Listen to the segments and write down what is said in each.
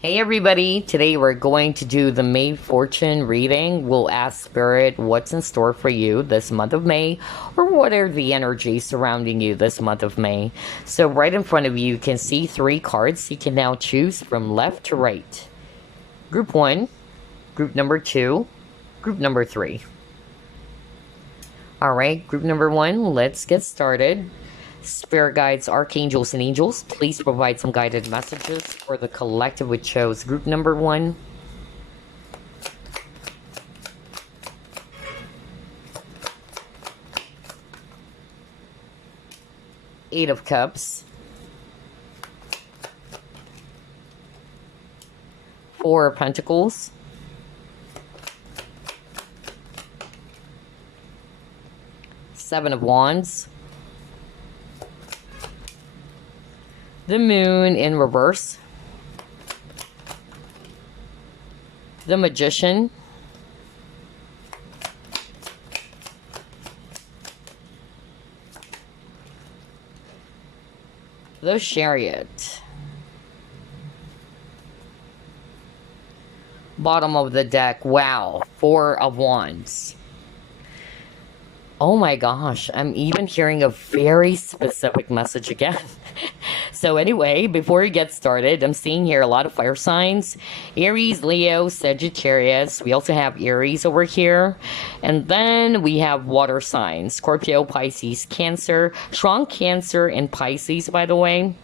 Hey everybody, today we're going to do the May fortune reading. We'll ask Spirit what's in store for you this month of May, or what are the energies surrounding you this month of May. So right in front of you, you can see three cards. You can now choose from left to right. Group 1, group number 2, group number 3. Alright, group number 1, let's get started. Spirit guides, archangels, and angels, please provide some guided messages for the collective which chose group number 1. Eight of Cups. Four of Pentacles. Seven of Wands. The Moon in reverse. The Magician. The Chariot. Bottom of the deck, wow, Four of Wands. Oh my gosh, I'm even hearing a very specific message again. So anyway, before we get started, I'm seeing here a lot of fire signs. Aries, Leo, Sagittarius. We also have Aries over here. And then we have water signs. Scorpio, Pisces, Cancer. Strong Cancer and Pisces, by the way.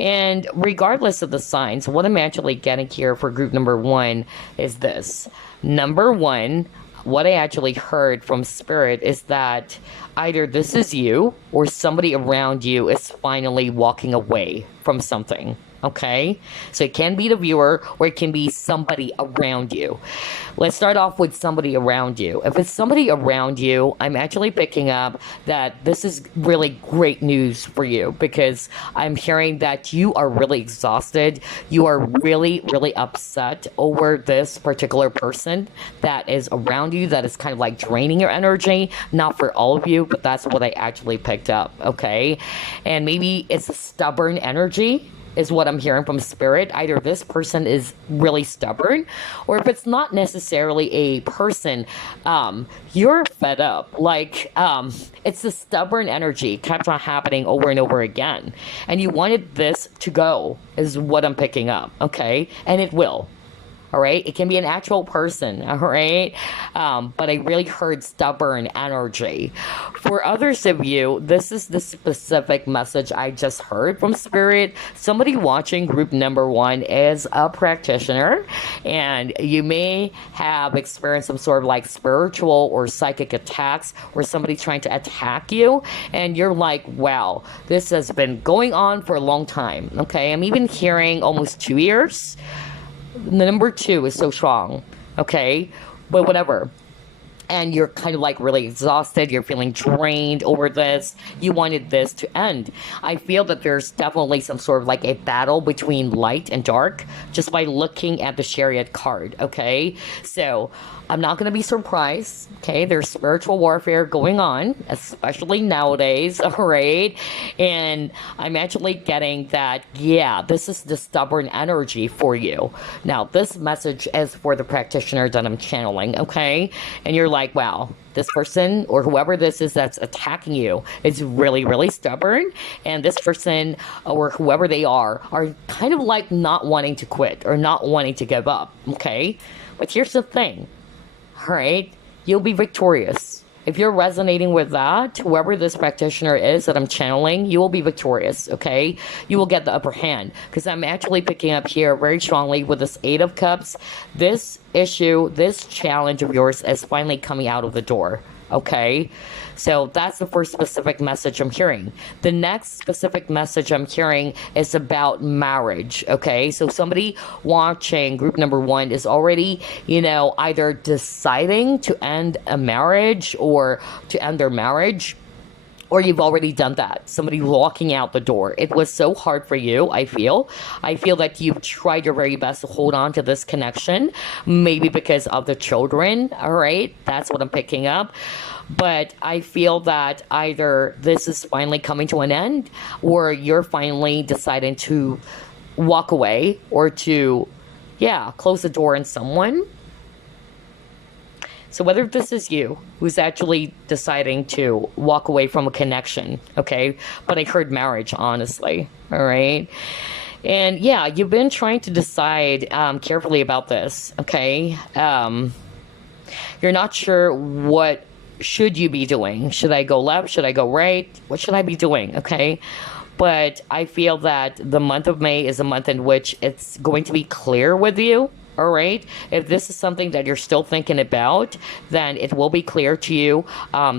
And regardless of the signs, what I'm actually getting here for group number 1 is this. Number 1, what I actually heard from Spirit is that either this is you or somebody around you is finally walking away from something. Okay, so it can be the viewer or it can be somebody around you. Let's start off with somebody around you. If it's somebody around you, I'm actually picking up that this is really great news for you, because I'm hearing that you are really exhausted. You are really, really upset over this particular person that is around you, that is kind of like draining your energy. Not for all of you, but that's what I actually picked up. Okay, and maybe it's a stubborn energy is what I'm hearing from Spirit. Either this person is really stubborn, or if it's not necessarily a person, you're fed up. Like, it's a stubborn energy kept on happening over and over again. And you wanted this to go, is what I'm picking up, okay? And it will. All right, it can be an actual person. All right, but I really heard stubborn energy. For others of you, this is the specific message I just heard from Spirit. Somebody watching group number 1 is a practitioner, and you may have experienced some sort of like spiritual or psychic attacks, or somebody trying to attack you, and you're like, wow, this has been going on for a long time. Okay, I'm even hearing almost 2 years. The number 2 is so strong, okay? But whatever. And you're kind of like really exhausted. You're feeling drained over this. You wanted this to end. I feel that there's definitely some sort of like a battle between light and dark just by looking at the Chariot card, okay? So I'm not going to be surprised, okay? There's spiritual warfare going on, especially nowadays, all right? And I'm actually getting that, yeah, this is the stubborn energy for you. Now, this message is for the practitioner that I'm channeling, okay? And you're like, wow, this person or whoever this is that's attacking you is really, really stubborn. And this person or whoever they are kind of like not wanting to quit or not wanting to give up, okay? But here's the thing. All right, you'll be victorious. If you're resonating with that, whoever this practitioner is that I'm channeling, you will be victorious, okay? You will get the upper hand, because I'm actually picking up here very strongly with this 8 of Cups. This issue, this challenge of yours is finally coming out of the door, okay? So that's the first specific message I'm hearing. The next specific message I'm hearing is about marriage, okay? So somebody watching group number 1 is already, either deciding to end a marriage or to end their marriage, or you've already done that. Somebody walking out the door. It was so hard for you, I feel. I feel that you've tried your very best to hold on to this connection, maybe because of the children, all right? That's what I'm picking up. But I feel that either this is finally coming to an end, or you're finally deciding to walk away or to, yeah, close the door on someone. So whether this is you who's actually deciding to walk away from a connection, okay? But I heard marriage, honestly, all right? And yeah, you've been trying to decide carefully about this, okay? You're not sure what should you be doing. Should I go left? Should I go right? What should I be doing, okay? But I feel that the month of May is a month in which it's going to be clear with you. All right. If this is something that you're still thinking about, then it will be clear to you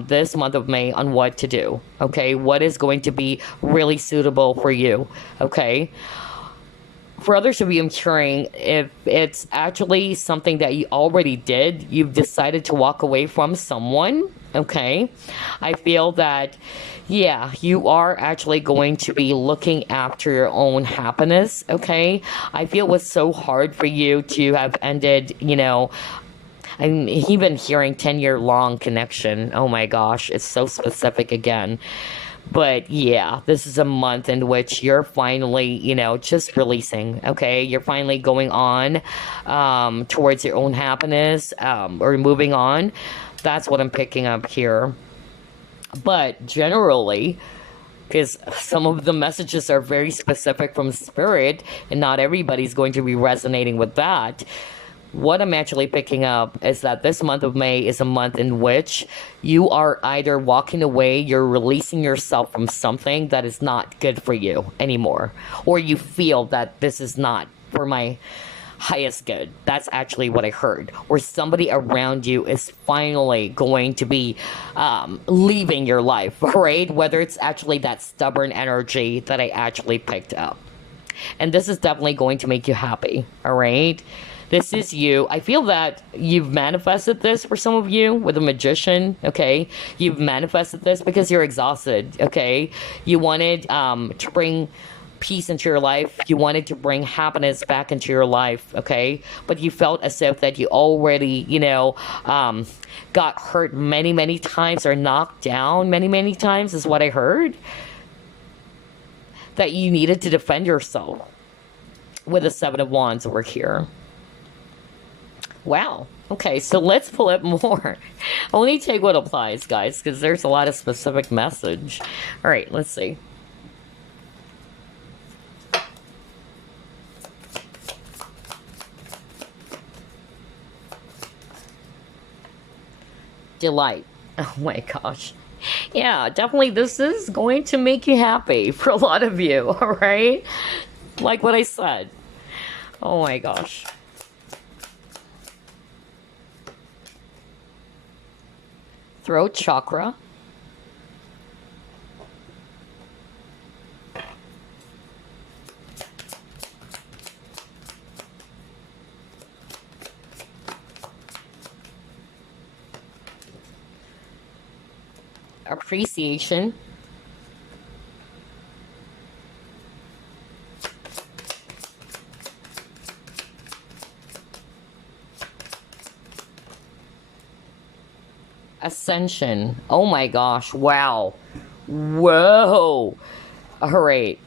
this month of May on what to do. Okay. What is going to be really suitable for you. Okay. For others of you, I'm hearing if it's actually something that you already did, you've decided to walk away from someone, okay? I feel that, yeah, you are actually going to be looking after your own happiness, okay? I feel it was so hard for you to have ended, I'm even hearing 10-year long connection. Oh my gosh, it's so specific again. But yeah, this is a month in which you're finally, just releasing, okay? You're finally going on towards your own happiness or moving on. That's what I'm picking up here. But generally, because some of the messages are very specific from spirit, and not everybody's going to be resonating with that. What I'm actually picking up is that this month of May is a month in which you are either walking away, you're releasing yourself from something that is not good for you anymore, or you feel that this is not for my highest good. That's actually what I heard. Or somebody around you is finally going to be leaving your life, right? Whether it's actually that stubborn energy that I actually picked up. And this is definitely going to make you happy, all right? This is you. I feel that you've manifested this for some of you with a magician, okay? You've manifested this because you're exhausted, okay? You wanted to bring peace into your life. You wanted to bring happiness back into your life, okay? But you felt as if that you already, got hurt many, many times or knocked down many, many times is what I heard. That you needed to defend yourself with the Seven of Wands over here. Wow. Okay, so let's pull it more. Only take what applies, guys, because there's a lot of specific message. All right, let's see. Delight. Oh my gosh. Yeah, definitely this is going to make you happy for a lot of you, all right? Like what I said. Oh my gosh. Throat chakra. Appreciation. Ascension. Oh my gosh. Wow. Whoa. All right.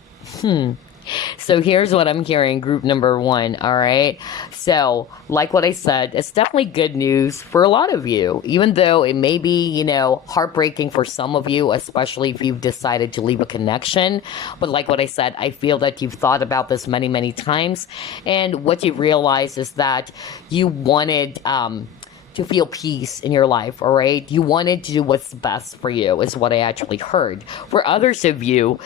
So here's what I'm hearing, group number 1, all right? So, like what I said, it's definitely good news for a lot of you, even though it may be, heartbreaking for some of you, especially if you've decided to leave a connection. But like what I said, I feel that you've thought about this many, many times, and what you've realized is that you wanted to feel peace in your life, all right? You wanted to do what's best for you, is what I actually heard. For others of you,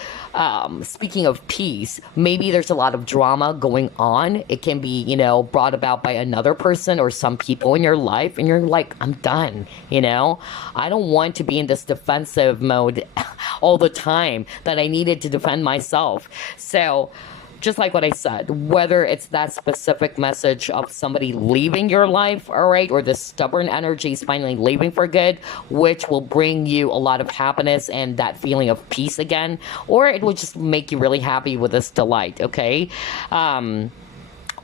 speaking of peace, maybe there's a lot of drama going on. It can be, brought about by another person or some people in your life, and you're like, I'm done, I don't want to be in this defensive mode all the time that I needed to defend myself. So, just like what I said, whether it's that specific message of somebody leaving your life, all right, or the stubborn energy is finally leaving for good, which will bring you a lot of happiness and that feeling of peace again, or it will just make you really happy with this delight, okay?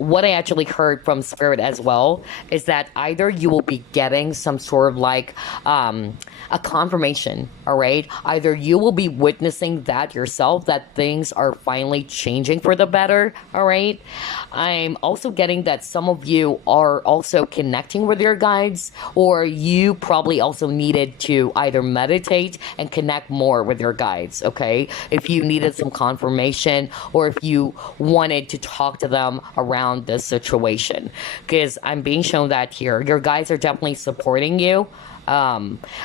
what I actually heard from Spirit as well is that either you will be getting some sort of like a confirmation, all right? Either you will be witnessing that yourself, that things are finally changing for the better, all right? I'm also getting that some of you are also connecting with your guides, or you probably also needed to either meditate and connect more with your guides, okay? If you needed some confirmation, or if you wanted to talk to them around this situation, because I'm being shown that here your guides are definitely supporting you,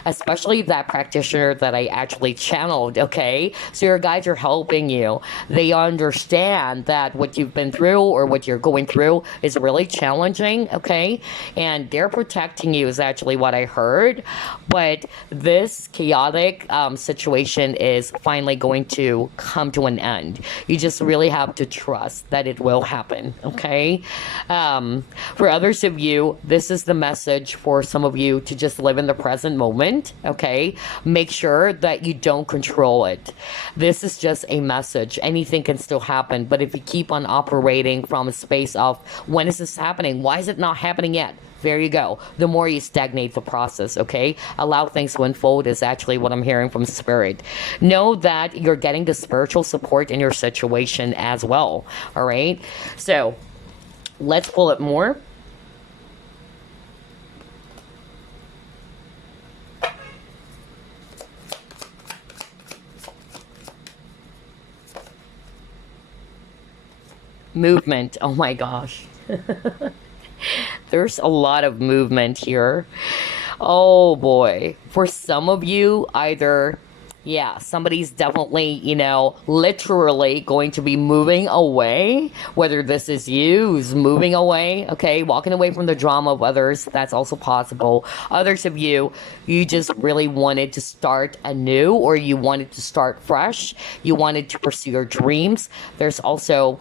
especially that practitioner that I actually channeled, okay? So your guides are helping you. They understand that what you've been through or what you're going through is really challenging, okay? And they're protecting you is actually what I heard. But this chaotic situation is finally going to come to an end. You just really have to trust that it will happen, okay? For others of you, this is the message for some of you to just live in the present moment, okay? Make sure that you don't control it. This is just a message. Anything can still happen, but if you keep on operating from a space of, when is this happening? Why is it not happening yet? There you go. The more you stagnate the process, okay? Allow things to unfold is actually what I'm hearing from Spirit. Know that you're getting the spiritual support in your situation as well, all right? So, let's pull it more. Movement. Oh my gosh. There's a lot of movement here. Oh boy. For some of you, either, yeah, somebody's definitely, literally going to be moving away. Whether this is you who's moving away, okay, walking away from the drama of others, that's also possible. Others of you, you just really wanted to start anew, or you wanted to start fresh. You wanted to pursue your dreams. There's also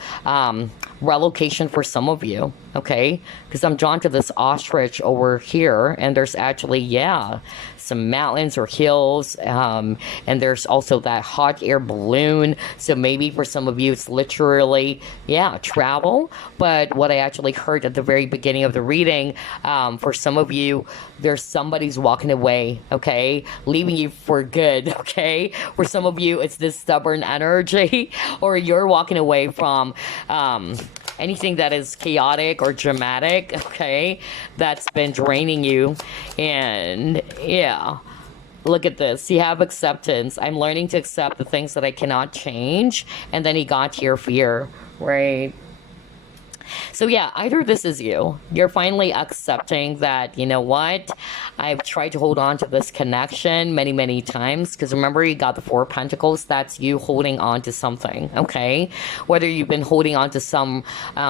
relocation for some of you, okay? Because I'm drawn to this ostrich over here, and there's actually, yeah, some mountains or hills, and there's also that hot air balloon. So maybe for some of you it's literally, yeah, travel. But what I actually heard at the very beginning of the reading, for some of you, there's somebody's walking away, okay, leaving you for good, okay? For some of you it's this stubborn energy, or you're walking away from anything that is chaotic or dramatic, okay, that's been draining you. And yeah, look at this. You have acceptance. I'm learning to accept the things that I cannot change. And then he got here, fear, right? So yeah, either this is you. You're finally accepting that, you know what? I've tried to hold on to this connection many, many times. Because remember, you got the Four of Pentacles. That's you holding on to something, okay? Whether you've been holding on to some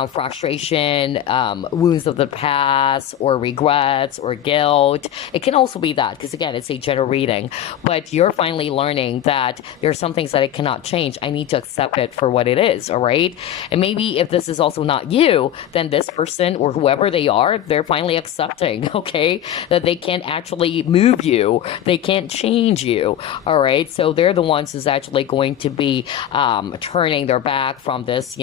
frustration, wounds of the past, or regrets, or guilt. It can also be that, because again, it's a general reading. But you're finally learning that there's some things that I cannot change. I need to accept it for what it is, all right? And maybe if this is also not you, then this person or whoever they are, they're finally accepting, okay, that they can't actually move you, they can't change you, all right? So they're the ones who's actually going to be turning their back from this,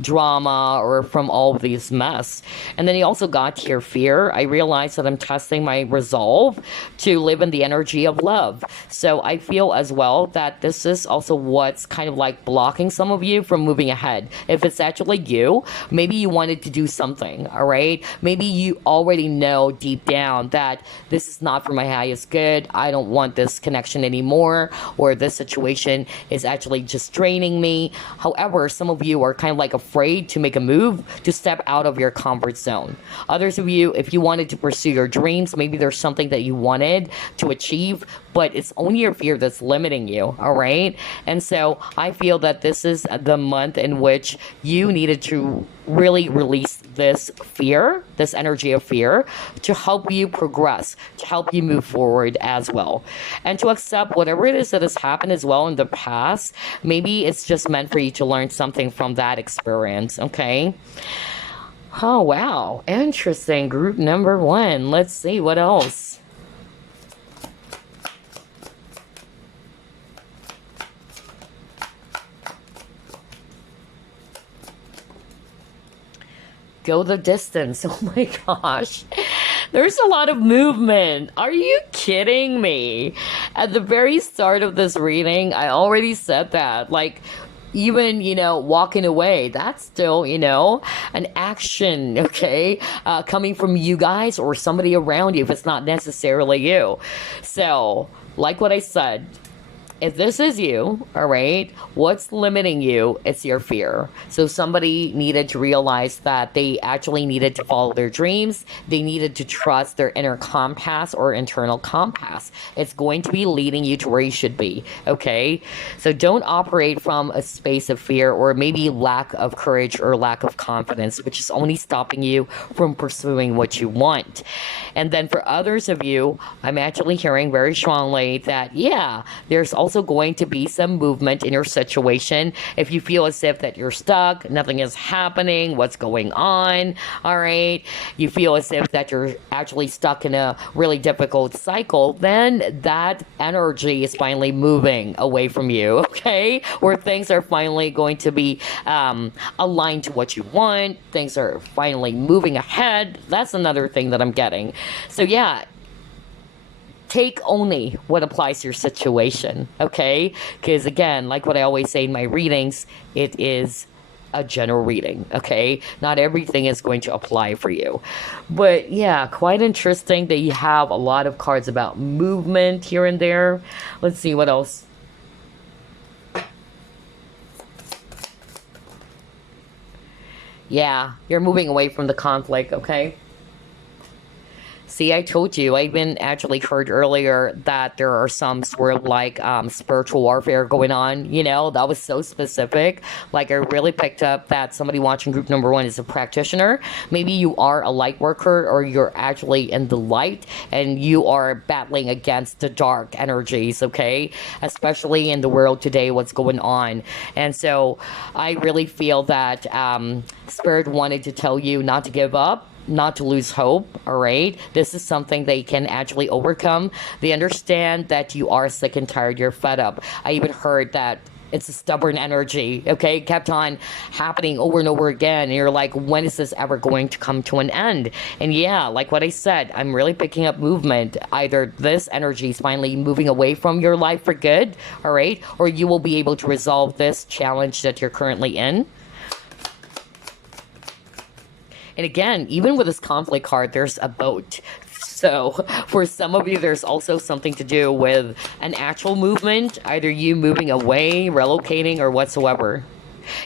drama, or from all of these mess. And then he also got here, fear. I realized that I'm testing my resolve to live in the energy of love. So I feel as well that this is also what's kind of like blocking some of you from moving ahead. If it's actually you, maybe you wanted to do something, all right? Maybe you already know deep down that this is not for my highest good. I don't want this connection anymore, or this situation is actually just draining me. However, some of you are kind of like afraid to make a move, to step out of your comfort zone. Others of you, if you wanted to pursue your dreams, maybe there's something that you wanted to achieve, but it's only your fear that's limiting you, all right? And so I feel that this is the month in which you needed to really release this fear, this energy of fear, to help you progress, to help you move forward as well. And to accept whatever it is that has happened as well in the past. Maybe it's just meant for you to learn something from that experience, okay? Oh, wow. Interesting. Group number 1. Let's see what else. go the distance. Oh my gosh. There's a lot of movement. Are you kidding me? At the very start of this reading, I already said that. Like, even, walking away, that's still, an action, okay? Coming from you guys or somebody around you if it's not necessarily you. So, like what I said, if this is you, all right, what's limiting you? It's your fear. So somebody needed to realize that they actually needed to follow their dreams. They needed to trust their inner compass or internal compass. It's going to be leading you to where you should be, okay? So don't operate from a space of fear or maybe lack of courage or lack of confidence, which is only stopping you from pursuing what you want. And then for others of you, I'm actually hearing very strongly that, yeah, there's also going to be some movement in your situation. If you feel as if that you're stuck, nothing is happening, what's going on, all right? You feel as if that you're actually stuck in a really difficult cycle, then that energy is finally moving away from you, okay? Where things are finally going to be aligned to what you want. Things are finally moving ahead. That's another thing that I'm getting. So yeah, take only what applies to your situation, okay? Because again, like what I always say in my readings, it is a general reading, okay? Not everything is going to apply for you. But yeah, quite interesting that you have a lot of cards about movement here and there. Let's see what else. Yeah, you're moving away from the conflict, okay? See, I told you, I even actually heard earlier that there are some sort of like spiritual warfare going on. That was so specific. Like, I really picked up that somebody watching group number 1 is a practitioner. Maybe you are a light worker or you're actually in the light and you are battling against the dark energies, okay? Especially in the world today, what's going on. And so I really feel that Spirit wanted to tell you not to give up, not to lose hope, all right? This is something they can actually overcome. They understand that you are sick and tired, you're fed up. I even heard that it's a stubborn energy, okay? It kept on happening over and over again. And you're like, when is this ever going to come to an end? And yeah, like what I said, I'm really picking up movement. Either this energy is finally moving away from your life for good, all right? Or you will be able to resolve this challenge that you're currently in. And again, even with this conflict card, there's a boat. So for some of you, there's also something to do with an actual movement, either you moving away, relocating, or whatsoever.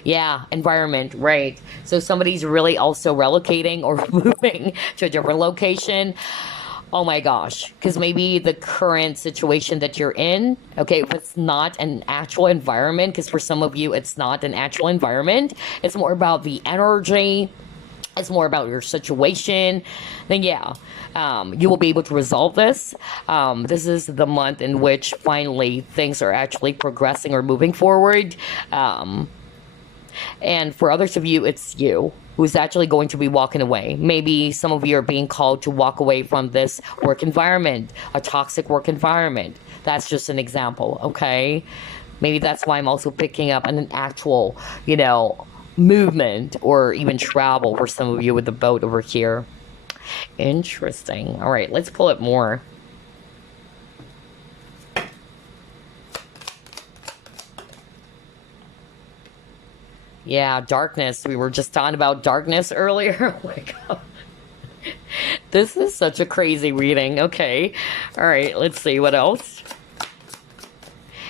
Yeah, environment, right. So somebody's really also relocating or moving to a different location. Oh my gosh, because maybe the current situation that you're in, okay, if it's not an actual environment, because for some of you, it's not an actual environment, it's more about the energy, it's more about your situation, then yeah, you will be able to resolve this. This is the month in which finally things are actually progressing or moving forward. And for others of you, it's you who's actually going to be walking away. Maybe some of you are being called to walk away from this work environment, a toxic work environment. That's just an example, okay? Maybe that's why I'm also picking up an actual, movement or even travel for some of you with the boat over here. Interesting. All right, let's pull it more. Yeah, darkness. We were just talking about darkness earlier. Oh my god. This is such a crazy reading. Okay. All right, let's see what else.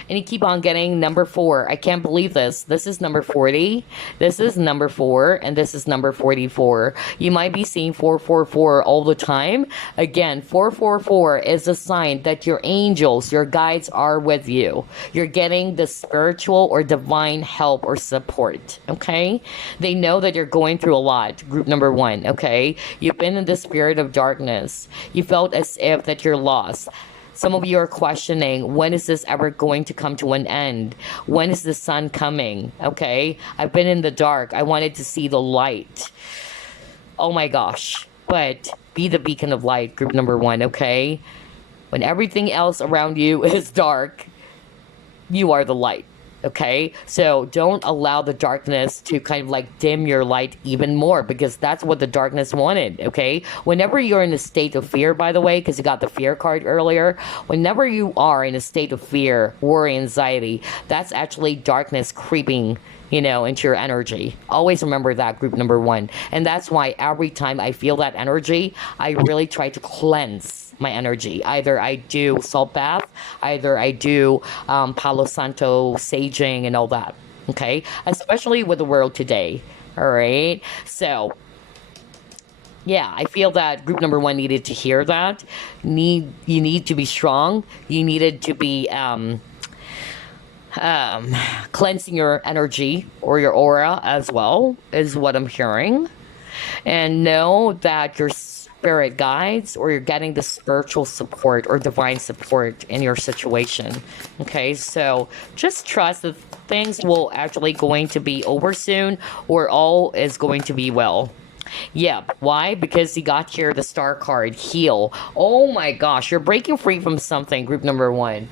And you keep on getting number 4. I can't believe this. This is number 40. This is number 4. And this is number 44. You might be seeing 444 all the time. Again, 444 is a sign that your angels, your guides are with you. You're getting the spiritual or divine help or support. Okay? They know that you're going through a lot. Group number 1. Okay? You've been in the spirit of darkness. You felt as if that you're lost. Some of you are questioning, when is this ever going to come to an end? When is the sun coming? Okay? I've been in the dark. I wanted to see the light. Oh my gosh. But be the beacon of light, group number 1, okay? When everything else around you is dark, you are the light. Okay, so don't allow the darkness to kind of like dim your light even more, because that's what the darkness wanted. Okay, whenever you're in a state of fear, by the way, because you got the fear card earlier, whenever you are in a state of fear, worry, anxiety, that's actually darkness creeping, into your energy. Always remember that, group number one. And that's why every time I feel that energy, I really try to cleanse my energy. Either I do salt bath, either I do Palo Santo saging and all that. Okay, especially with the world today. All right, so yeah, I feel that group number one needed to hear that. You need to be strong. You needed to be cleansing your energy or your aura as well, is what I'm hearing. And know that your spirit guides, or you're getting the spiritual support or divine support in your situation. Okay, so just trust that things will actually going to be over soon, or all is going to be well. Yep. Why? Because you got here the star card, heal. Oh my gosh, you're breaking free from something, group number one.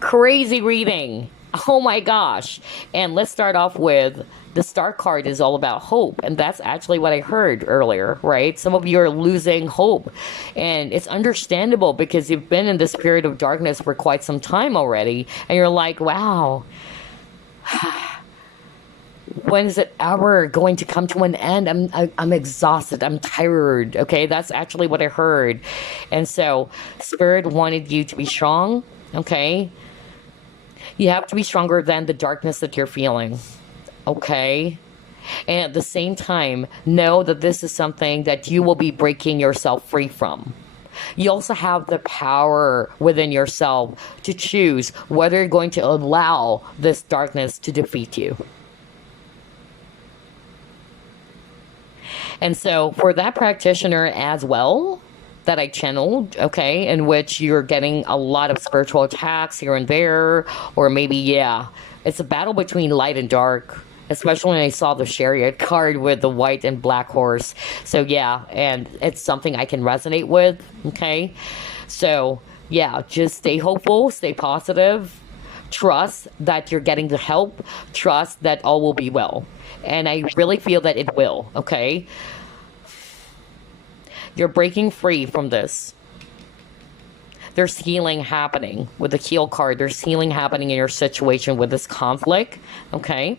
Crazy reading. Oh my gosh. And let's start off with the star card is all about hope. And that's actually what I heard earlier, right? Some of you are losing hope. And it's understandable because you've been in this period of darkness for quite some time already. And you're like, wow, when is it ever going to come to an end? I'm exhausted. I'm tired. Okay, that's actually what I heard. And so Spirit wanted you to be strong. Okay, you have to be stronger than the darkness that you're feeling. Okay, and at the same time, know that this is something that you will be breaking yourself free from. You also have the power within yourself to choose whether you're going to allow this darkness to defeat you. And so for that practitioner as well, that I channeled, okay, in which you're getting a lot of spiritual attacks here and there, or maybe, yeah, it's a battle between light and dark, especially when I saw the chariot card with the white and black horse. So yeah, and it's something I can resonate with, okay? So yeah, just stay hopeful, stay positive, trust that you're getting the help, trust that all will be well. And I really feel that it will, okay? You're breaking free from this. There's healing happening with the heal card. There's healing happening in your situation with this conflict, okay?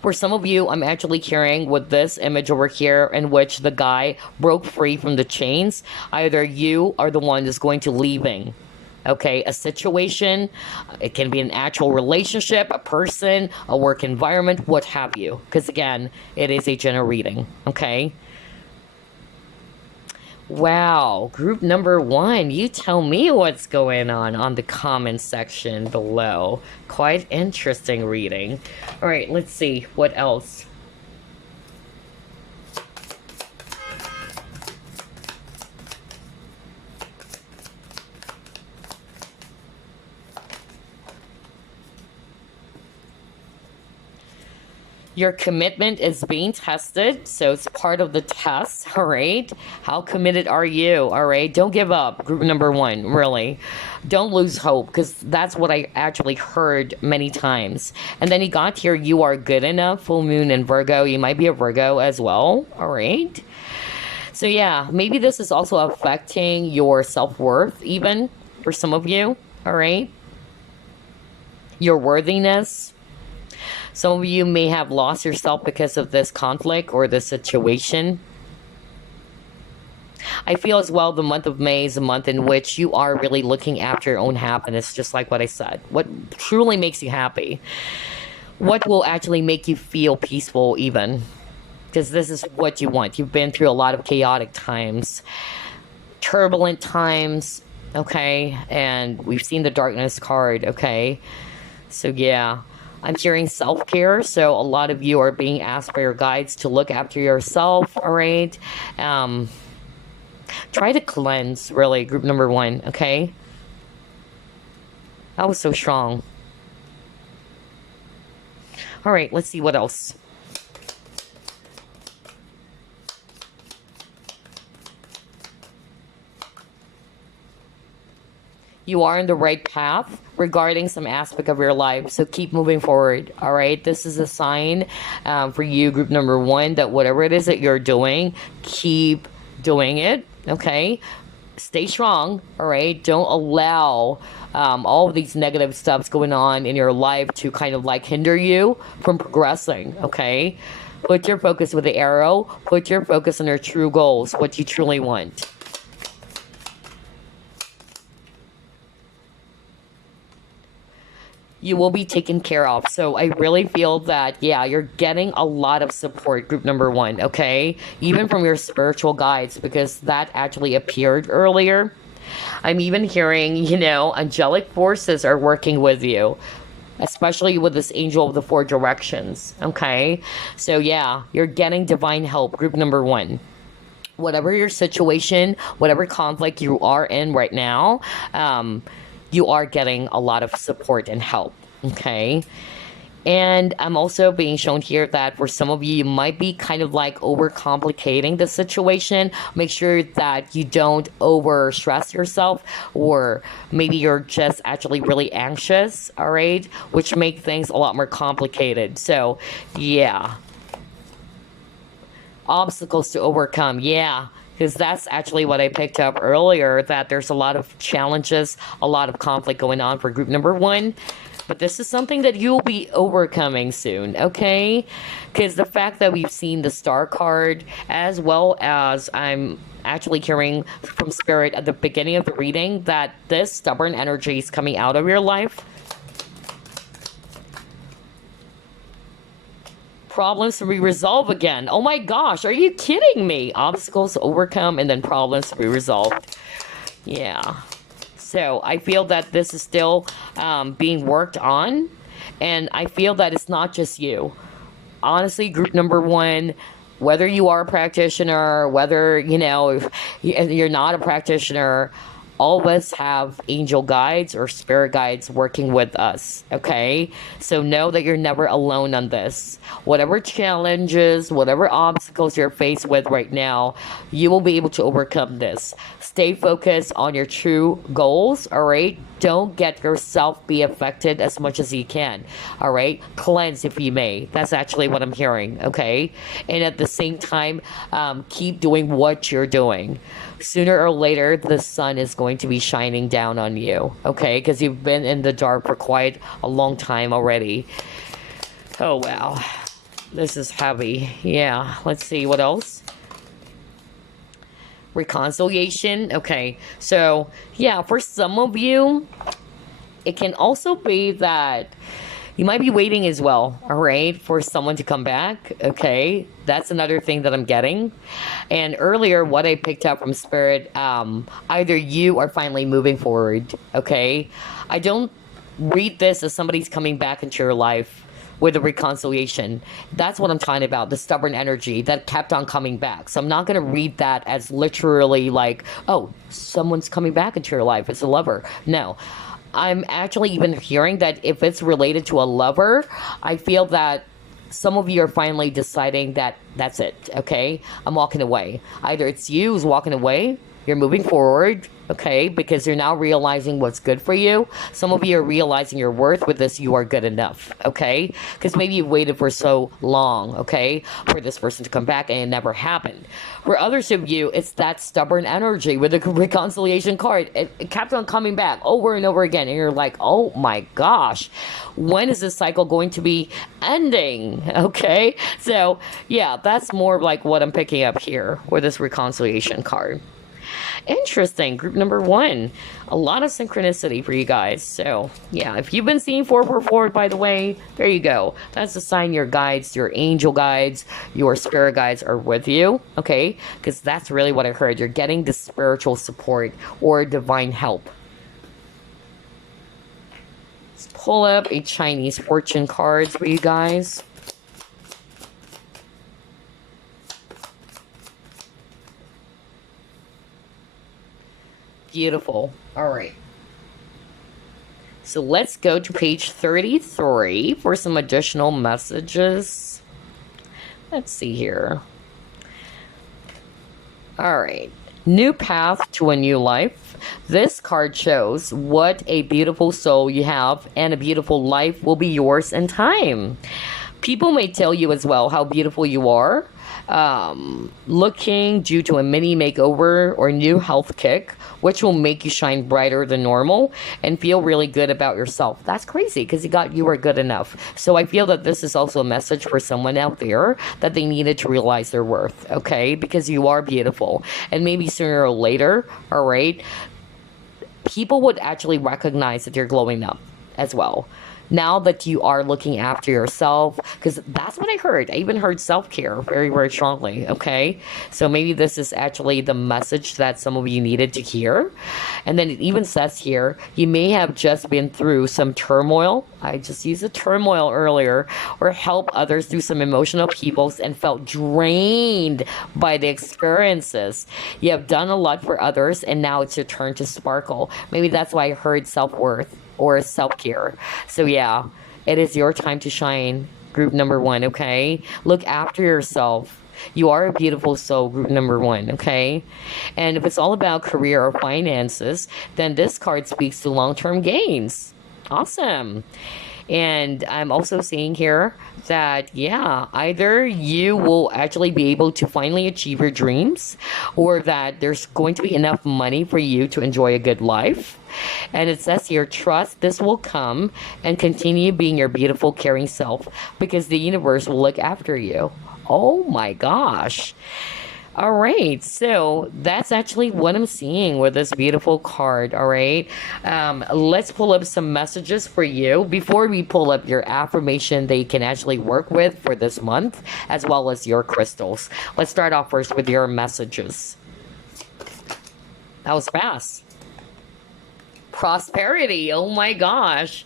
For some of you, I'm actually hearing with this image over here in which the guy broke free from the chains. Either you are the one that's going to leaving, okay, a situation. It can be an actual relationship, a person, a work environment, what have you. Because again, it is a general reading, okay? Wow, group number one, you tell me what's going on the comment section below. Quite interesting reading. All right, let's see what else. Your commitment is being tested, so it's part of the test, all right? How committed are you, all right? Don't give up, group number one, really. Don't lose hope, because that's what I actually heard many times. And then you got here, you are good enough, full moon in Virgo. You might be a Virgo as well, all right? So yeah, maybe this is also affecting your self-worth even, for some of you, all right? Your worthiness. Some of you may have lost yourself because of this conflict or this situation. I feel as well the month of May is a month in which you are really looking after your own happiness, just like what I said. What truly makes you happy? What will actually make you feel peaceful even? Because this is what you want. You've been through a lot of chaotic times, turbulent times, okay? And we've seen the darkness card, okay? So yeah. I'm hearing self-care, so a lot of you are being asked by your guides to look after yourself, all right? Try to cleanse, really, group number one, okay? That was so strong. All right, let's see what else. You are on the right path regarding some aspect of your life. So keep moving forward. All right. This is a sign for you, group number one, that whatever it is that you're doing, keep doing it. Okay. Stay strong. All right. Don't allow all of these negative stuffs going on in your life to kind of like hinder you from progressing. Okay. Put your focus with the arrow. Put your focus on your true goals, what you truly want. You will be taken care of. So I really feel that, yeah, you're getting a lot of support, group number one, okay? Even from your spiritual guides, because that actually appeared earlier. I'm even hearing, angelic forces are working with you, especially with this angel of the four directions, okay? So yeah, you're getting divine help, group number one. Whatever your situation, whatever conflict you are in right now, you are getting a lot of support and help, okay? And I'm also being shown here that for some of you, you might be kind of like overcomplicating the situation. Make sure that you don't over stress yourself, or maybe you're just actually really anxious, all right? Which make things a lot more complicated. So, yeah. Obstacles to overcome, yeah. Because that's actually what I picked up earlier, that there's a lot of challenges, a lot of conflict going on for group number one. But this is something that you'll be overcoming soon, okay? Because the fact that we've seen the star card, as well as I'm actually hearing from spirit at the beginning of the reading that this stubborn energy is coming out of your life. Problems to be resolved again. Oh my gosh, are you kidding me? Obstacles to overcome and then problems to be resolved. Yeah. So I feel that this is still being worked on. And I feel that it's not just you. Honestly, group number one, whether you are a practitioner, whether, you're not a practitioner, all of us have angel guides or spirit guides working with us, okay? So know that you're never alone on this. Whatever challenges, whatever obstacles you're faced with right now, you will be able to overcome this. Stay focused on your true goals, all right? Don't get yourself be affected as much as you can, all right? Cleanse if you may. That's actually what I'm hearing, okay? And at the same time, keep doing what you're doing. Sooner or later, the sun is going to be shining down on you, okay? Because you've been in the dark for quite a long time already. Oh, wow. This is heavy. Yeah, let's see, what else? Reconciliation. Okay, so, yeah, for some of you, it can also be that you might be waiting as well, all right, for someone to come back, okay? That's another thing that I'm getting. And earlier, what I picked up from Spirit, either you are finally moving forward, okay? I don't read this as somebody's coming back into your life with a reconciliation. That's what I'm talking about, the stubborn energy that kept on coming back. So I'm not going to read that as literally like, oh, someone's coming back into your life. It's a lover. No. I'm actually even hearing that if it's related to a lover, I feel that some of you are finally deciding that that's it, okay? I'm walking away. Either it's you who's walking away, you're moving forward, okay? Because you're now realizing what's good for you. Some of you are realizing your worth with this, you are good enough, okay? Because maybe you've waited for so long, okay, for this person to come back and it never happened. For others of you, it's that stubborn energy with the reconciliation card. It kept on coming back over and over again. And you're like, oh my gosh, when is this cycle going to be ending? Okay? So, yeah, that's more like what I'm picking up here with this reconciliation card. Interesting. Group number one. A lot of synchronicity for you guys. So, yeah, if you've been seeing 444, by the way, there you go. That's a sign your guides, your angel guides, your spirit guides are with you, okay? Because that's really what I heard. You're getting the spiritual support or divine help. Let's pull up a Chinese fortune cards for you guys. Beautiful. All right. So let's go to page 33 for some additional messages. Let's see here. All right. New path to a new life. This card shows what a beautiful soul you have, and a beautiful life will be yours in time. People may tell you as well how beautiful you are, looking due to a mini makeover or new health kick, which will make you shine brighter than normal and feel really good about yourself. That's crazy because you are good enough. So I feel that this is also a message for someone out there that they needed to realize their worth, okay? Because you are beautiful. And maybe sooner or later, all right, people would actually recognize that you're glowing up as well. Now that you are looking after yourself, because that's what I heard. I even heard self-care very, very strongly, okay? So maybe this is actually the message that some of you needed to hear. And then it even says here, you may have just been through some turmoil. I just used the turmoil earlier, or help others through some emotional upheavals and felt drained by the experiences. You have done a lot for others, and now it's your turn to sparkle. Maybe that's why I heard self-worth or self-care. So yeah, it is your time to shine, group number one, okay? Look after yourself. You are a beautiful soul, group number one, okay? And if it's all about career or finances, then this card speaks to long-term gains. Awesome. And I'm also seeing here that, yeah, either you will actually be able to finally achieve your dreams, or that there's going to be enough money for you to enjoy a good life. And it says here, trust this will come and continue being your beautiful, caring self, because the universe will look after you. Oh my gosh. All right, so that's actually what I'm seeing with this beautiful card. All right, let's pull up some messages for you before we pull up your affirmation that you can actually work with for this month, as well as your crystals. Let's start off first with your messages. That was fast. Prosperity. Oh my gosh.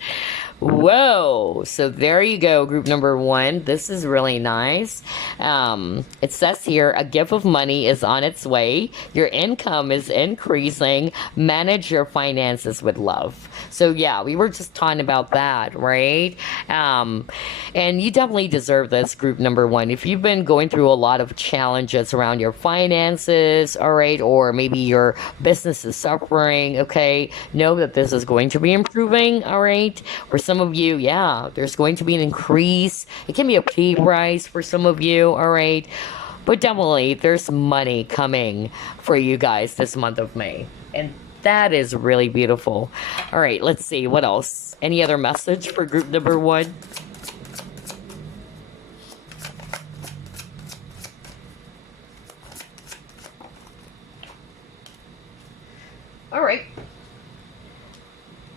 Whoa. So there you go, group number one. This is really nice. It says here, a gift of money is on its way. Your income is increasing. Manage your finances with love. So yeah, we were just talking about that, right? And you definitely deserve this, group number one. If you've been going through a lot of challenges around your finances, all right, or maybe your business is suffering, okay, know that this is going to be improving, all right? For some of you, yeah, there's going to be an increase. It can be a pay rise for some of you, all right? But definitely, there's money coming for you guys this month of May. And that is really beautiful. All right, let's see. What else? Any other message for group number one? All right.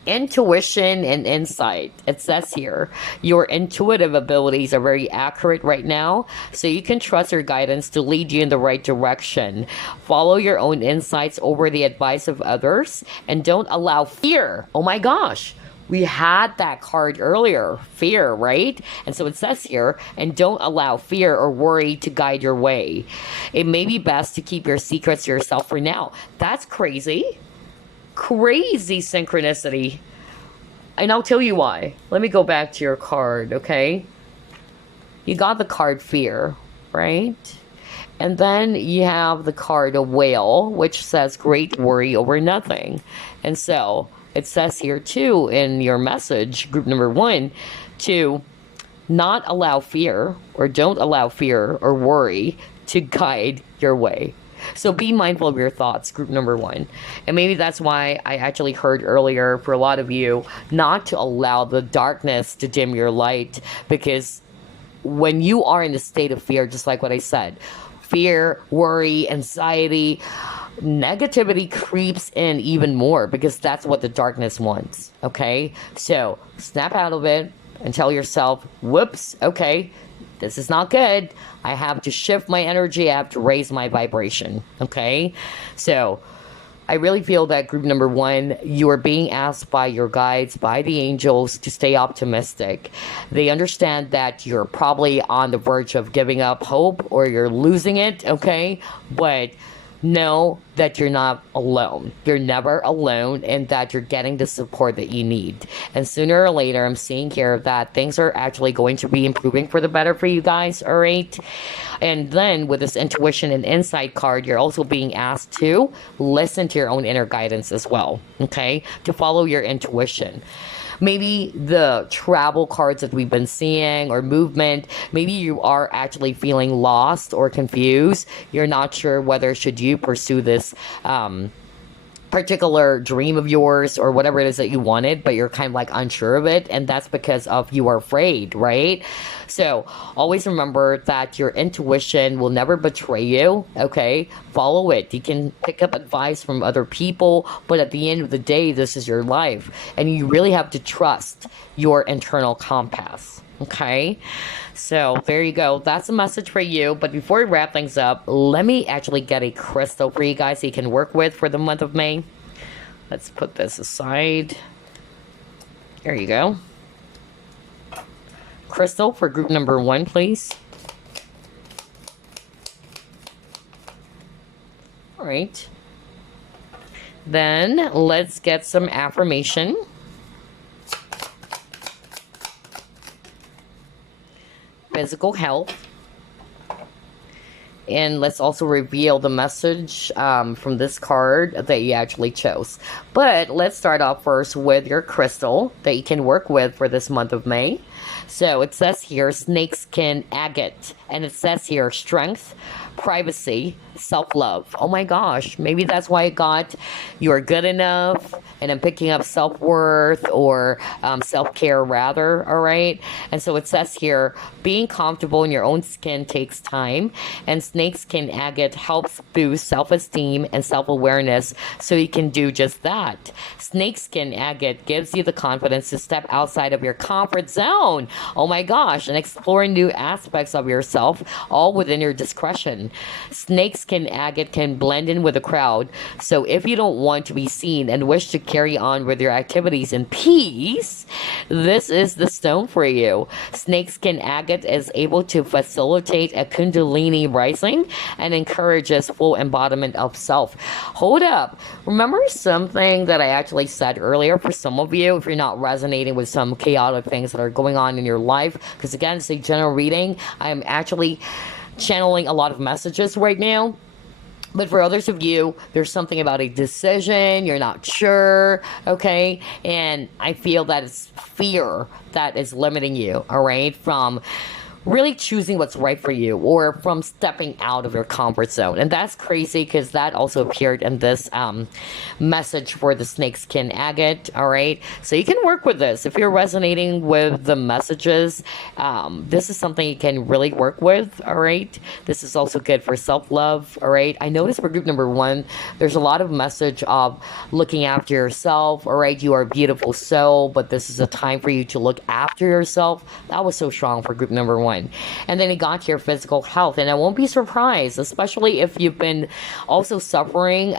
Intuition and insight. It says here, your intuitive abilities are very accurate right now, so you can trust your guidance to lead you in the right direction. Follow your own insights over the advice of others, and don't allow fear. Oh my gosh. We had that card earlier, fear, right? And so it says here, and don't allow fear or worry to guide your way. It may be best to keep your secrets to yourself for now. That's crazy. Crazy synchronicity. And I'll tell you why. Let me go back to your card, okay? You got the card fear, right? And then you have the card a whale, which says great worry over nothing. And so it says here too in your message, group number one, to not allow fear, or don't allow fear or worry to guide your way. So be mindful of your thoughts, group number one. And maybe that's why I actually heard earlier for a lot of you not to allow the darkness to dim your light, because when you are in a state of fear, just like what I said, fear, worry, anxiety, negativity creeps in even more, because that's what the darkness wants, okay? So snap out of it and tell yourself, whoops, okay, this is not good. I have to shift my energy. I have to raise my vibration. Okay? So I really feel that group number one, you are being asked by your guides, by the angels, to stay optimistic. They understand that you're probably on the verge of giving up hope, or you're losing it. Okay? But know that you're not alone. You're never alone, and that you're getting the support that you need. And sooner or later, I'm seeing here that things are actually going to be improving for the better for you guys, all right? And then with this intuition and insight card, you're also being asked to listen to your own inner guidance as well, okay? To follow your intuition. Maybe the travel cards that we've been seeing or movement, maybe you are actually feeling lost or confused. You're not sure whether should you pursue this particular dream of yours or whatever it is that you wanted, but you're kind of like unsure of it, and that's because of you are afraid, right? So always remember that your intuition will never betray you. Okay, follow it. You can pick up advice from other people, but at the end of the day, this is your life, and you really have to trust your internal compass. Okay, so there you go. That's a message for you. But before we wrap things up, let me actually get a crystal for you guys so you can work with for the month of May. Let's put this aside. There you go. Crystal for group number 1, please. All right. Then let's get some affirmation. Physical health, and let's also reveal the message from this card that you actually chose. But let's start off first with your crystal that you can work with for this month of May. So it says here snakeskin agate, and it says here strength, privacy, self-love. Oh my gosh, maybe that's why I got you're good enough, and I'm picking up self-worth or self-care rather, all right? And so it says here, being comfortable in your own skin takes time, and snakeskin agate helps boost self-esteem and self-awareness so you can do just that. Snakeskin agate gives you the confidence to step outside of your comfort zone. Oh my gosh, and explore new aspects of yourself, all within your discretion. Snakeskin agate can blend in with the crowd, so if you don't want to be seen and wish to carry on with your activities in peace, this is the stone for you. Snakeskin agate is able to facilitate a kundalini rising and encourages full embodiment of self. Hold up. Remember something that I actually said earlier for some of you, if you're not resonating with some chaotic things that are going on in your life, because again, it's a general reading. I am actually channeling a lot of messages right now. But for others of you, there's something about a decision, you're not sure, okay? And I feel that it's fear that is limiting you, all right? From really choosing what's right for you, or from stepping out of your comfort zone. And that's crazy because that also appeared in this message for the snakeskin agate, all right? So you can work with this. If you're resonating with the messages, this is something you can really work with, all right? This is also good for self-love, all right? I noticed for group number 1, there's a lot of message of looking after yourself, all right? You are a beautiful soul, but this is a time for you to look after yourself. That was so strong for group number 1. And then it got to your physical health, and I won't be surprised, especially if you've been also suffering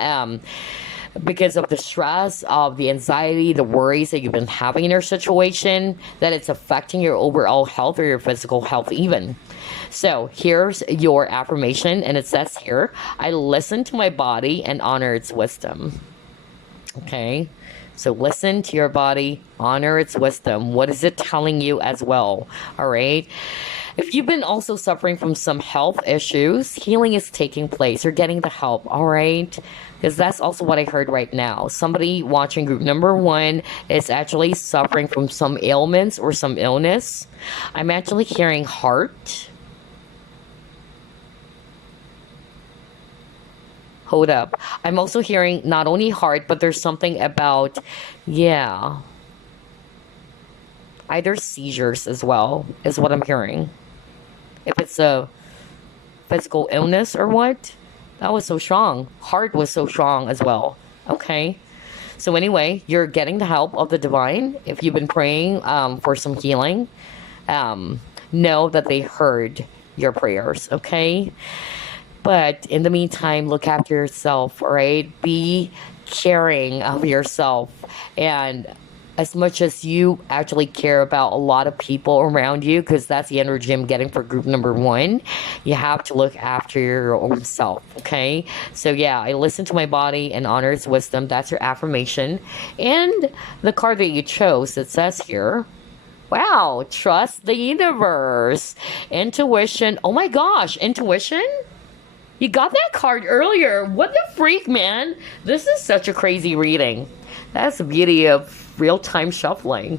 because of the stress, of the anxiety, the worries that you've been having in your situation, that it's affecting your overall health or your physical health even. So here's your affirmation, and it says here, I listen to my body and honor its wisdom. Okay, so listen to your body, honor its wisdom. What is it telling you as well? All right. If you've been also suffering from some health issues, healing is taking place. You're getting the help, all right? Because that's also what I heard right now. Somebody watching group number 1 is actually suffering from some ailments or some illness. I'm actually hearing heart. Hold up. I'm also hearing not only heart, but there's something about, yeah, either seizures as well, is what I'm hearing. If it's a physical illness or what, that was so strong. Heart was so strong as well. Okay. So anyway, you're getting the help of the divine. If you've been praying for some healing, know that they heard your prayers. Okay. But in the meantime, look after yourself, all right? Be caring of yourself, and as much as you actually care about a lot of people around you, because that's the energy I'm getting for group number one, you have to look after your own self, okay? So yeah, I listen to my body and honor its wisdom. That's your affirmation. And the card that you chose, it says here, wow, trust the universe. Intuition. Oh my gosh, intuition? You got that card earlier. What the freak, man? This is such a crazy reading. That's the beauty of real-time shuffling.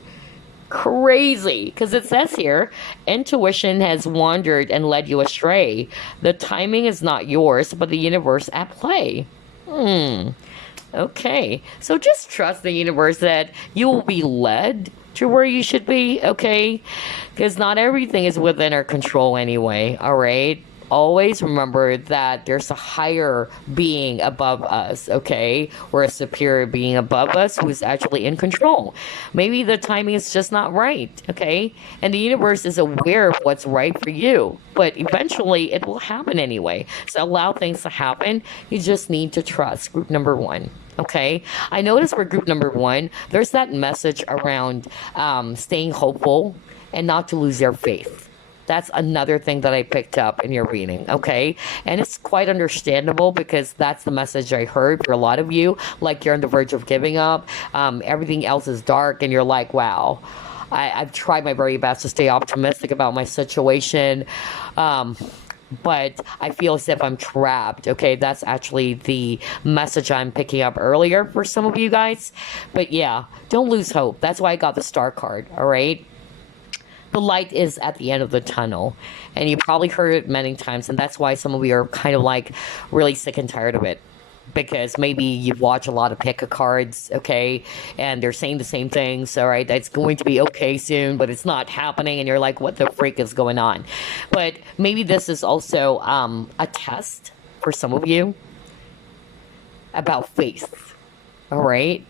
Crazy. Because it says here, intuition has wandered and led you astray. The timing is not yours, but the universe at play. Okay. So just trust the universe that you will be led to where you should be, okay? Because not everything is within our control anyway, all right? Always remember that there's a higher being above us, okay? Or a superior being above us who's actually in control. Maybe the timing is just not right, okay? And the universe is aware of what's right for you, but eventually it will happen anyway. So allow things to happen. You just need to trust. Group number one. Okay, I noticed for group number one, there's that message around staying hopeful and not to lose your faith. That's another thing that I picked up in your reading, okay? And it's quite understandable because that's the message I heard for a lot of you. Like you're on the verge of giving up. Everything else is dark and you're like, wow. I've tried my very best to stay optimistic about my situation. But I feel as if I'm trapped. Okay, that's actually the message I'm picking up earlier for some of you guys. But yeah, don't lose hope. That's why I got the star card, all right? The light is at the end of the tunnel. And you probably heard it many times, and that's why some of you are kind of like really sick and tired of it. Because maybe you've watched a lot of pick a cards, okay, and they're saying the same things, all right, it's going to be okay soon, but it's not happening, and you're like, what the freak is going on? But maybe this is also a test for some of you about faith, all right?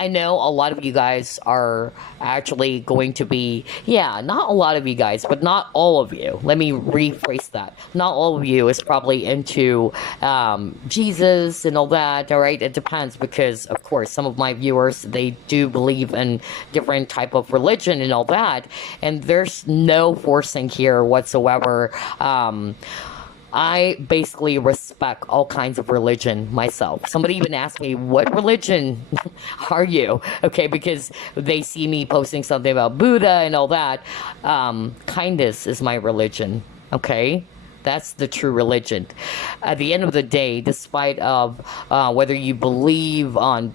I know a lot of you guys are actually going to be, yeah, not a lot of you guys, but not all of you. Let me rephrase that. Not all of you is probably into Jesus and all that, all right? It depends because, of course, some of my viewers, they do believe in different type of religion and all that, and there's no forcing here whatsoever. I basically respect all kinds of religion myself. Somebody even asked me, what religion are you? Okay, because they see me posting something about Buddha and all that. Kindness is my religion, okay? That's the true religion. At the end of the day, despite of whether you believe on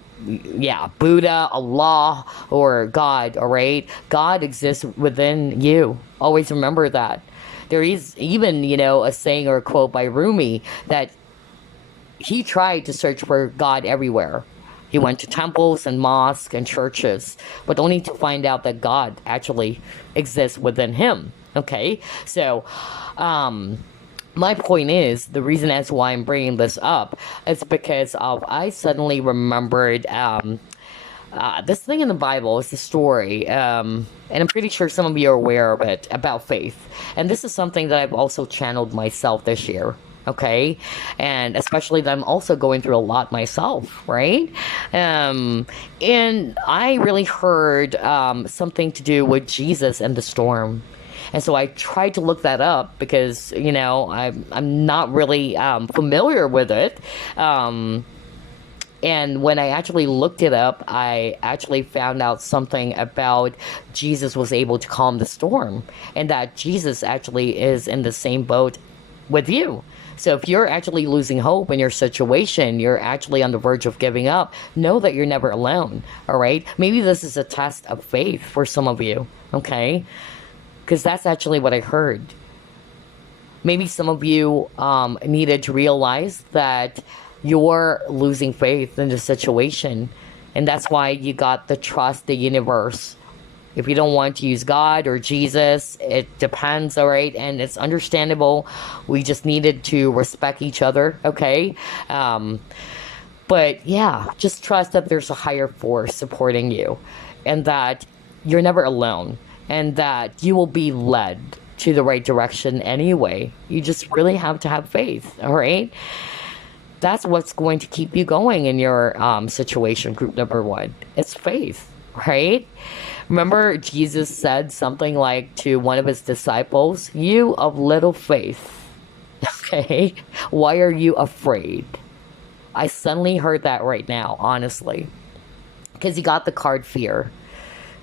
Buddha, Allah, or God, all right? God exists within you. Always remember that. There is even, a saying or a quote by Rumi that he tried to search for God everywhere. He went to temples and mosques and churches, but only to find out that God actually exists within him. Okay? So, my point is, the reason as why I'm bringing this up is because I suddenly remembered this thing in the Bible is a story, and I'm pretty sure some of you are aware of it, about faith. And this is something that I've also channeled myself this year, okay? And especially that I'm also going through a lot myself, right? And I really heard something to do with Jesus and the storm. And so I tried to look that up because, I'm not really familiar with it. And when I actually looked it up, I actually found out something about Jesus was able to calm the storm, and that Jesus actually is in the same boat with you. So if you're actually losing hope in your situation, you're actually on the verge of giving up, know that you're never alone, all right? Maybe this is a test of faith for some of you, okay? Because that's actually what I heard. Maybe some of you needed to realize that you're losing faith in the situation, and that's why you got the trust the universe. If you don't want to use God or Jesus, it depends, all right? And it's understandable. We just needed to respect each other, okay? But yeah, just trust that there's a higher force supporting you, and that you're never alone, and that you will be led to the right direction anyway. You just really have to have faith, all right? That's what's going to keep you going in your situation. Group number one, it's faith, right? Remember, Jesus said something like to one of his disciples, "You of little faith." Okay, why are you afraid? I suddenly heard that right now, honestly, because you got the card fear.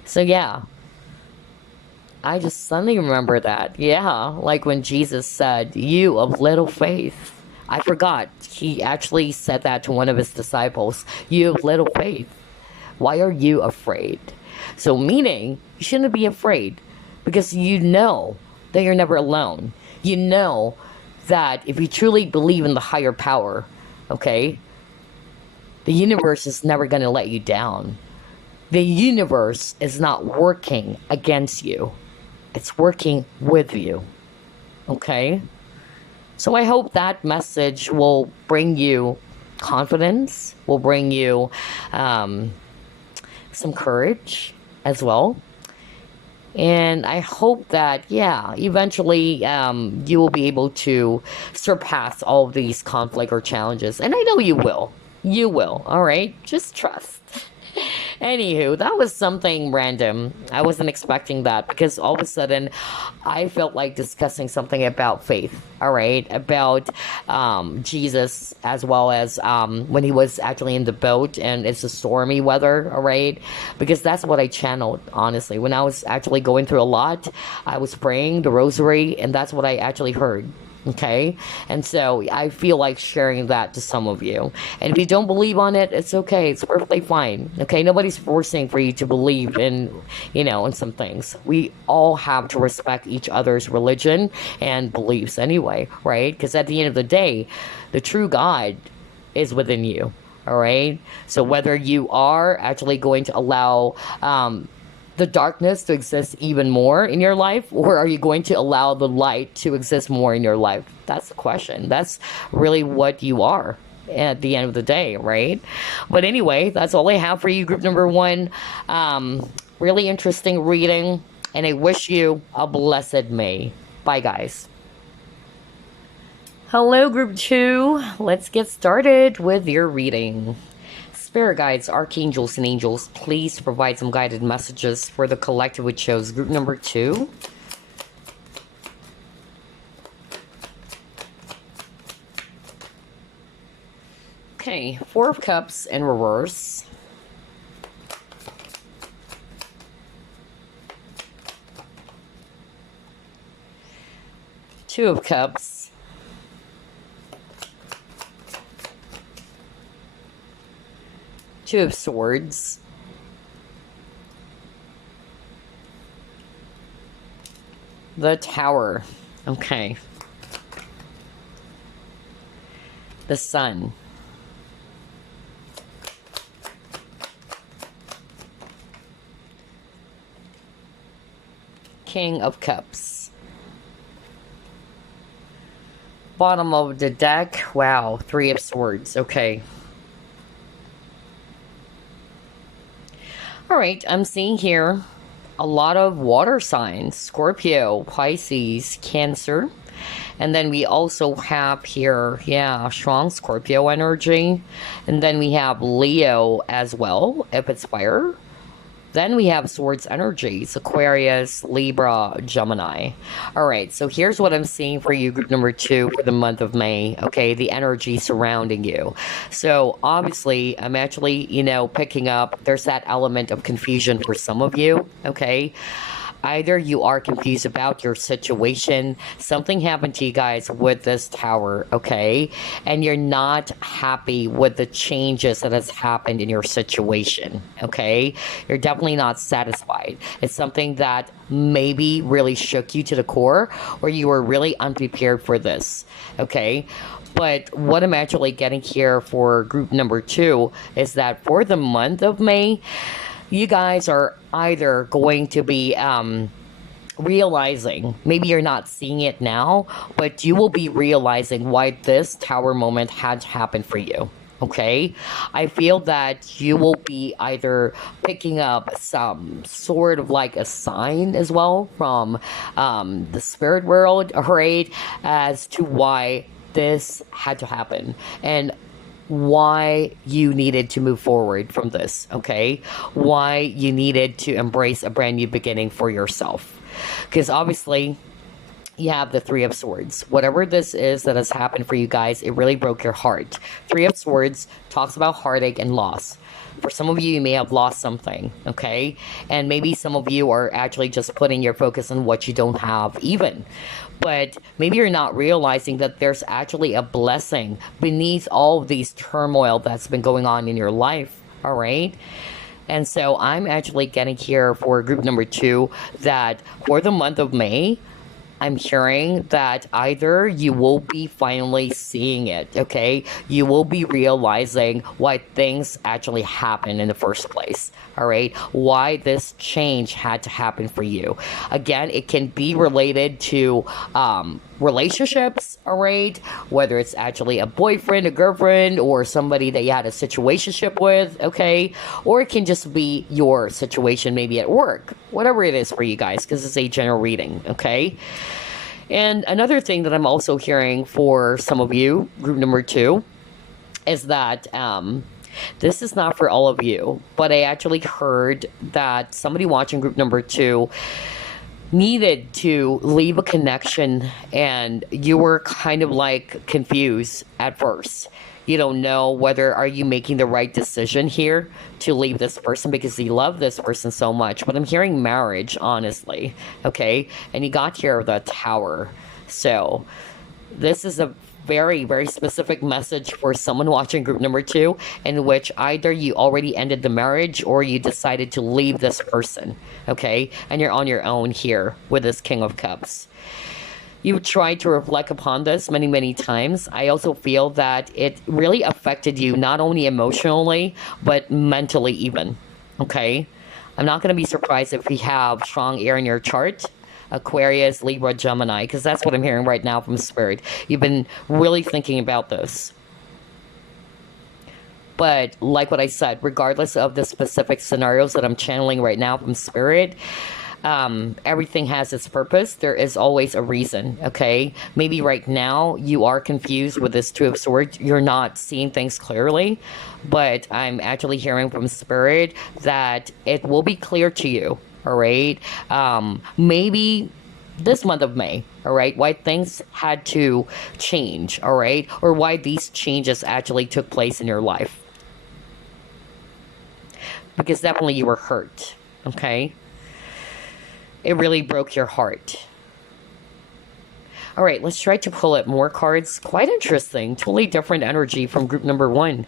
So yeah, I just suddenly remember that. Yeah, like when Jesus said, "You of little faith." I forgot. He actually said that to one of his disciples. "You of little faith. Why are you afraid?" So, meaning, you shouldn't be afraid because you know that you're never alone. You know that if you truly believe in the higher power, okay, the universe is never going to let you down. The universe is not working against you, it's working with you, okay? So I hope that message will bring you confidence, will bring you some courage as well. And I hope that, yeah, eventually you will be able to surpass all of these conflict or challenges. And I know you will. You will, all right? Just trust. Anywho, that was something random. I wasn't expecting that because all of a sudden I felt like discussing something about faith, all right? About Jesus, as well as when he was actually in the boat and it's a stormy weather, all right? Because that's what I channeled, honestly. When I was actually going through a lot, I was praying the rosary, and that's what I actually heard. Okay, and so I feel like sharing that to some of you. And if you don't believe on it, it's okay. It's perfectly fine. Okay, nobody's forcing for you to believe in, in some things. We all have to respect each other's religion and beliefs anyway, right? Because at the end of the day, the true God is within you. All right. So whether you are actually going to allow the darkness to exist even more in your life, or are you going to allow the light to exist more in your life? That's the question. That's really what you are at the end of the day, right? But anyway, that's all I have for you, group number one. Really interesting reading, and I wish you a blessed May. Bye, guys. Hello, group two. Let's get started with your reading. Spirit guides, archangels, and angels, please provide some guided messages for the collective we chose. Group number two. Okay, Four of Cups in reverse. Two of Cups. Two of Swords. The Tower. Okay. The Sun. King of Cups. Bottom of the deck. Wow. Three of Swords. Okay. All right, I'm seeing here a lot of water signs: Scorpio, Pisces, Cancer. And then we also have here, yeah, strong Scorpio energy. And then we have Leo as well, if it's fire. Then we have Swords energies: Aquarius, Libra, Gemini. All right, so here's what I'm seeing for you, group number two, for the month of May. Okay, the energy surrounding you. So obviously, I'm actually, picking up, there's that element of confusion for some of you. Okay. Either you are confused about your situation, something happened to you guys with this tower, okay? And you're not happy with the changes that has happened in your situation, okay? You're definitely not satisfied. It's something that maybe really shook you to the core, or you were really unprepared for this, okay? But what I'm actually getting here for group number two is that for the month of May, you guys are either going to be realizing, maybe you're not seeing it now, but you will be realizing why this tower moment had to happen for you. Okay, I feel that you will be either picking up some sort of like a sign as well from the spirit world, right, as to why this had to happen. And why you needed to move forward from this, okay? Why you needed to embrace a brand new beginning for yourself. Because obviously, you have the Three of Swords. Whatever this is that has happened for you guys, it really broke your heart. Three of Swords talks about heartache and loss. For some of you, you may have lost something, okay? And maybe some of you are actually just putting your focus on what you don't have even. But maybe you're not realizing that there's actually a blessing beneath all of these turmoil that's been going on in your life, all right? And so I'm actually getting here for group number 2 that for the month of May, I'm hearing that either you will be finally seeing it, okay? You will be realizing why things actually happen in the first place, all right? Why this change had to happen for you. Again, it can be related to relationships, all right? Whether it's actually a boyfriend, a girlfriend, or somebody that you had a situationship with, okay? Or it can just be your situation maybe at work. Whatever it is for you guys, because it's a general reading, okay? And another thing that I'm also hearing for some of you, group number 2, is that this is not for all of you, but I actually heard that somebody watching group number 2 needed to leave a connection and you were kind of like confused at first. You don't know whether are you making the right decision here to leave this person because you love this person so much. But I'm hearing marriage, honestly, okay? And you got here the Tower. So this is a very, very specific message for someone watching group number 2 in which either you already ended the marriage or you decided to leave this person, okay? And you're on your own here with this King of Cups. You've tried to reflect upon this many, many times. I also feel that it really affected you not only emotionally, but mentally even, okay? I'm not going to be surprised if we have strong air in your chart, Aquarius, Libra, Gemini, because that's what I'm hearing right now from Spirit. You've been really thinking about this. But like what I said, regardless of the specific scenarios that I'm channeling right now from Spirit, everything has its purpose. There is always a reason, okay? Maybe right now you are confused with this Two of Swords. You're not seeing things clearly, but I'm actually hearing from Spirit that it will be clear to you, all right? Maybe this month of May, all right? Why things had to change, all right? Or why these changes actually took place in your life. Because definitely you were hurt, okay? It really broke your heart. All right, let's try to pull up more cards. Quite interesting. Totally different energy from group number 1.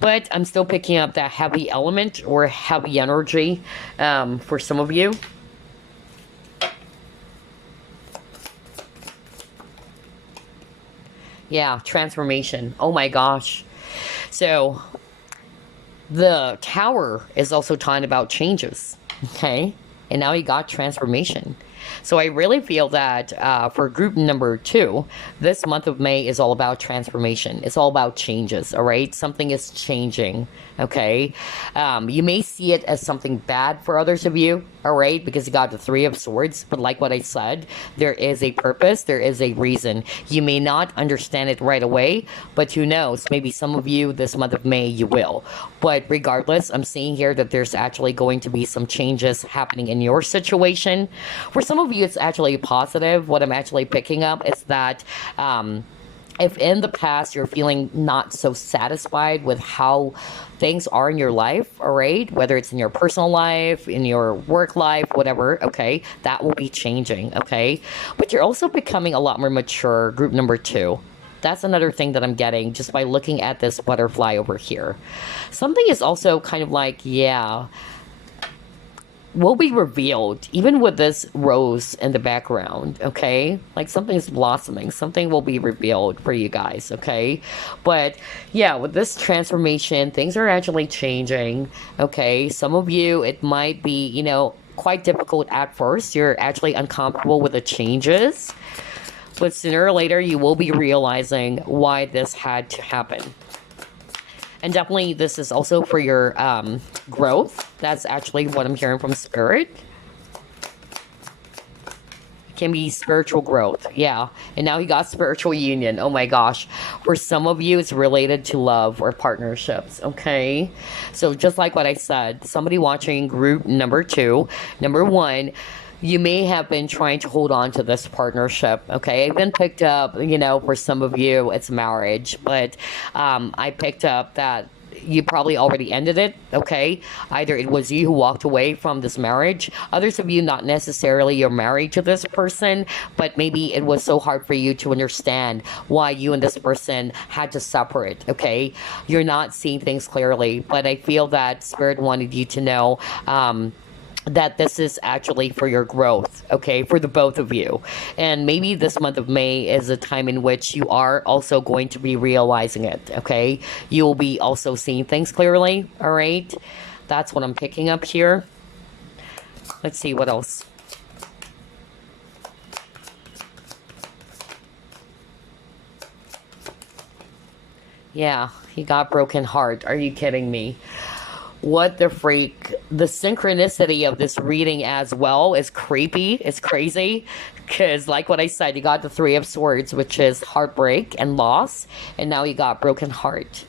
But I'm still picking up that heavy element or heavy energy for some of you. Yeah, transformation. Oh my gosh. So, the Tower is also talking about changes, okay? And now you got transformation. So I really feel that for group number 2, this month of May is all about transformation. It's all about changes, all right? Something is changing, okay? You may see it as something bad for others of you, all right? Because you got the Three of Swords. But like what I said, there is a purpose. There is a reason. You may not understand it right away, but who knows? Maybe some of you this month of May, you will. But regardless, I'm seeing here that there's actually going to be some changes happening in your situation. For some of you, it's actually positive. What I'm actually picking up is that if in the past you're feeling not so satisfied with how things are in your life, all right, whether it's in your personal life, in your work life, whatever, okay, that will be changing, okay? But you're also becoming a lot more mature, group number 2. That's another thing that I'm getting just by looking at this butterfly over here. Something is also kind of like, yeah, will be revealed, even with this rose in the background, okay? Like something's blossoming, something will be revealed for you guys, okay? But yeah, with this transformation, things are actually changing, okay? Some of you, it might be, you know, quite difficult at first. You're actually uncomfortable with the changes, but sooner or later, you will be realizing why this had to happen. And definitely this is also for your growth. That's actually what I'm hearing from Spirit. can be spiritual growth. Yeah. And now he got spiritual union. Oh my gosh. For some of you, it's related to love or partnerships. Okay. So just like what I said, somebody watching group number 2, number 1, you may have been trying to hold on to this partnership. Okay. I even picked up, for some of you, it's marriage, but I picked up that you probably already ended it. Okay, either it was you who walked away from this marriage, others of you not necessarily you're married to this person, but maybe it was so hard for you to understand why you and this person had to separate. Okay, you're not seeing things clearly, but I feel that spirit wanted you to know that this is actually for your growth, okay, for the both of you. And maybe this month of May is a time in which you are also going to be realizing it, okay? You will be also seeing things clearly, all right? That's what I'm picking up here. Let's see what else. Yeah, he got broken heart. Are you kidding me? What the freak? The synchronicity of this reading as well is creepy. It's crazy. Because, like what I said, you got the Three of Swords, which is heartbreak and loss. And now you got broken heart.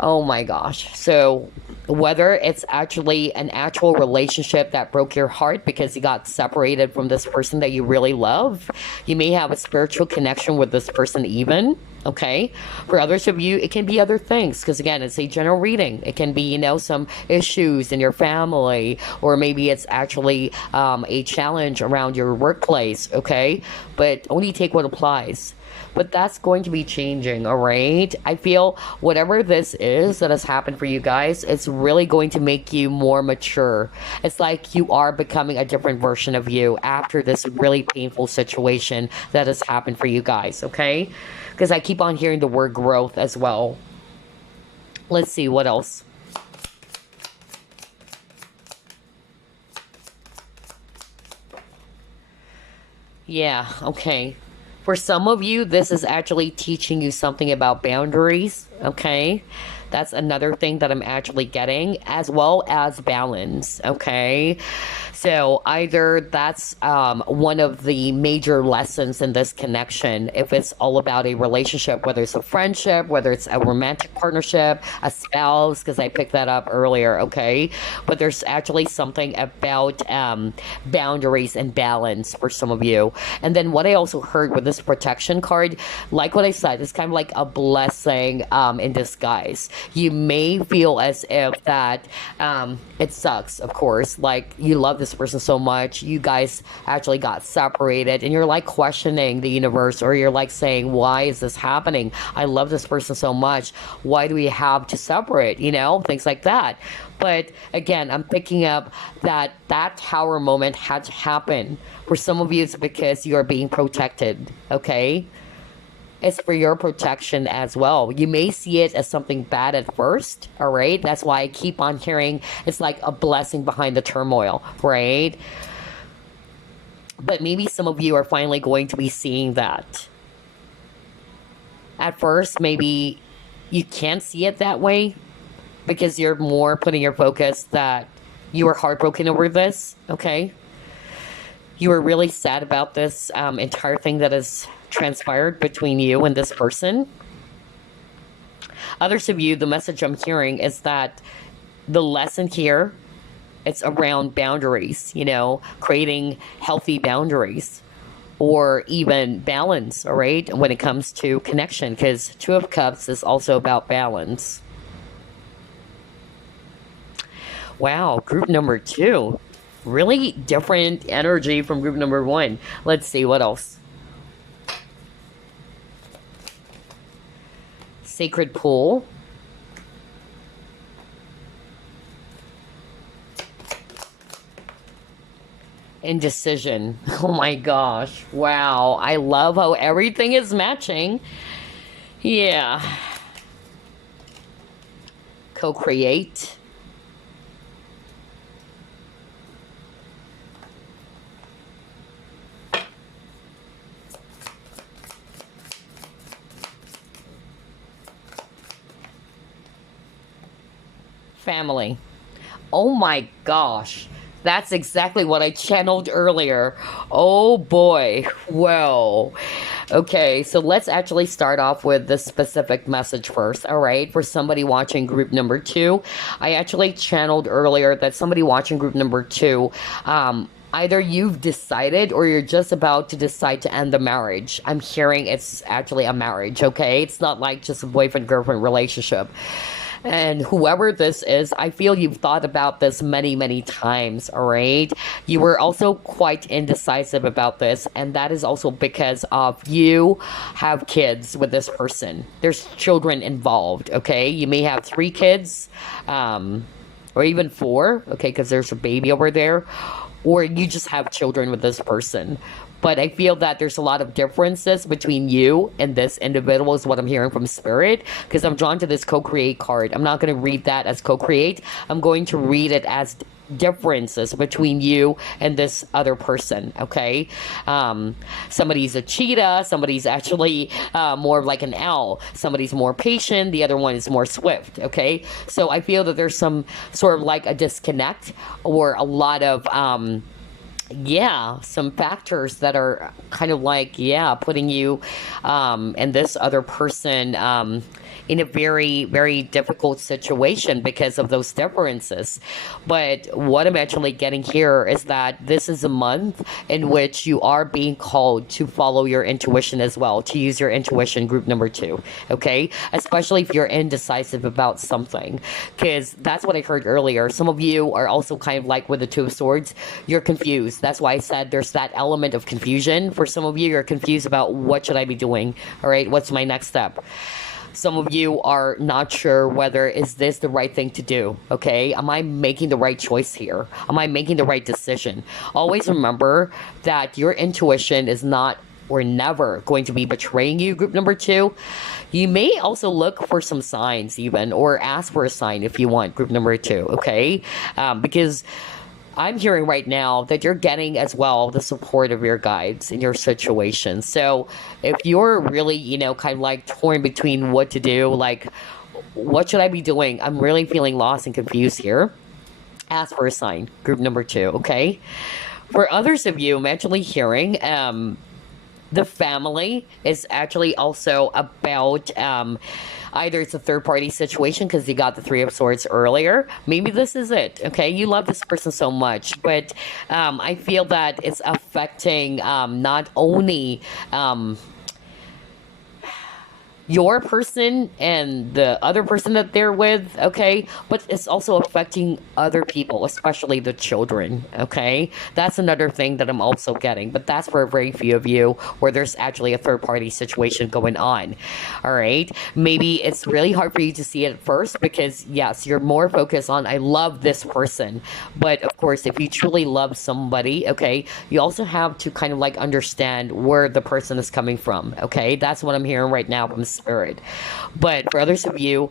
Oh my gosh. So, whether it's actually an actual relationship that broke your heart because you got separated from this person that you really love, you may have a spiritual connection with this person, even. Okay. For others of you, it can be other things because, again, it's a general reading. It can be, some issues in your family, or maybe it's actually a challenge around your workplace. Okay. But only take what applies. But that's going to be changing, all right? I feel whatever this is that has happened for you guys, it's really going to make you more mature. It's like you are becoming a different version of you after this really painful situation that has happened for you guys, okay? Because I keep on hearing the word growth as well. Let's see what else. Yeah, okay. For some of you, this is actually teaching you something about boundaries, okay? That's another thing that I'm actually getting, as well as balance, okay? So either that's one of the major lessons in this connection, if it's all about a relationship, whether it's a friendship, whether it's a romantic partnership, a spouse, because I picked that up earlier, okay? But there's actually something about boundaries and balance for some of you. And then what I also heard with this protection card, like what I said, it's kind of like a blessing in disguise. You may feel as if that it sucks, of course, like you love this person so much, you guys actually got separated, and you're like questioning the universe, or you're like saying, why is this happening? I love this person so much, why do we have to separate, things like that. But again, I'm picking up that tower moment had to happen. For some of you, it's because you are being protected, okay? It's for your protection as well. You may see it as something bad at first, all right? That's why I keep on hearing it's like a blessing behind the turmoil, right? But maybe some of you are finally going to be seeing that. At first, maybe you can't see it that way because you're more putting your focus that you were heartbroken over this, okay? You were really sad about this entire thing that has transpired between you and this person. Others of you, the message I'm hearing is that the lesson here, it's around boundaries, creating healthy boundaries, or even balance, all right, when it comes to connection, because Two of Cups is also about balance. Wow, group number 2. Really different energy from group number 1. Let's see what else. Sacred Pool. Indecision. Oh my gosh. Wow. I love how everything is matching. Yeah. Co-create. Family. Oh my gosh. That's exactly what I channeled earlier. Oh boy. Well, okay, so let's actually start off with the specific message first. All right, for somebody watching group number two, I actually channeled earlier that somebody watching group number two, either you've decided or you're just about to decide to end the marriage. I'm hearing it's actually a marriage, okay? It's not like just a boyfriend girlfriend relationship. And whoever this is, I feel you've thought about this many, many times, all right? You were also quite indecisive about this, and that is also because of you have kids with this person. There's children involved, okay? You may have 3 kids, or even 4, okay, because there's a baby over there, or you just have children with this person. But I feel that there's a lot of differences between you and this individual is what I'm hearing from spirit, because I'm drawn to this co-create card. I'm not going to read that as co-create. I'm going to read it as differences between you and this other person, okay? Somebody's a cheetah, somebody's actually more of like an owl, somebody's more patient, the other one is more swift, okay? So I feel that there's some sort of like a disconnect or a lot of yeah, some factors that are kind of like, yeah, putting you and this other person in a very, very difficult situation because of those differences. But what I'm actually getting here is that this is a month in which you are being called to follow your intuition as well, to use your intuition, group number 2, okay? Especially if you're indecisive about something, because that's what I heard earlier. Some of you are also kind of like with the 2 of Swords, you're confused. That's why I said there's that element of confusion. For some of you, you're confused about what should I be doing, all right? What's my next step? Some of you are not sure whether is this the right thing to do, okay? Am I making the right choice here? Am I making the right decision? Always remember that your intuition is not or never going to be betraying you, group number 2. You may also look for some signs even, or ask for a sign if you want, group number 2, okay? Because I'm hearing right now that you're getting as well the support of your guides in your situation. So if you're really, kind of like torn between what to do, like, what should I be doing? I'm really feeling lost and confused here. Ask for a sign, group number 2, okay? For others of you, I'm actually hearing the family is actually also about either it's a third party situation because you got the 3 of Swords earlier. Maybe this is it, okay? You love this person so much, but I feel that it's affecting not only your person and the other person that they're with, okay? But it's also affecting other people, especially the children, okay? That's another thing that I'm also getting, but that's for a very few of you where there's actually a third party situation going on, all right? Maybe it's really hard for you to see it at first because, yes, you're more focused on, I love this person. But of course, if you truly love somebody, okay, you also have to kind of like understand where the person is coming from, okay? That's what I'm hearing right now from spirit. But for others of you,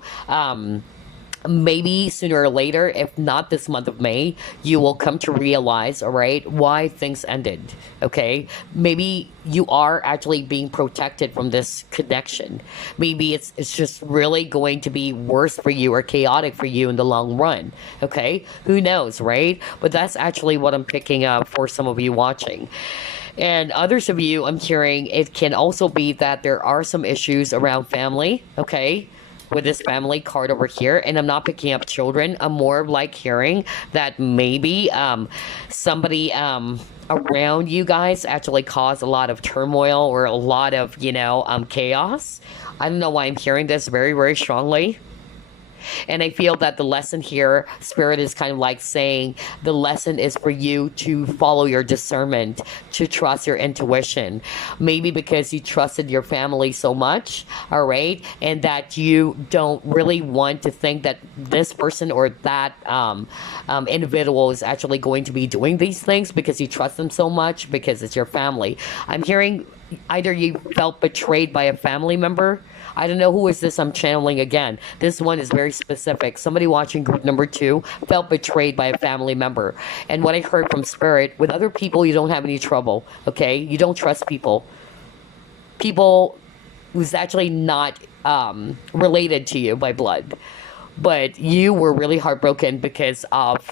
maybe sooner or later, if not this month of May, you will come to realize, all right, why things ended, okay? Maybe you are actually being protected from this connection. Maybe it's just really going to be worse for you or chaotic for you in the long run, okay? Who knows, right? But that's actually what I'm picking up for some of you watching. And others of you, I'm hearing it can also be that there are some issues around family, okay? With this family card over here, and I'm not picking up children. I'm more like hearing that maybe somebody around you guys actually caused a lot of turmoil or a lot of, chaos. I don't know why I'm hearing this very, very strongly. And I feel that the lesson here, Spirit is kind of like saying the lesson is for you to follow your discernment, to trust your intuition. Maybe because you trusted your family so much, all right, and that you don't really want to think that this person or that individual is actually going to be doing these things because you trust them so much because it's your family. I'm hearing either you felt betrayed by a family member. I don't know who is this I'm channeling again. This one is very specific. Somebody watching group number 2 felt betrayed by a family member. And what I heard from Spirit, with other people, you don't have any trouble, okay? You don't trust people. People who's actually not related to you by blood. But you were really heartbroken because of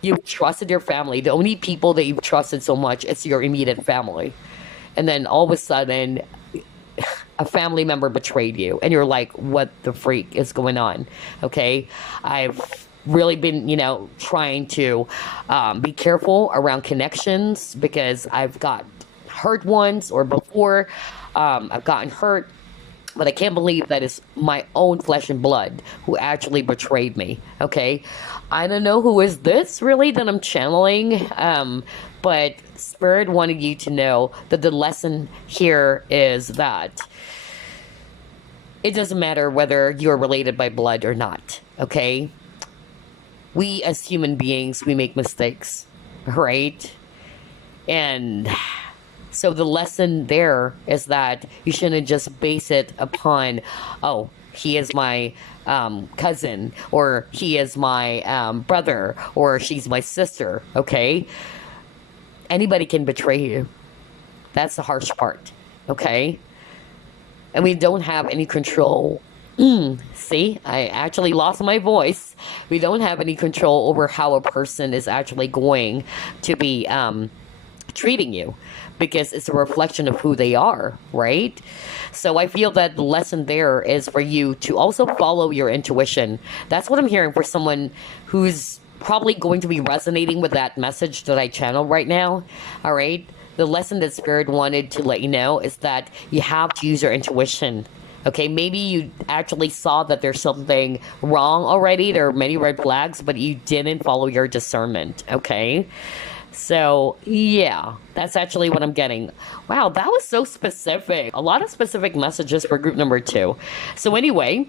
You've trusted your family. The only people that you've trusted so much is your immediate family. And then all of a sudden, a family member betrayed you. And you're like, what the freak is going on? Okay. I've really been, trying to be careful around connections because I've got hurt once or before. I've gotten hurt, but I can't believe that it's my own flesh and blood who actually betrayed me. Okay, I don't know who is this really that I'm channeling, but Spirit wanted you to know that the lesson here is that it doesn't matter whether you're related by blood or not. Okay, we as human beings, we make mistakes, right? And so the lesson there is that you shouldn't just base it upon, oh, he is my cousin, or he is my brother, or she's my sister, okay? Anybody can betray you. That's the harsh part, okay? And we don't have any control. See, I actually lost my voice. We don't have any control over how a person is actually going to be treating you, because it's a reflection of who they are, right? So I feel that the lesson there is for you to also follow your intuition. That's what I'm hearing for someone who's probably going to be resonating with that message that I channel right now, all right? The lesson that Spirit wanted to let you know is that you have to use your intuition. Okay, maybe you actually saw that there's something wrong already. There are many red flags, but you didn't follow your discernment, okay? So, yeah, that's actually what I'm getting. Wow, that was so specific. A lot of specific messages for group number 2. So anyway,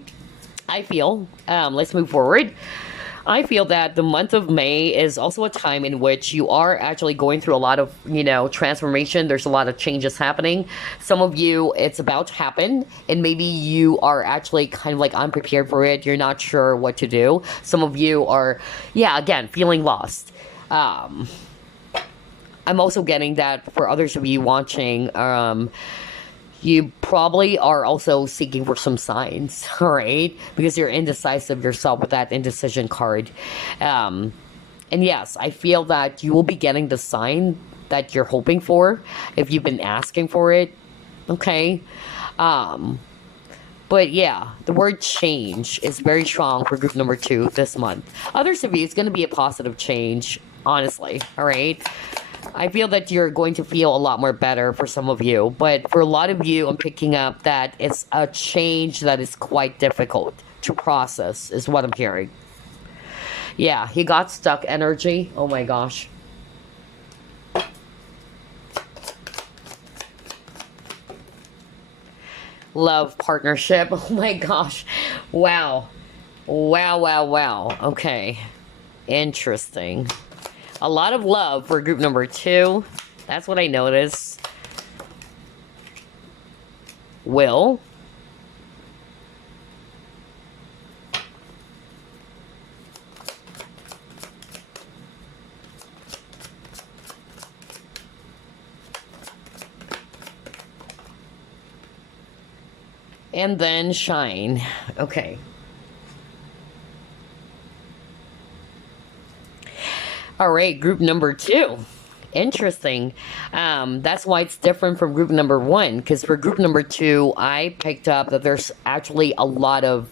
I feel, let's move forward. I feel that the month of May is also a time in which you are actually going through a lot of, transformation. There's a lot of changes happening. Some of you, it's about to happen, and maybe you are actually kind of like unprepared for it. You're not sure what to do. Some of you are, again, feeling lost. I'm also getting that for others of you watching, you probably are also seeking for some signs, all right? Because you're indecisive yourself with that indecision card. And yes, I feel that you will be getting the sign that you're hoping for if you've been asking for it, okay? But yeah, the word change is very strong for group number 2 this month. Others of you, it's going to be a positive change, honestly, all right? I feel that you're going to feel a lot more better for some of you, but for a lot of you, I'm picking up that it's a change that is quite difficult to process, is what I'm hearing. Yeah, he got stuck energy. Oh my gosh. Love, partnership. Oh my gosh. Wow. Wow. Okay. Interesting. A lot of love for group number 2. That's what I noticed. Will. And then shine. Okay. All right, group number 2. Interesting. That's why it's different from group number 1, because for group number 2, I picked up that there's actually a lot of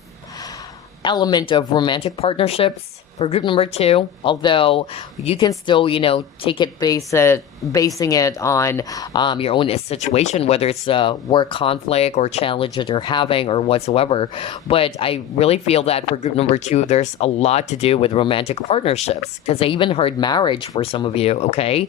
element of romantic partnerships for group number 2, although you can still, take it basing it on your own situation, whether it's a work conflict or challenge that you're having or whatsoever. But I really feel that for group number 2, there's a lot to do with romantic partnerships, because I even heard marriage for some of you, okay?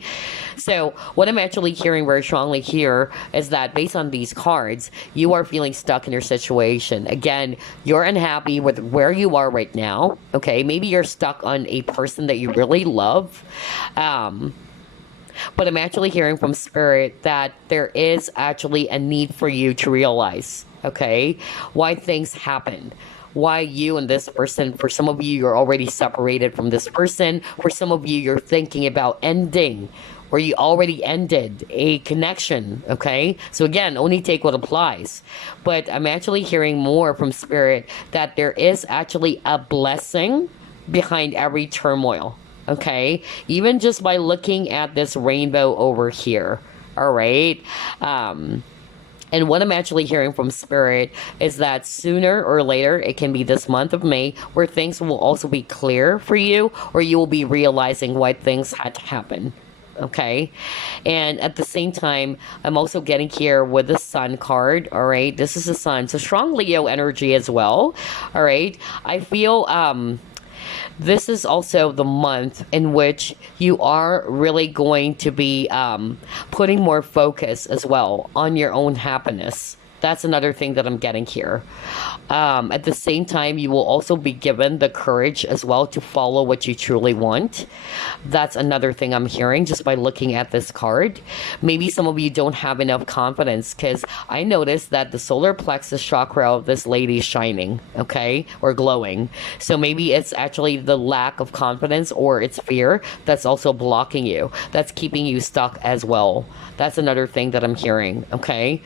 So what I'm actually hearing very strongly here is that based on these cards, you are feeling stuck in your situation. Again, you're unhappy with where you are right now, okay? Maybe you're stuck on a person that you really love. But I'm actually hearing from Spirit that there is actually a need for you to realize, okay, why things happen. Why you and this person, for some of you, you're already separated from this person. For some of you, you're thinking about ending, or you already ended a connection, okay? So again, only take what applies. But I'm actually hearing more from Spirit that there is actually a blessing behind every turmoil, okay? Even just by looking at this rainbow over here, all right? And what I'm actually hearing from Spirit is that sooner or later, it can be this month of May, where things will also be clear for you, or you will be realizing why things had to happen. Okay. And at the same time, I'm also getting here with the Sun card. All right. This is the Sun. So strong Leo energy as well. All right. I feel this is also the month in which you are really going to be putting more focus as well on your own happiness. That's another thing that I'm getting here. At the same time, you will also be given the courage as well to follow what you truly want. That's another thing I'm hearing just by looking at this card. Maybe some of you don't have enough confidence, because I noticed that the solar plexus chakra of this lady is shining, okay, or glowing. So maybe it's actually the lack of confidence, or it's fear that's also blocking you, that's keeping you stuck as well. That's another thing that I'm hearing, okay?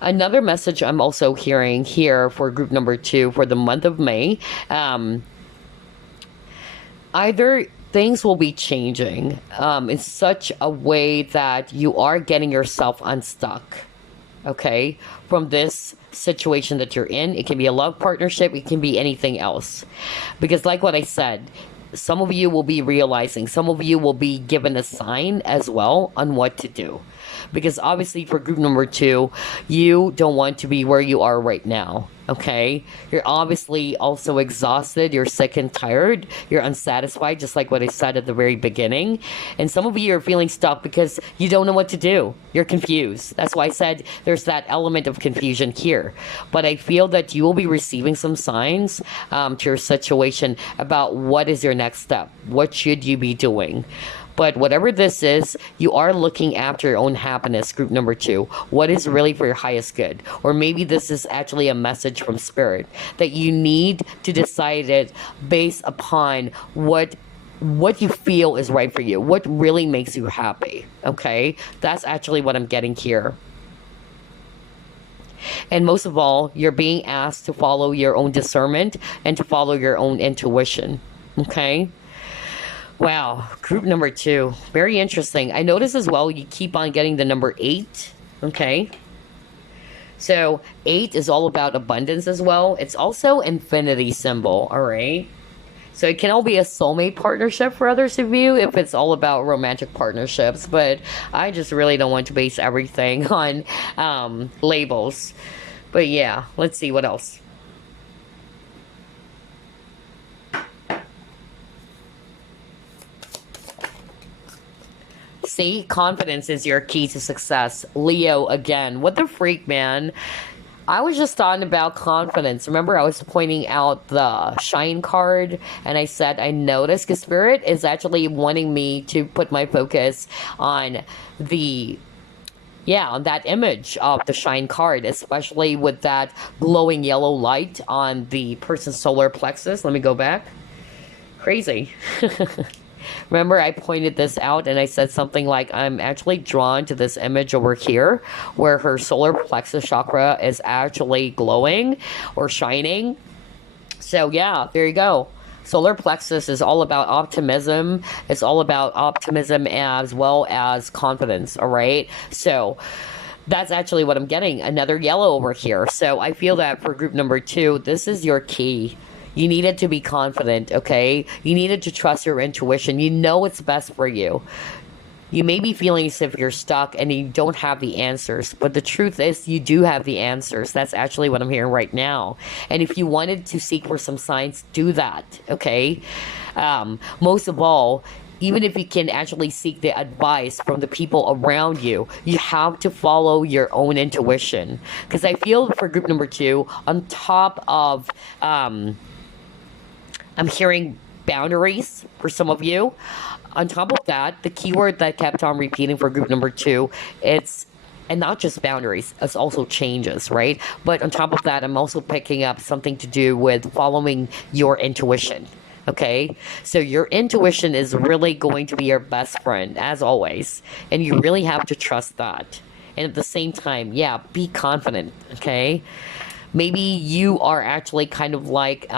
Another message I'm also hearing here for group number 2 for the month of May, either things will be changing in such a way that you are getting yourself unstuck, okay, from this situation that you're in. It can be a love partnership, it can be anything else. Because like what I said, some of you will be realizing, some of you will be given a sign as well on what to do. Because obviously for group number 2, you don't want to be where you are right now, okay? You're obviously also exhausted, you're sick and tired, you're unsatisfied, just like what I said at the very beginning. And some of you are feeling stuck because you don't know what to do. You're confused. That's why I said there's that element of confusion here. But I feel that you will be receiving some signs to your situation about what is your next step. What should you be doing? But whatever this is, you are looking after your own happiness, group number 2. What is really for your highest good? Or maybe this is actually a message from Spirit that you need to decide it based upon what you feel is right for you, what really makes you happy, okay? That's actually what I'm getting here. And most of all, you're being asked to follow your own discernment and to follow your own intuition, okay? Wow, group number 2, very interesting. I notice as well you keep on getting the number 8, okay? So 8 is all about abundance as well. It's also infinity symbol, all right? So it can all be a soulmate partnership for others of you if it's all about romantic partnerships. But I just really don't want to base everything on labels. But yeah, let's see what else. See, confidence is your key to success. Leo again. What the freak, man? I was just talking about confidence. Remember, I was pointing out the shine card, and I said I noticed because Spirit is actually wanting me to put my focus on on that image of the shine card, especially with that glowing yellow light on the person's solar plexus. Let me go back. Crazy. Remember, I pointed this out and I said something like, I'm actually drawn to this image over here where her solar plexus chakra is actually glowing or shining. So yeah, there you go. Solar plexus is all about optimism. It's all about optimism as well as confidence, all right? So that's actually what I'm getting. Another yellow over here. So I feel that for group number 2, this is your key. You needed to be confident, okay? You needed to trust your intuition. You know what's best for you. You may be feeling as if you're stuck and you don't have the answers, but the truth is you do have the answers. That's actually what I'm hearing right now. And if you wanted to seek for some signs, do that, okay? Most of all, even if you can actually seek the advice from the people around you, you have to follow your own intuition. Because I feel for group number 2, on top of, I'm hearing boundaries for some of you. On top of that, the keyword that kept on repeating for group number 2, and not just boundaries, it's also changes, right? But on top of that, I'm also picking up something to do with following your intuition, okay? So your intuition is really going to be your best friend, as always, and you really have to trust that. And at the same time, yeah, be confident, okay? Maybe you are actually kind of like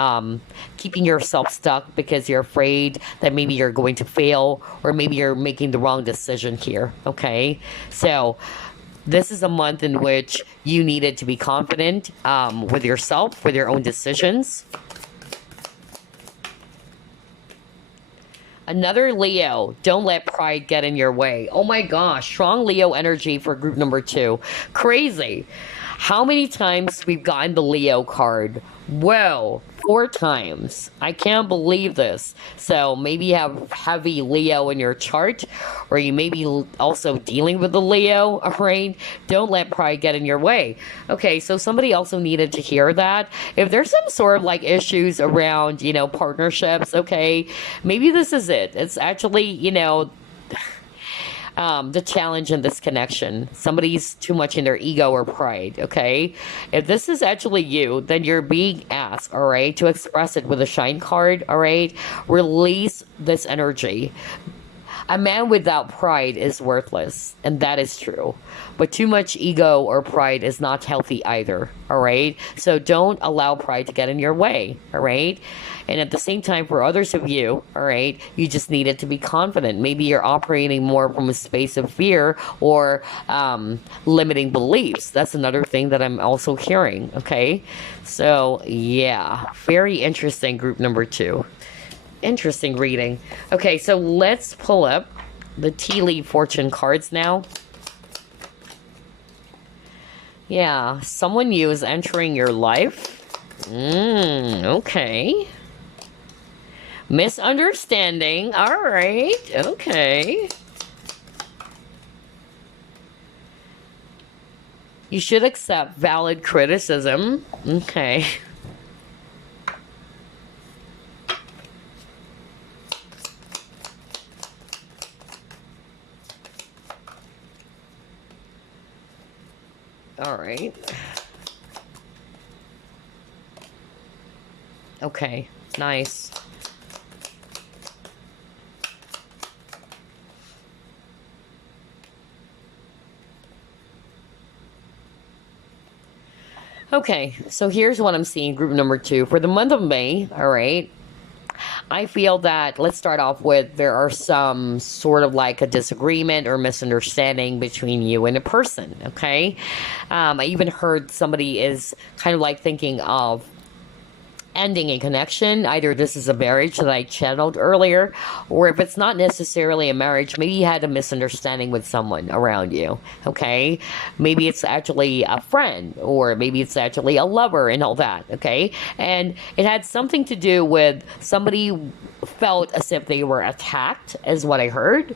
keeping yourself stuck because you're afraid that maybe you're going to fail, or maybe you're making the wrong decision here. Okay, so this is a month in which you needed to be confident with yourself, with your own decisions. Another Leo, don't let pride get in your way. Oh my gosh, strong Leo energy for group number 2. Crazy. How many times we've gotten the Leo card? Whoa, 4 times. I can't believe this. So maybe you have heavy Leo in your chart, or you may be also dealing with the Leo, all right? Don't let pride get in your way. Okay, so somebody also needed to hear that. If there's some sort of like issues around, partnerships, okay, maybe this is it. It's actually, the challenge in this connection. Somebody's too much in their ego or pride, okay? If this is actually you, then you're being asked, all right, to express it with a shine card, all right? Release this energy. A man without pride is worthless, and that is true. But too much ego or pride is not healthy either, all right? So don't allow pride to get in your way, all right? And at the same time, for others of you, all right, you just needed to be confident. Maybe you're operating more from a space of fear or limiting beliefs. That's another thing that I'm also hearing, okay? So, yeah, very interesting, group number 2. Interesting reading. Okay, so let's pull up the tea leaf fortune cards now. Yeah, someone new is entering your life. Okay. Misunderstanding. All right. Okay. You should accept valid criticism. Okay. All right. Okay, nice. Okay, so here's what I'm seeing, group number 2. For the month of May, all right, I feel that, let's start off with, there are some sort of like a disagreement or misunderstanding between you and a person, okay? I even heard somebody is kind of like thinking of ending a connection. Either this is a marriage that I channeled earlier, or if it's not necessarily a marriage, maybe you had a misunderstanding with someone around you, okay? Maybe it's actually a friend, or maybe it's actually a lover and all that, okay? And it had something to do with somebody felt as if they were attacked, is what I heard.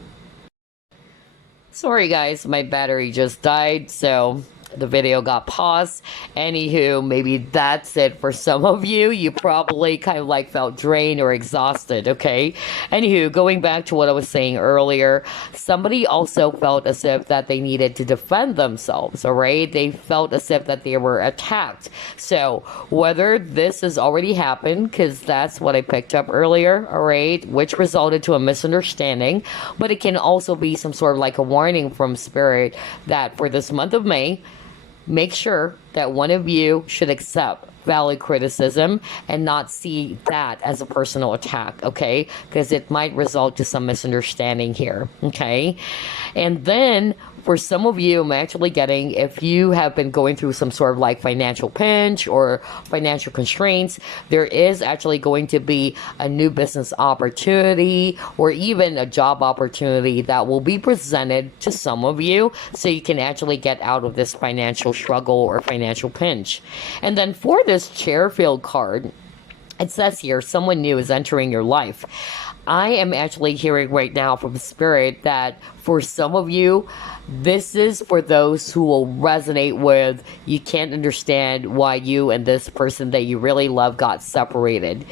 Sorry guys, my battery just died, so the video got paused. Anywho, maybe that's it for some of you. You probably kind of like felt drained or exhausted, okay? Anywho, going back to what I was saying earlier, somebody also felt as if that they needed to defend themselves, all right? They felt as if that they were attacked. So whether this has already happened, because that's what I picked up earlier, all right, which resulted to a misunderstanding, but it can also be some sort of like a warning from spirit that for this month of May, make sure that one of you should accept valid criticism and not see that as a personal attack, okay? Because it might result to some misunderstanding here, okay? And then for some of you, I'm actually getting, if you have been going through some sort of like financial pinch or financial constraints, there is actually going to be a new business opportunity or even a job opportunity that will be presented to some of you, so you can actually get out of this financial struggle or financial pinch. And then for this Chairfield card, it says here, someone new is entering your life. I am actually hearing right now from Spirit that for some of you, this is for those who will resonate with, you can't understand why you and this person that you really love got separated.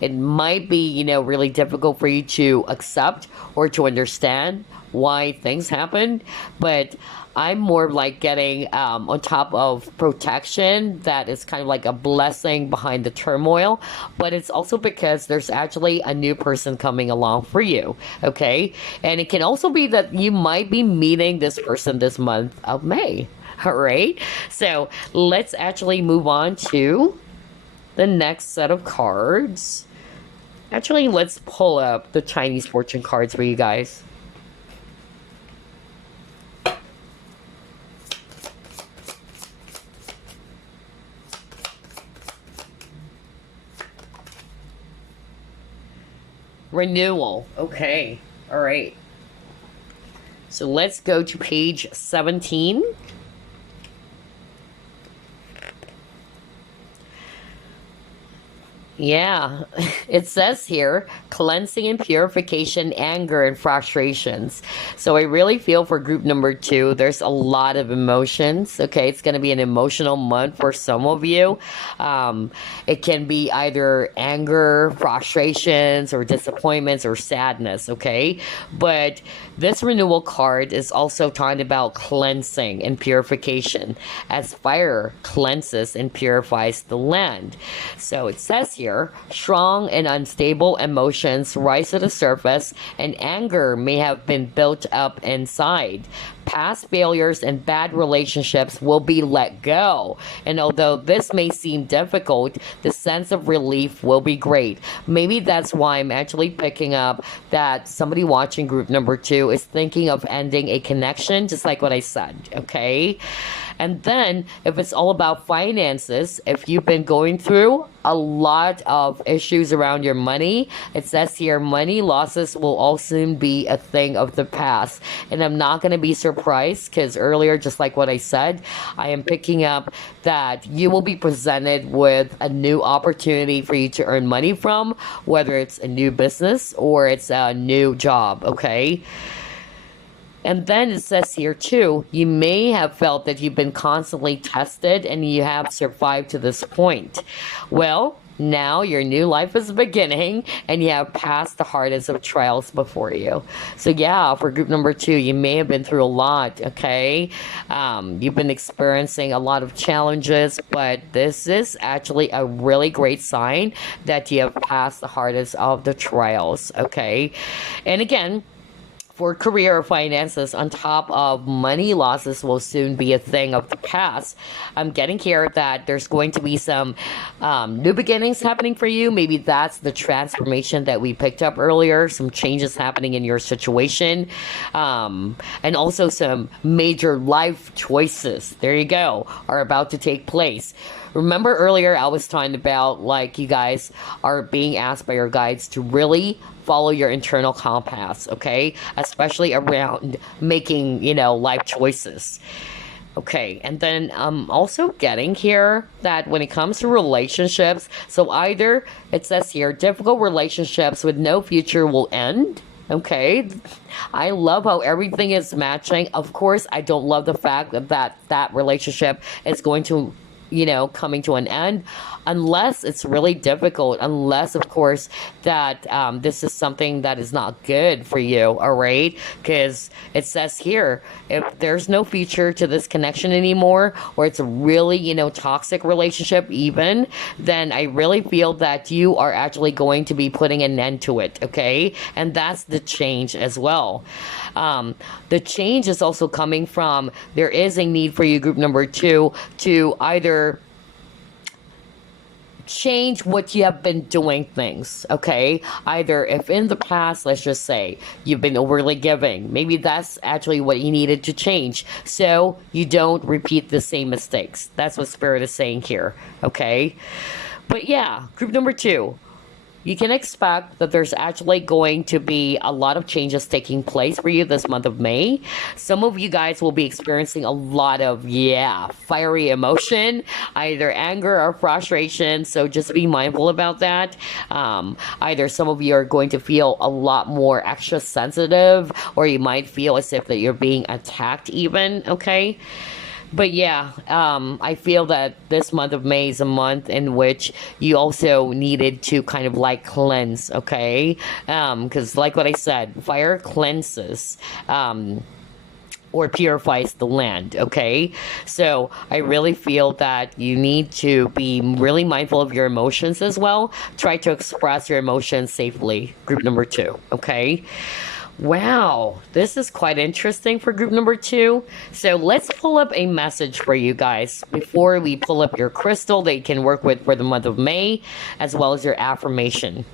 It might be, really difficult for you to accept or to understand why things happened, but I'm more like getting on top of protection that is kind of like a blessing behind the turmoil, but it's also because there's actually a new person coming along for you, okay? And it can also be that you might be meeting this person this month of May. All right. So let's actually move on to the next set of cards. Actually, let's pull up the Chinese fortune cards for you guys. Renewal. Okay. All right. So let's go to page 17. Yeah, it says here cleansing and purification, anger and frustrations. So I really feel for group number 2, there's a lot of emotions. Okay, it's going to be an emotional month for some of you. It can be either anger, frustrations, or disappointments or sadness. Okay, but this renewal card is also talking about cleansing and purification, as fire cleanses and purifies the land. So it says here, strong and unstable emotions rise to the surface, and anger may have been built up inside. Past failures and bad relationships will be let go. And although this may seem difficult, the sense of relief will be great. Maybe that's why I'm actually picking up that somebody watching group number 2 is thinking of ending a connection, just like what I said, okay? And then, if it's all about finances, if you've been going through a lot of issues around your money, it says here money losses will all soon be a thing of the past. And I'm not going to be surprised because earlier, just like what I said, I am picking up that you will be presented with a new opportunity for you to earn money from, whether it's a new business or it's a new job, okay? And then it says here too, you may have felt that you've been constantly tested and you have survived to this point. Well, now your new life is beginning and you have passed the hardest of trials before you. So yeah, for group number 2, you may have been through a lot, okay? You've been experiencing a lot of challenges, but this is actually a really great sign that you have passed the hardest of the trials, okay? And again, for career or finances, on top of money losses will soon be a thing of the past. I'm getting here that there's going to be some new beginnings happening for you. Maybe that's the transformation that we picked up earlier, some changes happening in your situation, and also some major life choices, there you go, are about to take place. Remember earlier I was talking about like you guys are being asked by your guides to really follow your internal compass, okay? Especially around making, life choices. Okay, and then I'm also getting here that when it comes to relationships, so either it says here, difficult relationships with no future will end. Okay, I love how everything is matching. Of course, I don't love the fact that relationship is going to coming to an end, unless it's really difficult, unless, of course, that this is something that is not good for you, all right? Because it says here, if there's no future to this connection anymore, or it's a really, toxic relationship even, then I really feel that you are actually going to be putting an end to it, okay? And that's the change as well. The change is also coming from, there is a need for you, group number 2, to either change what you have been doing things, okay? Either if in the past, let's just say, you've been overly giving, maybe that's actually what you needed to change so you don't repeat the same mistakes. That's what Spirit is saying here, okay? But yeah, group number 2, you can expect that there's actually going to be a lot of changes taking place for you this month of May. Some of you guys will be experiencing a lot of, fiery emotion, either anger or frustration. So just be mindful about that. Either some of you are going to feel a lot more extra sensitive, or you might feel as if that you're being attacked even, okay? But yeah, I feel that this month of May is a month in which you also needed to kind of like cleanse, okay? Because like what I said, fire cleanses. Or purifies the land, okay? So I really feel that you need to be really mindful of your emotions as well. Try to express your emotions safely, group number 2, okay? Wow, this is quite interesting for group number two. So let's pull up a message for you guys before we pull up your crystal that you can work with for the month of May, as well as your affirmation.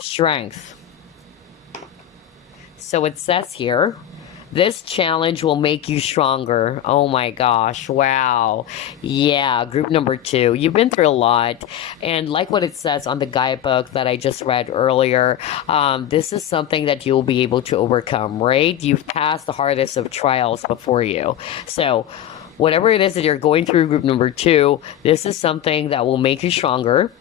Strength. So it says here, this challenge will make you stronger. Oh my gosh. Wow. Yeah, group number two. You've been through a lot. And like what it says on the guidebook that I just read earlier, this is something that you'll be able to overcome, right? You've passed the hardest of trials before you. So whatever it is that you're going through, group number two, this is something that will make you stronger.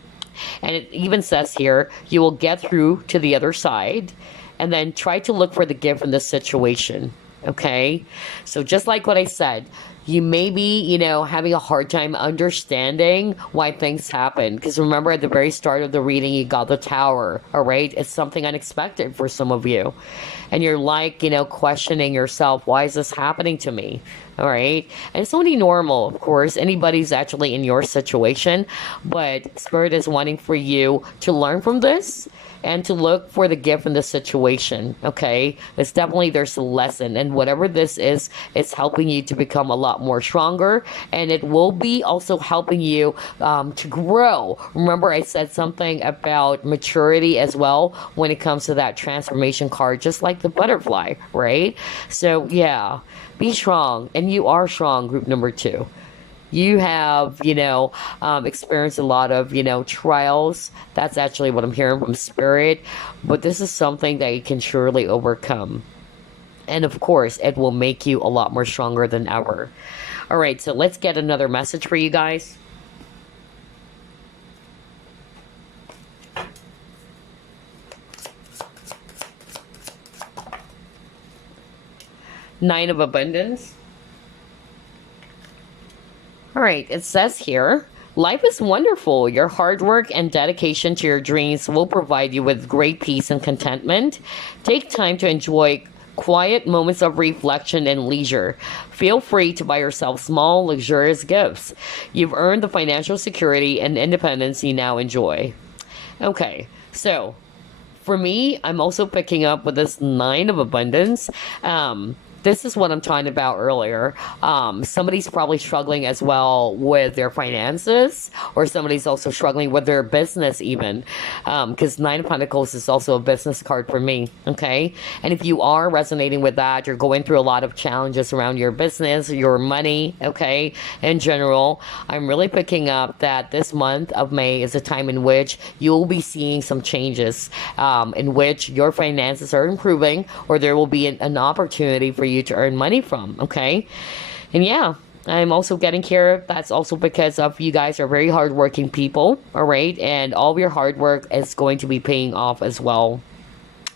And it even says here, you will get through to the other side. And then try to look for the gift in this situation. Okay? So just like what I said, you may be, having a hard time understanding why things happen. Because remember, at the very start of the reading, you got the Tower. All right? It's something unexpected for some of you. And you're like, questioning yourself, why is this happening to me? All right? And it's only normal, of course. Anybody's actually in your situation. But Spirit is wanting for you to learn from this and to look for the gift in the situation. Okay, it's definitely, there's a lesson, and whatever this is, it's helping you to become a lot more stronger, and it will be also helping you to grow. Remember, I said something about maturity as well when it comes to that transformation card, just like the butterfly, right? So yeah, be strong, and you are strong, group number two. You have, experienced a lot of, trials. That's actually what I'm hearing from Spirit. But this is something that you can surely overcome. And of course, it will make you a lot more stronger than ever. All right, so let's get another message for you guys. Nine of Abundance. All right, it says here, life is wonderful. Your hard work and dedication to your dreams will provide you with great peace and contentment. Take time to enjoy quiet moments of reflection and leisure. Feel free to buy yourself small, luxurious gifts. You've earned the financial security and independence you now enjoy. Okay, so for me, I'm also picking up with this Nine of Abundance. This is what I'm talking about earlier. Somebody's probably struggling as well with their finances, or somebody's also struggling with their business even, because Nine of Pentacles is also a business card for me, okay? And if you are resonating with that, you're going through a lot of challenges around your business, your money, okay, in general, I'm really picking up that this month of May is a time in which you'll be seeing some changes, in which your finances are improving, or there will be an opportunity for you to earn money from, okay? And yeah, I'm also getting here. That's also because of you guys are very hardworking people, all right? And all of your hard work is going to be paying off as well.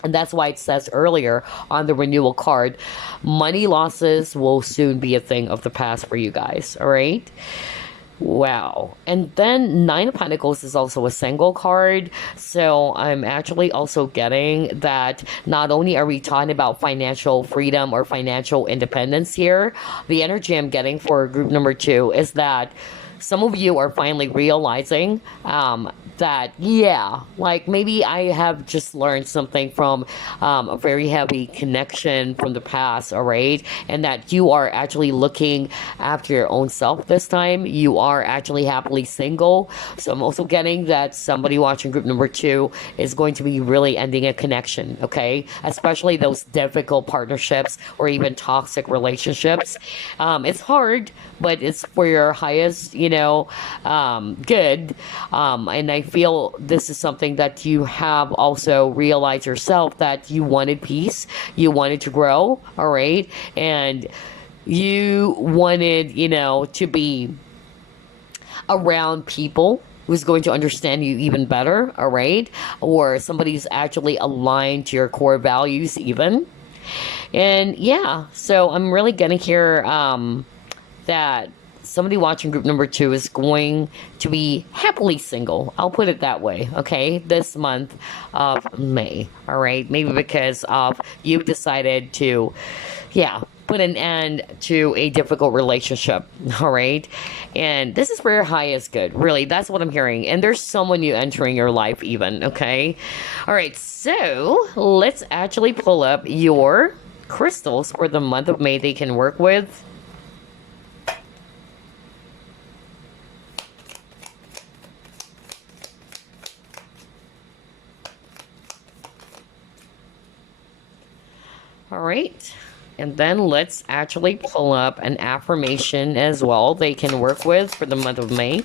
And that's why it says earlier on the renewal card, money losses will soon be a thing of the past for you guys, all right? Wow. And then Nine of Pentacles is also a single card. So I'm actually also getting that not only are we talking about financial freedom or financial independence here, the energy I'm getting for group number two is that some of you are finally realizing that, yeah, like maybe I have just learned something from a very heavy connection from the past, all right? And that you are actually looking after your own self this time. You are actually happily single. So I'm also getting that somebody watching group number two is going to be really ending a connection, okay? Especially those difficult partnerships or even toxic relationships. It's hard, but it's for your highest, good. And I feel this is something that you have also realized yourself, that you wanted peace, you wanted to grow, all right? And you wanted, to be around people who's going to understand you even better, all right? Or somebody's actually aligned to your core values even. And yeah, so I'm really gonna hear that somebody watching group number two is going to be happily single. I'll put it that way, okay? This month of May, all right? Maybe because of you've decided to, put an end to a difficult relationship. All right. And this is for your highest good. Really, that's what I'm hearing. And there's someone new entering your life, even. Okay. All right. So let's actually pull up your crystals for the month of May they can work with. All right. And then let's actually pull up an affirmation as well they can work with for the month of May.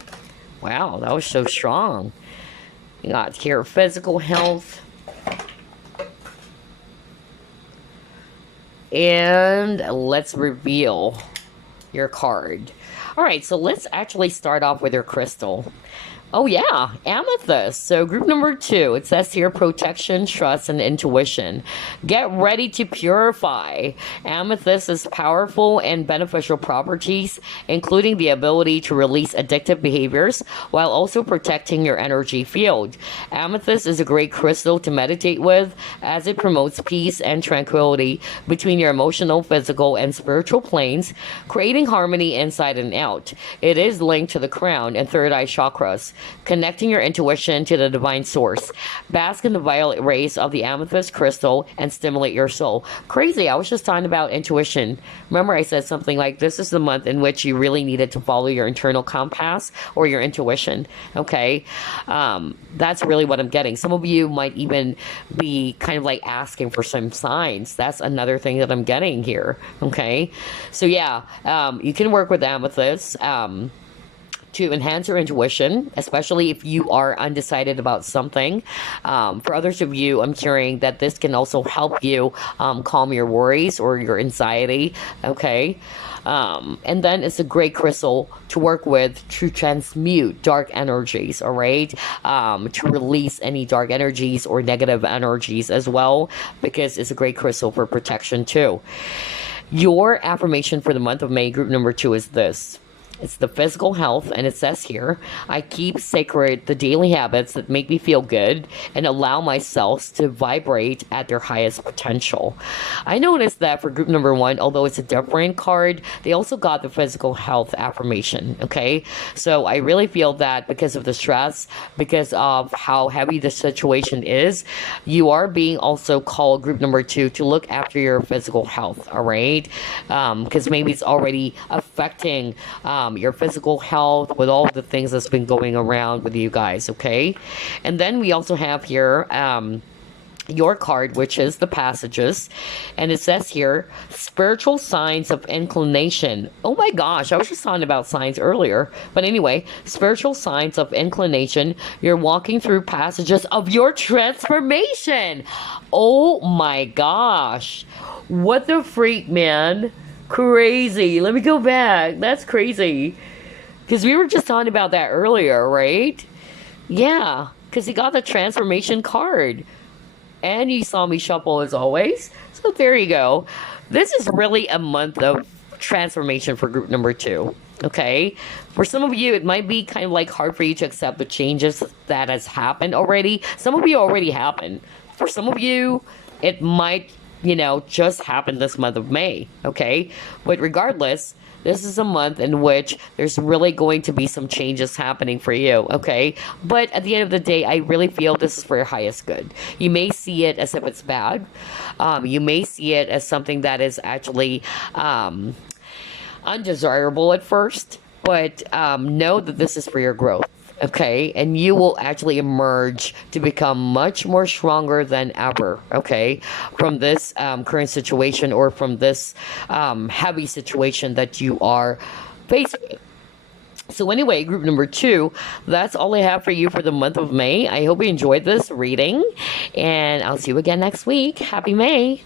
Wow, that was so strong. You got here physical health. And let's reveal your card. All right, so let's actually start off with your crystal. Oh yeah, amethyst. So group number 2, it says here protection, trust, and intuition. Get ready to purify. Amethyst is powerful and beneficial properties, including the ability to release addictive behaviors while also protecting your energy field. Amethyst is a great crystal to meditate with as it promotes peace and tranquility between your emotional, physical, and spiritual planes, creating harmony inside and out. It is linked to the crown and third eye chakras, connecting your intuition to the divine source. Bask in the violet rays of the amethyst crystal and stimulate your soul. Crazy, I was just talking about intuition. Remember I said something like this is the month in which you really needed to follow your internal compass or your intuition. Okay, that's really what I'm getting. Some of you might even be kind of like asking for some signs. That's another thing that I'm getting here. Okay, so yeah, you can work with amethyst to enhance your intuition, especially if you are undecided about something. For others of you, I'm hearing that this can also help you calm your worries or your anxiety. Okay. And then it's a great crystal to work with to transmute dark energies, all right? To release any dark energies or negative energies as well, because it's a great crystal for protection too. Your affirmation for the month of May, group number 2, is this. It's the physical health, and it says here, I keep sacred the daily habits that make me feel good and allow my cells to vibrate at their highest potential. I noticed that for group number 1, although it's a different card, they also got the physical health affirmation, okay? So I really feel that because of the stress, because of how heavy the situation is, you are being also called, group number 2, to look after your physical health, all right? Because maybe it's already affecting your physical health with all the things that's been going around with you guys, okay? And then we also have here your card, which is the passages, and it says here spiritual signs of inclination. Oh my gosh, I was just talking about signs earlier, but anyway, spiritual signs of inclination. You're walking through passages of your transformation. Oh my gosh, what the freak, man. Crazy. Let me go back. That's crazy. Because we were just talking about that earlier, right? Yeah. Because he got the transformation card. And you saw me shuffle as always. So there you go. This is really a month of transformation for group number 2. Okay? For some of you, it might be kind of like hard for you to accept the changes that has happened already. Some of you already happened. For some of you, it might just happened this month of May, okay? But regardless, this is a month in which there's really going to be some changes happening for you, okay? But at the end of the day, I really feel this is for your highest good. You may see it as if it's bad. You may see it as something that is actually undesirable at first, but know that this is for your growth. Okay, and you will actually emerge to become much more stronger than ever, okay, from this current situation or from this heavy situation that you are faced with. So anyway, group number 2, that's all I have for you for the month of May. I hope you enjoyed this reading, and I'll see you again next week. Happy May!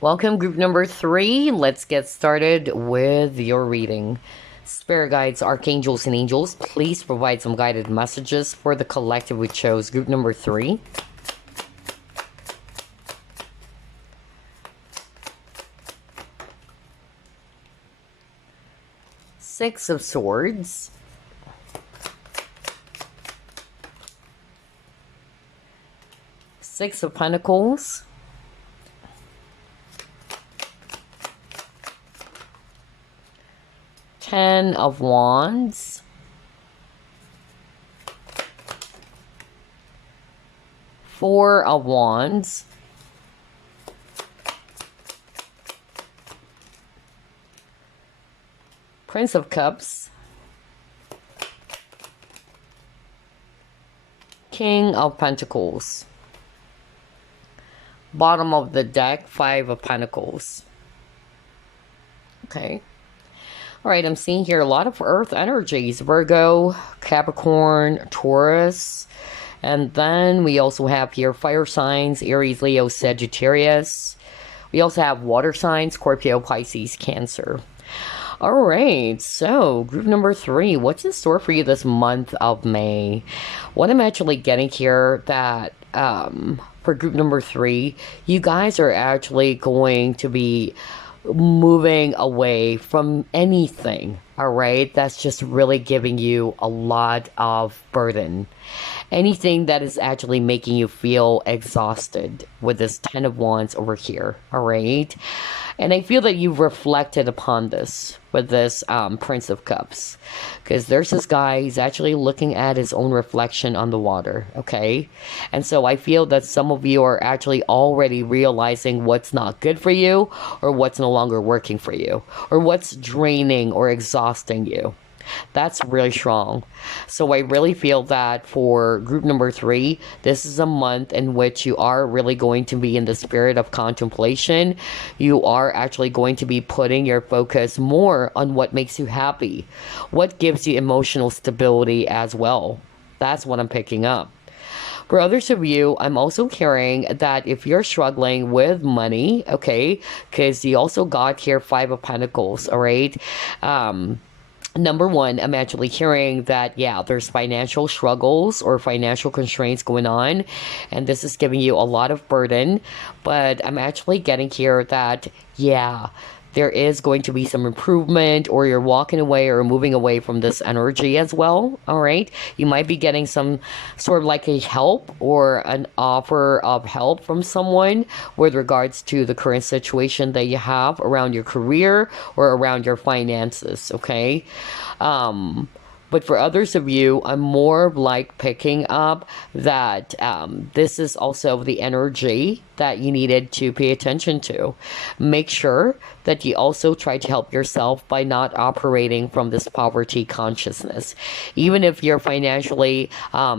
Welcome, group number 3. Let's get started with your reading. Spirit guides, archangels, and angels, please provide some guided messages for the collective we chose. Group number 3. Six of Swords. Six of Pentacles. Ten of Wands. Four of Wands. Prince of Cups. King of Pentacles. Bottom of the deck, Five of Pentacles. Okay. All right, I'm seeing here a lot of earth energies. Virgo, Capricorn, Taurus. And then we also have here fire signs, Aries, Leo, Sagittarius. We also have water signs, Scorpio, Pisces, Cancer. All right, so group number 3, what's in store for you this month of May? What I'm actually getting here that for group number 3, you guys are actually going to be moving away from anything, all right, that's just really giving you a lot of burden. Anything that is actually making you feel exhausted with this Ten of Wands over here, all right? And I feel that you've reflected upon this with this Prince of Cups. Because there's this guy, he's actually looking at his own reflection on the water, okay? And so I feel that some of you are actually already realizing what's not good for you, or what's no longer working for you, or what's draining or exhausting you. That's really strong. So I really feel that for group number 3, this is a month in which you are really going to be in the spirit of contemplation. You are actually going to be putting your focus more on what makes you happy, what gives you emotional stability as well. That's what I'm picking up. For others of you, I'm also hearing that if you're struggling with money, okay, because you also got here Five of Pentacles, all right? Number 1, I'm actually hearing that, yeah, there's financial struggles or financial constraints going on, and this is giving you a lot of burden, but I'm actually getting here that, yeah, there is going to be some improvement, or you're walking away or moving away from this energy as well, all right? You might be getting some sort of like a help or an offer of help from someone with regards to the current situation that you have around your career or around your finances, okay? But for others of you, I'm more like picking up that this is also the energy that you needed to pay attention to. Make sure that you also try to help yourself by not operating from this poverty consciousness. Even if you're financially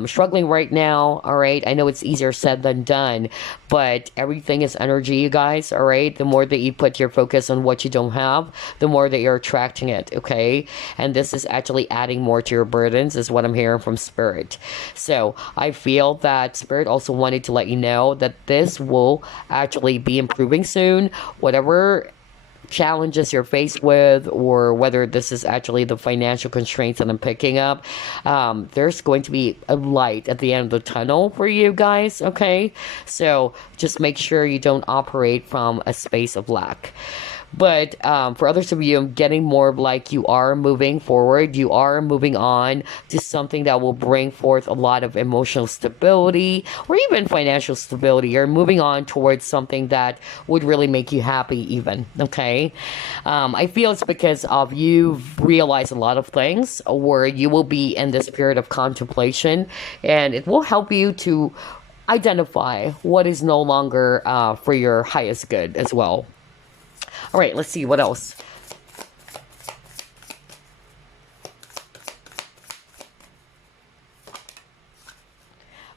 struggling right now, all right, I know it's easier said than done, but everything is energy, you guys, all right? The more that you put your focus on what you don't have, the more that you're attracting it, okay? And this is actually adding more to your burdens, is what I'm hearing from Spirit. So I feel that Spirit also wanted to let you know that this will actually be improving soon. Whatever challenges you're faced with, or whether this is actually the financial constraints that I'm picking up, there's going to be a light at the end of the tunnel for you guys, okay? So just make sure you don't operate from a space of lack. But for others of you, I'm getting more like you are moving forward. You are moving on to something that will bring forth a lot of emotional stability or even financial stability. You're moving on towards something that would really make you happy even, okay? I feel it's because of you've realized a lot of things, where you will be in this period of contemplation, and it will help you to identify what is no longer for your highest good as well. All right, let's see what else.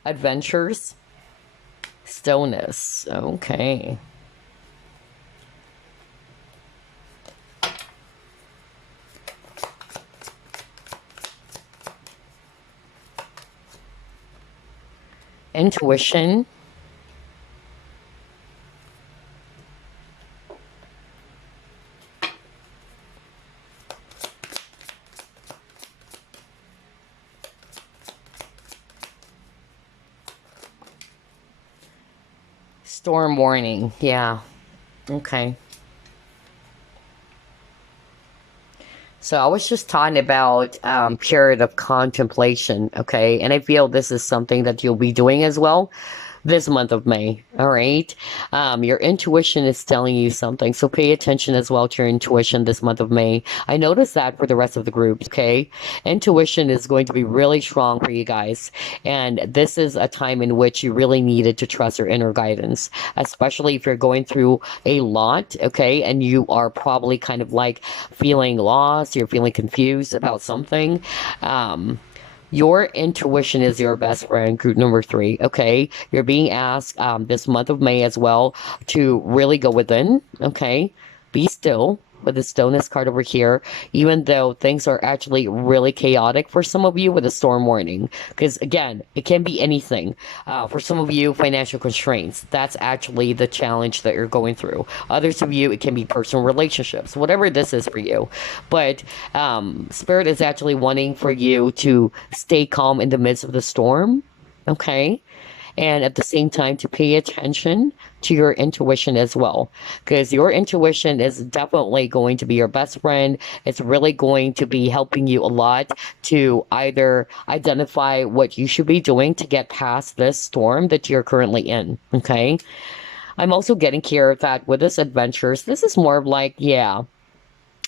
Adventures. Stillness. Okay. Intuition. Storm warning. Yeah. Okay. So I was just talking about period of contemplation, okay? And I feel this is something that you'll be doing as well. this month of May. All right. Your intuition is telling you something. So pay attention as well to your intuition this month of May. I noticed that for the rest of the groups. Okay. Intuition is going to be really strong for you guys. And this is a time in which you really needed to trust your inner guidance, especially if you're going through a lot. Okay. And you are probably kind of like feeling lost. You're feeling confused about something. Your intuition is your best friend, group number 3. Okay. You're being asked this month of May as well to really go within. Okay. Be still with the stillness card over here, even though things are actually really chaotic for some of you with a storm warning. Because again, it can be anything. For some of you, financial constraints. That's actually the challenge that you're going through. Others of you, it can be personal relationships, whatever this is for you. But Spirit is actually wanting for you to stay calm in the midst of the storm. Okay. And at the same time to pay attention to your intuition as well, because your intuition is definitely going to be your best friend. It's really going to be helping you a lot to either identify what you should be doing to get past this storm that you're currently in. Okay. I'm also getting here that with this adventures, this is more of like, yeah,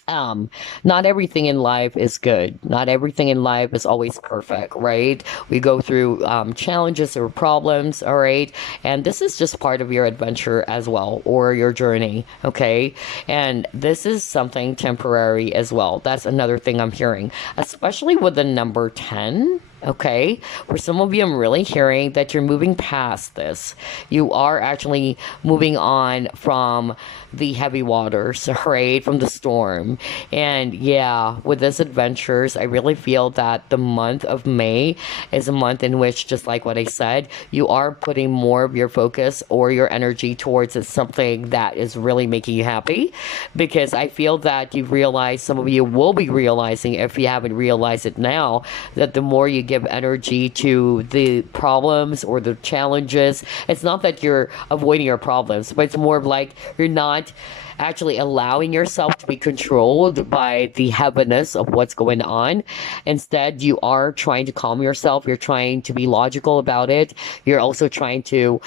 not everything in life is good. Not everything in life is always perfect, right? We go through challenges or problems, all right? And this is just part of your adventure as well, or your journey, okay? And this is something temporary as well. That's another thing I'm hearing, especially with the number 10. Okay, for some of you, I'm really hearing that you're moving past this. You are actually moving on from the heavy waters, right? From the storm. And yeah, with this adventures, I really feel that the month of May is a month in which, just like what I said, you are putting more of your focus or your energy towards something that is really making you happy. Because I feel that you've realized, some of you will be realizing, if you haven't realized it now, that the more you give energy to the problems or the challenges, it's not that you're avoiding your problems, but it's more of like you're not actually allowing yourself to be controlled by the heaviness of what's going on. Instead, you are trying to calm yourself. You're trying to be logical about it. You're also trying to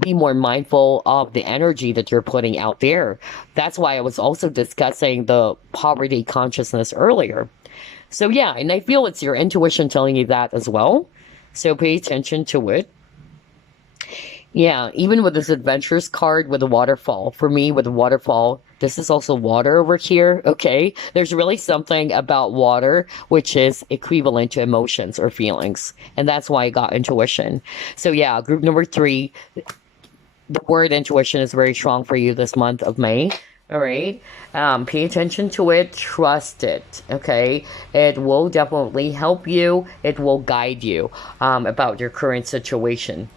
be more mindful of the energy that you're putting out there. That's why I was also discussing the poverty consciousness earlier. So yeah, and I feel it's your intuition telling you that as well. So pay attention to it. Yeah, even with this adventures card with the waterfall, for me with the waterfall, this is also water over here, okay? There's really something about water which is equivalent to emotions or feelings. And that's why I got intuition. So yeah, group number 3, the word intuition is very strong for you this month of May. All right. Pay attention to it. Trust it. Okay. It will definitely help you. It will guide you about your current situation.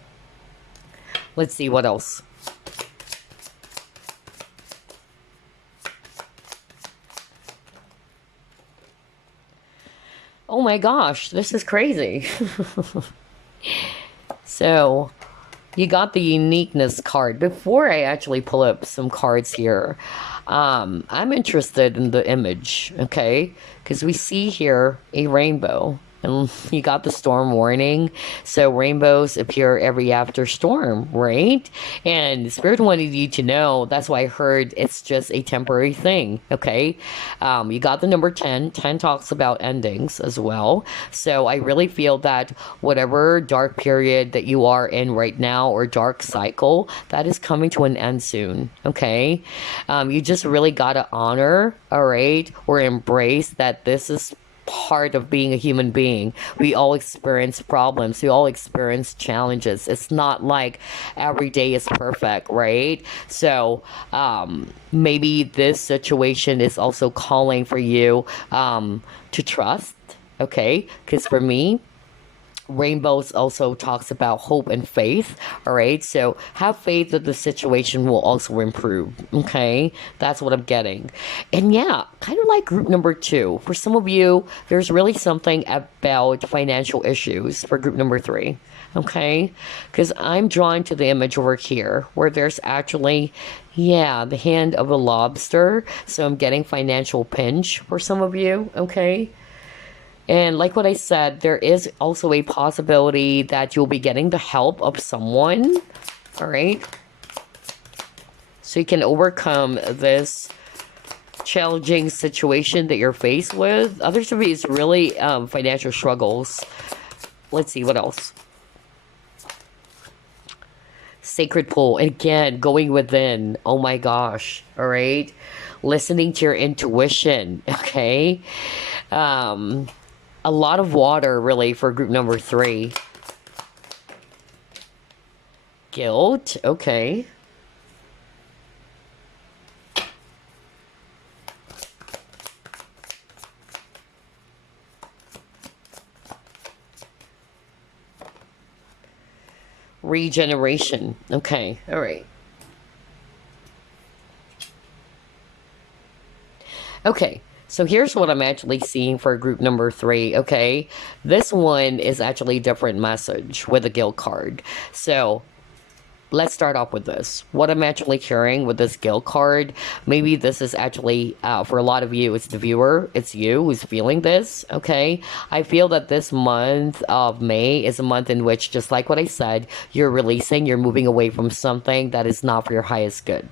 Let's see what else. Oh my gosh, this is crazy. So, you got the uniqueness card. Before I actually pull up some cards here, I'm interested in the image, okay? Because we see here a rainbow. And you got the storm warning. So rainbows appear every after storm, right? And Spirit wanted you to know, that's why I heard it's just a temporary thing, okay? You got the number 10. 10 talks about endings as well. So I really feel that whatever dark period that you are in right now, or dark cycle, that is coming to an end soon, okay? You just really got to honor, all right, or embrace that this is part of being a human being. We all experience problems. We all experience challenges. It's not like every day is perfect, right? So maybe this situation is also calling for you to trust, okay? Because for me, rainbows also talks about hope and faith, all right? So have faith that the situation will also improve, okay? That's what I'm getting. And yeah, kind of like group number 2. For some of you, there's really something about financial issues for group number 3, okay? Because I'm drawn to the image over here where there's actually, yeah, the hand of a lobster. So I'm getting financial pinch for some of you, okay? And like what I said, there is also a possibility that you'll be getting the help of someone. All right. So you can overcome this challenging situation that you're faced with. Others of you is really financial struggles. Let's see what else. Sacred pull. Again, going within. Oh my gosh. All right. Listening to your intuition. Okay. A lot of water, really, for group number 3. Guilt. Okay. Regeneration. Okay. All right. Okay. So here's what I'm actually seeing for group number 3, okay? This one is actually a different message with a guilt card. So let's start off with this. What I'm actually hearing with this guilt card, maybe this is actually, for a lot of you, it's the viewer, it's you who's feeling this, okay? I feel that this month of May is a month in which, just like what I said, you're releasing, you're moving away from something that is not for your highest good.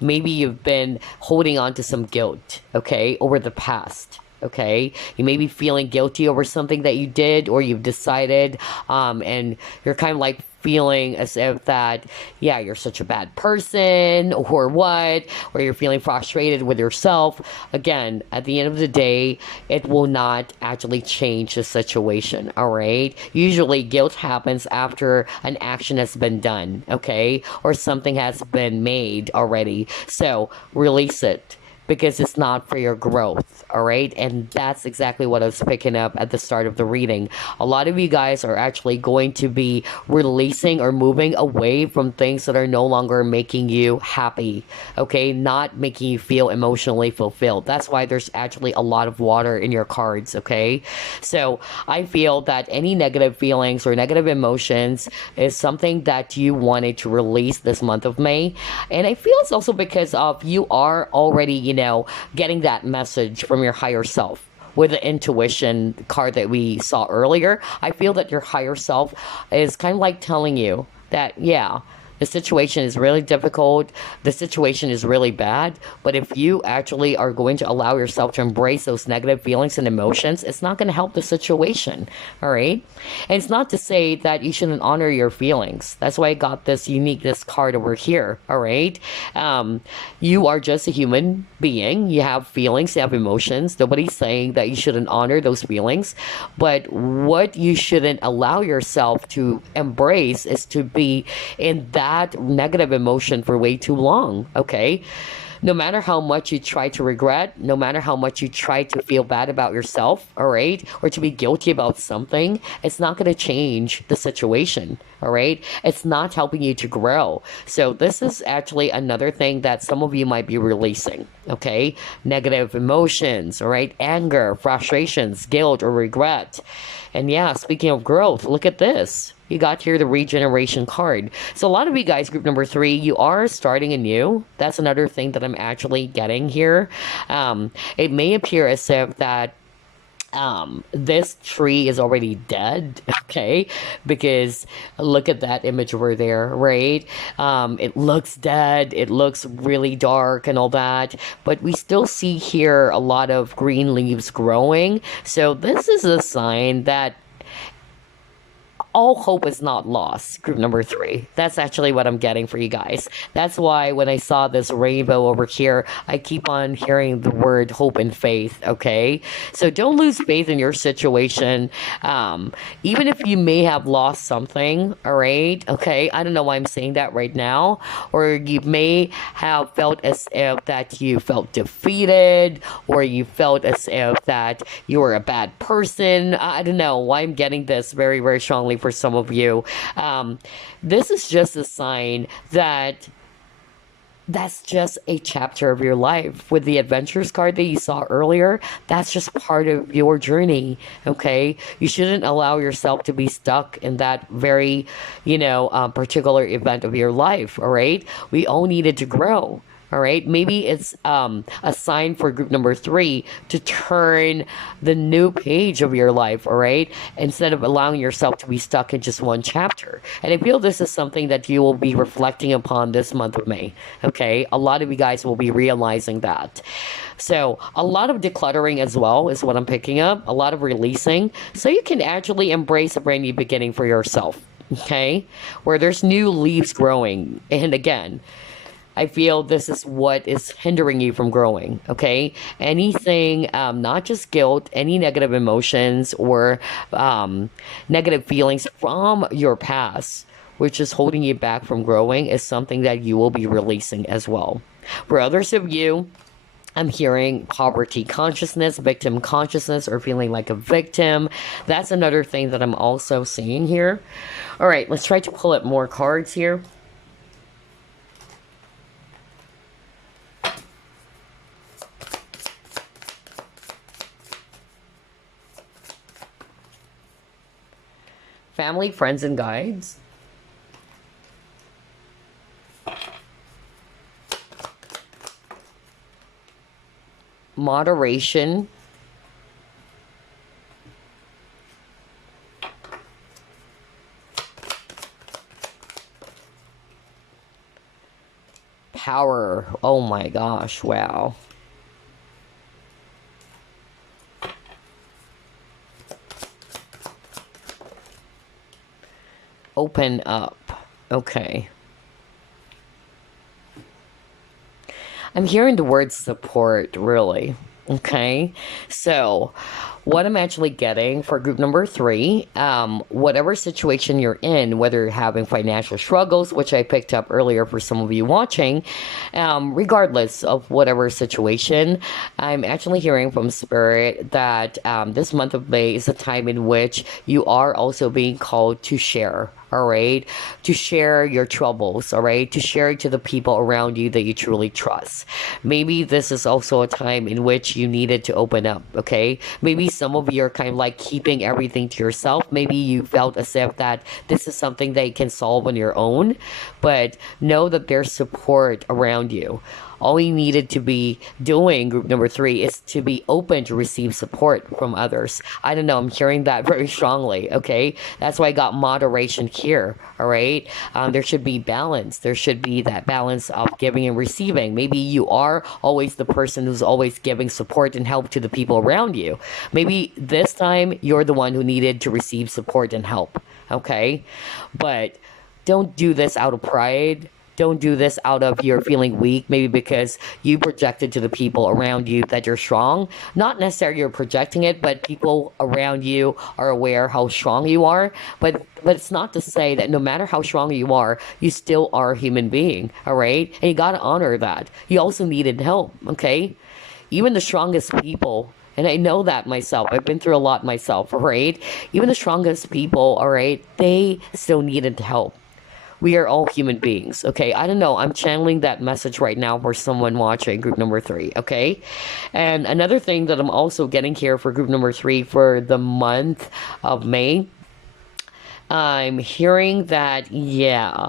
Maybe you've been holding on to some guilt, okay, over the past. Okay, you may be feeling guilty over something that you did or you've decided, and you're kind of like feeling as if that, yeah, you're such a bad person or what, or you're feeling frustrated with yourself. Again, at the end of the day, it will not actually change the situation, all right? Usually guilt happens after an action has been done, okay, or something has been made already. So release it, because it's not for your growth, all right? And that's exactly what I was picking up at the start of the reading. A lot of you guys are actually going to be releasing or moving away from things that are no longer making you happy, okay? Not making you feel emotionally fulfilled. That's why there's actually a lot of water in your cards, okay? So I feel that any negative feelings or negative emotions is something that you wanted to release this month of May. And I feel it's also because of you are already, getting that message from your higher self. With the intuition card that we saw earlier, I feel that your higher self is kind of like telling you that, yeah, the situation is really difficult, the situation is really bad, but if you actually are going to allow yourself to embrace those negative feelings and emotions, it's not going to help the situation, all right? And it's not to say that you shouldn't honor your feelings. That's why I got this uniqueness card over here, all right? You are just a human being. You have feelings, you have emotions. Nobody's saying that you shouldn't honor those feelings, but what you shouldn't allow yourself to embrace is to be in that negative emotion for way too long, okay? No matter how much you try to regret, no matter how much you try to feel bad about yourself, all right, or to be guilty about something, it's not going to change the situation, all right? It's not helping you to grow. So this is actually another thing that some of you might be releasing, okay? Negative emotions, all right? Anger, frustrations, guilt, or regret. And yeah, speaking of growth, look at this. You got here the regeneration card. So a lot of you guys, group number 3, you are starting anew. That's another thing that I'm actually getting here. It may appear as if that this tree is already dead, okay? Because look at that image over there, right? It looks dead, it looks really dark and all that, but we still see here a lot of green leaves growing. So this is a sign that all hope is not lost, group number 3. That's actually what I'm getting for you guys. That's why when I saw this rainbow over here, I keep on hearing the word hope and faith, okay? So don't lose faith in your situation. Even if you may have lost something, all right? Okay, I don't know why I'm saying that right now. Or you may have felt as if that you felt defeated, or you felt as if that you were a bad person. I don't know why I'm getting this very, very strongly for some of you. This is just a sign that that's just a chapter of your life. With the adventures card that you saw earlier, that's just part of your journey, okay? You shouldn't allow yourself to be stuck in that very, particular event of your life, all right? We all needed to grow. All right, maybe it's a sign for group number three to turn the new page of your life. All right, instead of allowing yourself to be stuck in just one chapter. And I feel this is something that you will be reflecting upon this month of May. Okay, a lot of you guys will be realizing that. So a lot of decluttering as well is what I'm picking up. A lot of releasing, so you can actually embrace a brand new beginning for yourself. Okay, where there's new leaves growing, and again, I feel this is what is hindering you from growing. Okay. Anything, not just guilt, any negative emotions or negative feelings from your past, which is holding you back from growing, is something that you will be releasing as well. For others of you, I'm hearing poverty consciousness, victim consciousness, or feeling like a victim. That's another thing that I'm also seeing here. All right, let's try to pull up more cards here. Family, friends, and guides. Moderation. Power. Oh my gosh, wow. Open up. Okay. I'm hearing the word support, really. Okay. So, what I'm actually getting for group number three, whatever situation you're in, whether you're having financial struggles, which I picked up earlier for some of you watching, regardless of whatever situation, I'm actually hearing from Spirit that this month of May is a time in which you are also being called to share. All right, to share your troubles, all right, to share it to the people around you that you truly trust. Maybe this is also a time in which you needed to open up, okay? Maybe some of you are kind of like keeping everything to yourself. Maybe you felt as if that this is something that you can solve on your own, but know that there's support around you. All you needed to be doing, group number three, is to be open to receive support from others. I don't know, I'm hearing that very strongly, okay? That's why I got moderation here, all right? There should be balance. There should be that balance of giving and receiving. Maybe you are always the person who's always giving support and help to the people around you. Maybe this time you're the one who needed to receive support and help, okay? But don't do this out of pride. Don't do this out of your feeling weak, maybe because you projected to the people around you that you're strong. Not necessarily you're projecting it, but people around you are aware how strong you are. But it's not to say that no matter how strong you are, you still are a human being, all right? And you got to honor that. You also needed help, okay? Even the strongest people, and I know that myself. I've been through a lot myself, all right? Even the strongest people, all right, they still needed help. We are all human beings, okay? I don't know. I'm channeling that message right now for someone watching group number three, okay? And another thing that I'm also getting here for group number three for the month of May, I'm hearing that, yeah,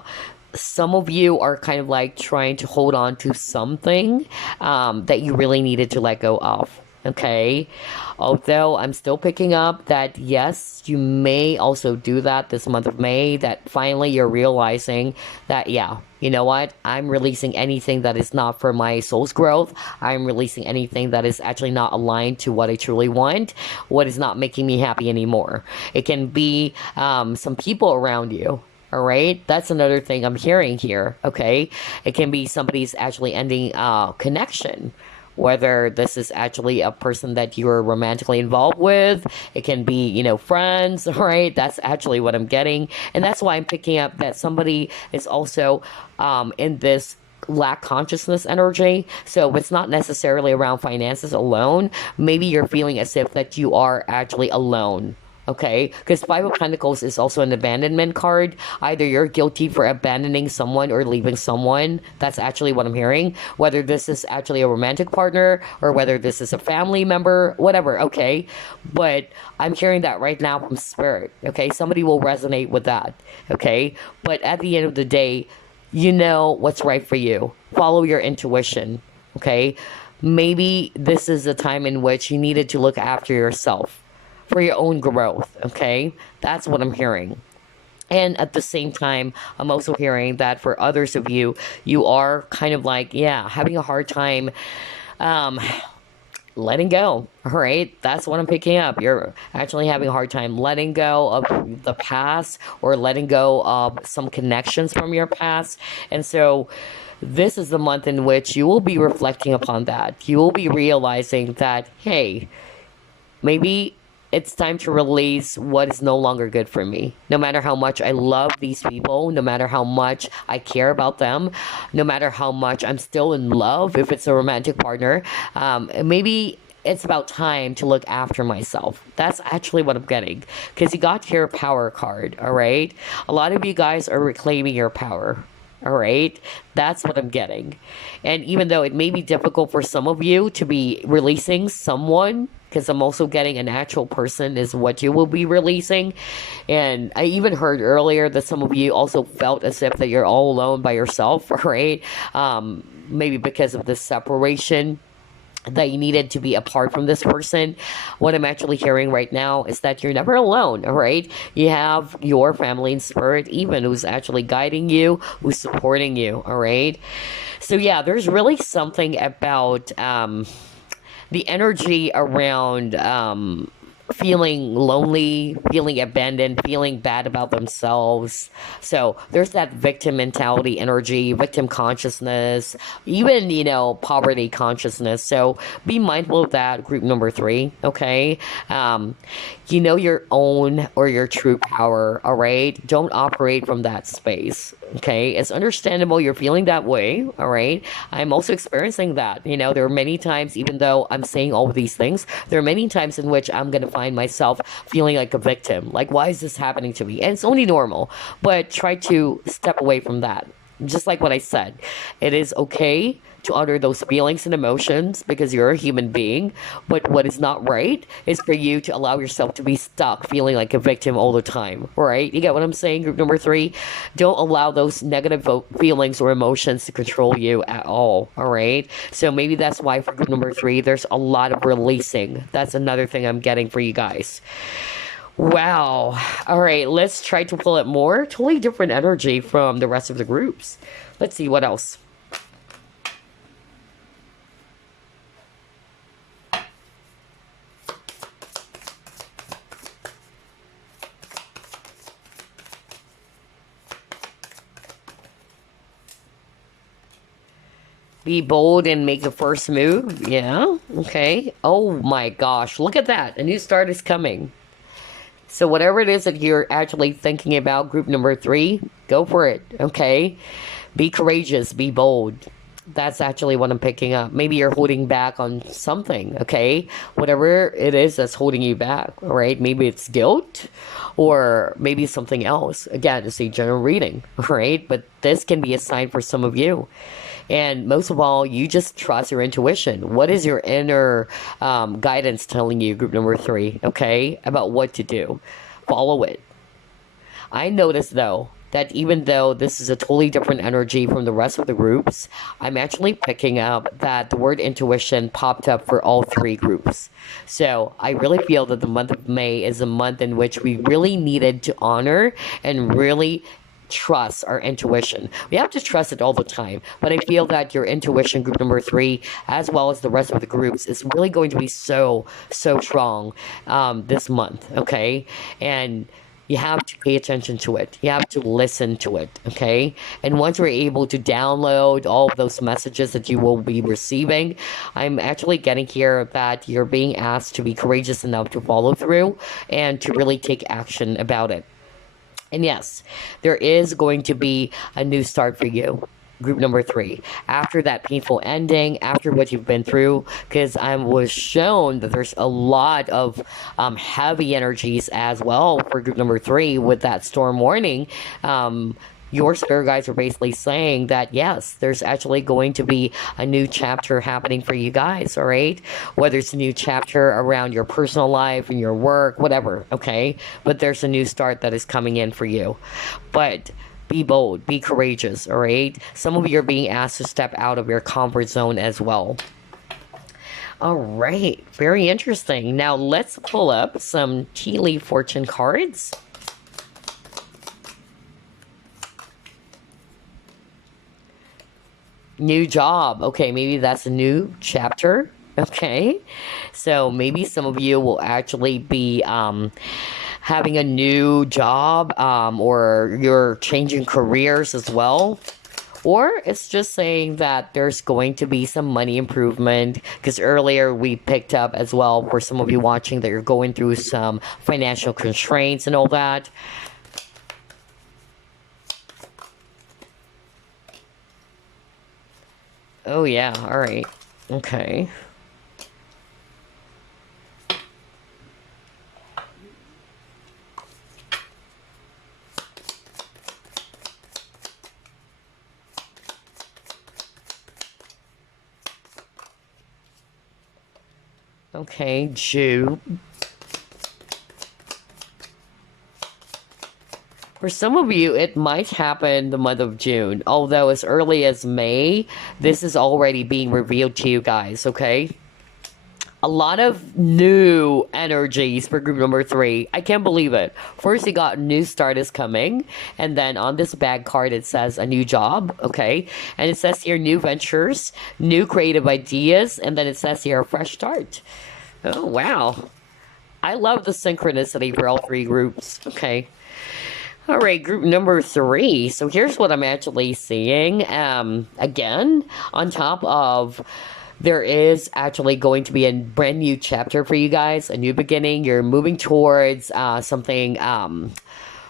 some of you are kind of like trying to hold on to something that you really needed to let go of. Okay, although I'm still picking up that yes, you may also do that this month of May, that finally you're realizing that, yeah, you know what, I'm releasing anything that is not for my soul's growth. I'm releasing anything that is actually not aligned to what I truly want, what is not making me happy anymore. It can be some people around you. All right, that's another thing I'm hearing here. Okay, it can be somebody's actually ending connection, whether this is actually a person that you're romantically involved with. It can be, you know, friends, right? That's actually what I'm getting. And that's why I'm picking up that somebody is also in this lack consciousness energy. So it's not necessarily around finances alone. Maybe you're feeling as if that you are actually alone. Okay, because Five of Pentacles is also an abandonment card. Either you're guilty for abandoning someone or leaving someone. That's actually what I'm hearing. Whether this is actually a romantic partner or whether this is a family member, whatever, okay? But I'm hearing that right now from Spirit, okay? Somebody will resonate with that, okay? But at the end of the day, you know what's right for you. Follow your intuition, okay? Maybe this is a time in which you needed to look after yourself for your own growth, okay? That's what I'm hearing. And at the same time, I'm also hearing that for others of you, you are kind of like, yeah, having a hard time um, letting go. All right. That's what I'm picking up. You're actually having a hard time letting go of the past or letting go of some connections from your past. And so this is the month in which you will be reflecting upon that. You will be realizing that, hey, maybe it's time to release what is no longer good for me. No matter how much I love these people, no matter how much I care about them, no matter how much I'm still in love, if it's a romantic partner, maybe it's about time to look after myself. That's actually what I'm getting. Because you got your power card, all right? A lot of you guys are reclaiming your power. All right, that's what I'm getting. And even though it may be difficult for some of you to be releasing someone, because I'm also getting an actual person is what you will be releasing. And I even heard earlier that some of you also felt as if that you're all alone by yourself, right? Maybe because of this separation that you needed to be apart from this person. What I'm actually hearing right now is that you're never alone, all right? You have your family in spirit, even who's actually guiding you, who's supporting you, all right? So yeah, there's really something about the energy around feeling lonely, feeling abandoned, feeling bad about themselves. So there's that victim mentality energy, victim consciousness, even, poverty consciousness. So be mindful of that, group number 3, okay? You know your own or your true power, all right? Don't operate from that space, okay? It's understandable you're feeling that way, all right? I'm also experiencing that. There are many times, even though I'm saying all of these things, there are many times in which I'm going to find myself feeling like a victim. Like, why is this happening to me? And it's only normal, but try to step away from that. Just like what I said, it is okay to honor those feelings and emotions because you're a human being. But what is not right is for you to allow yourself to be stuck feeling like a victim all the time, right? You get what I'm saying, group number 3? Don't allow those negative feelings or emotions to control you at all right? So maybe that's why for group number 3, there's a lot of releasing. That's another thing I'm getting for you guys. Wow. All right, let's try to pull it more. Totally different energy from the rest of the groups. Let's see what else. Be bold and make the first move. Yeah. Okay. Oh my gosh. Look at that. A new start is coming. So whatever it is that you're actually thinking about, group number 3, go for it. Okay. Be courageous. Be bold. That's actually what I'm picking up. Maybe you're holding back on something. Okay. Whatever it is that's holding you back. All right. Maybe it's guilt or maybe something else. Again, it's a general reading. All right. But this can be a sign for some of you. And most of all, you just trust your intuition. What is your inner guidance telling you, group number 3, okay, about what to do? Follow it. I noticed, though, that even though this is a totally different energy from the rest of the groups, I'm actually picking up that the word intuition popped up for all 3 groups. So I really feel that the month of May is a month in which we really needed to honor and really trust our intuition. We have to trust it all the time, but I feel that your intuition, group number 3, as well as the rest of the groups, is really going to be so strong this month, okay? And you have to pay attention to it. You have to listen to it, okay? And once we're able to download all of those messages that you will be receiving, I'm actually getting here that you're being asked to be courageous enough to follow through and to really take action about it. And yes, there is going to be a new start for you, group number 3. After that painful ending, after what you've been through, because I was shown that there's a lot of heavy energies as well for group number 3 with that storm warning. Your spirit guides are basically saying that, yes, there's actually going to be a new chapter happening for you guys, all right? Whether it's a new chapter around your personal life and your work, whatever, okay? But there's a new start that is coming in for you. But Be bold, be courageous, all right? Some of you are being asked to step out of your comfort zone as well. All right, very interesting. Now let's pull up some tea leaf fortune cards. New job. Okay, maybe that's a new chapter. Okay, so maybe some of you will actually be having a new job, or you're changing careers as well. Or it's just saying that there's going to be some money improvement, because earlier we picked up as well for some of you watching that you're going through some financial constraints and all that. Oh yeah, all right. Okay. Okay, Jew. For some of you, it might happen the month of June, although as early as May, this is already being revealed to you guys, okay? A lot of new energies for group number 3. I can't believe it. First, you got new start is coming, and then on this bag card, it says a new job, okay? And it says here new ventures, new creative ideas, and then it says here a fresh start. Oh, wow. I love the synchronicity for all 3 groups, okay? All right, group number 3. So here's what I'm actually seeing. Again, on top of, there is actually going to be a brand new chapter for you guys, a new beginning. You're moving towards something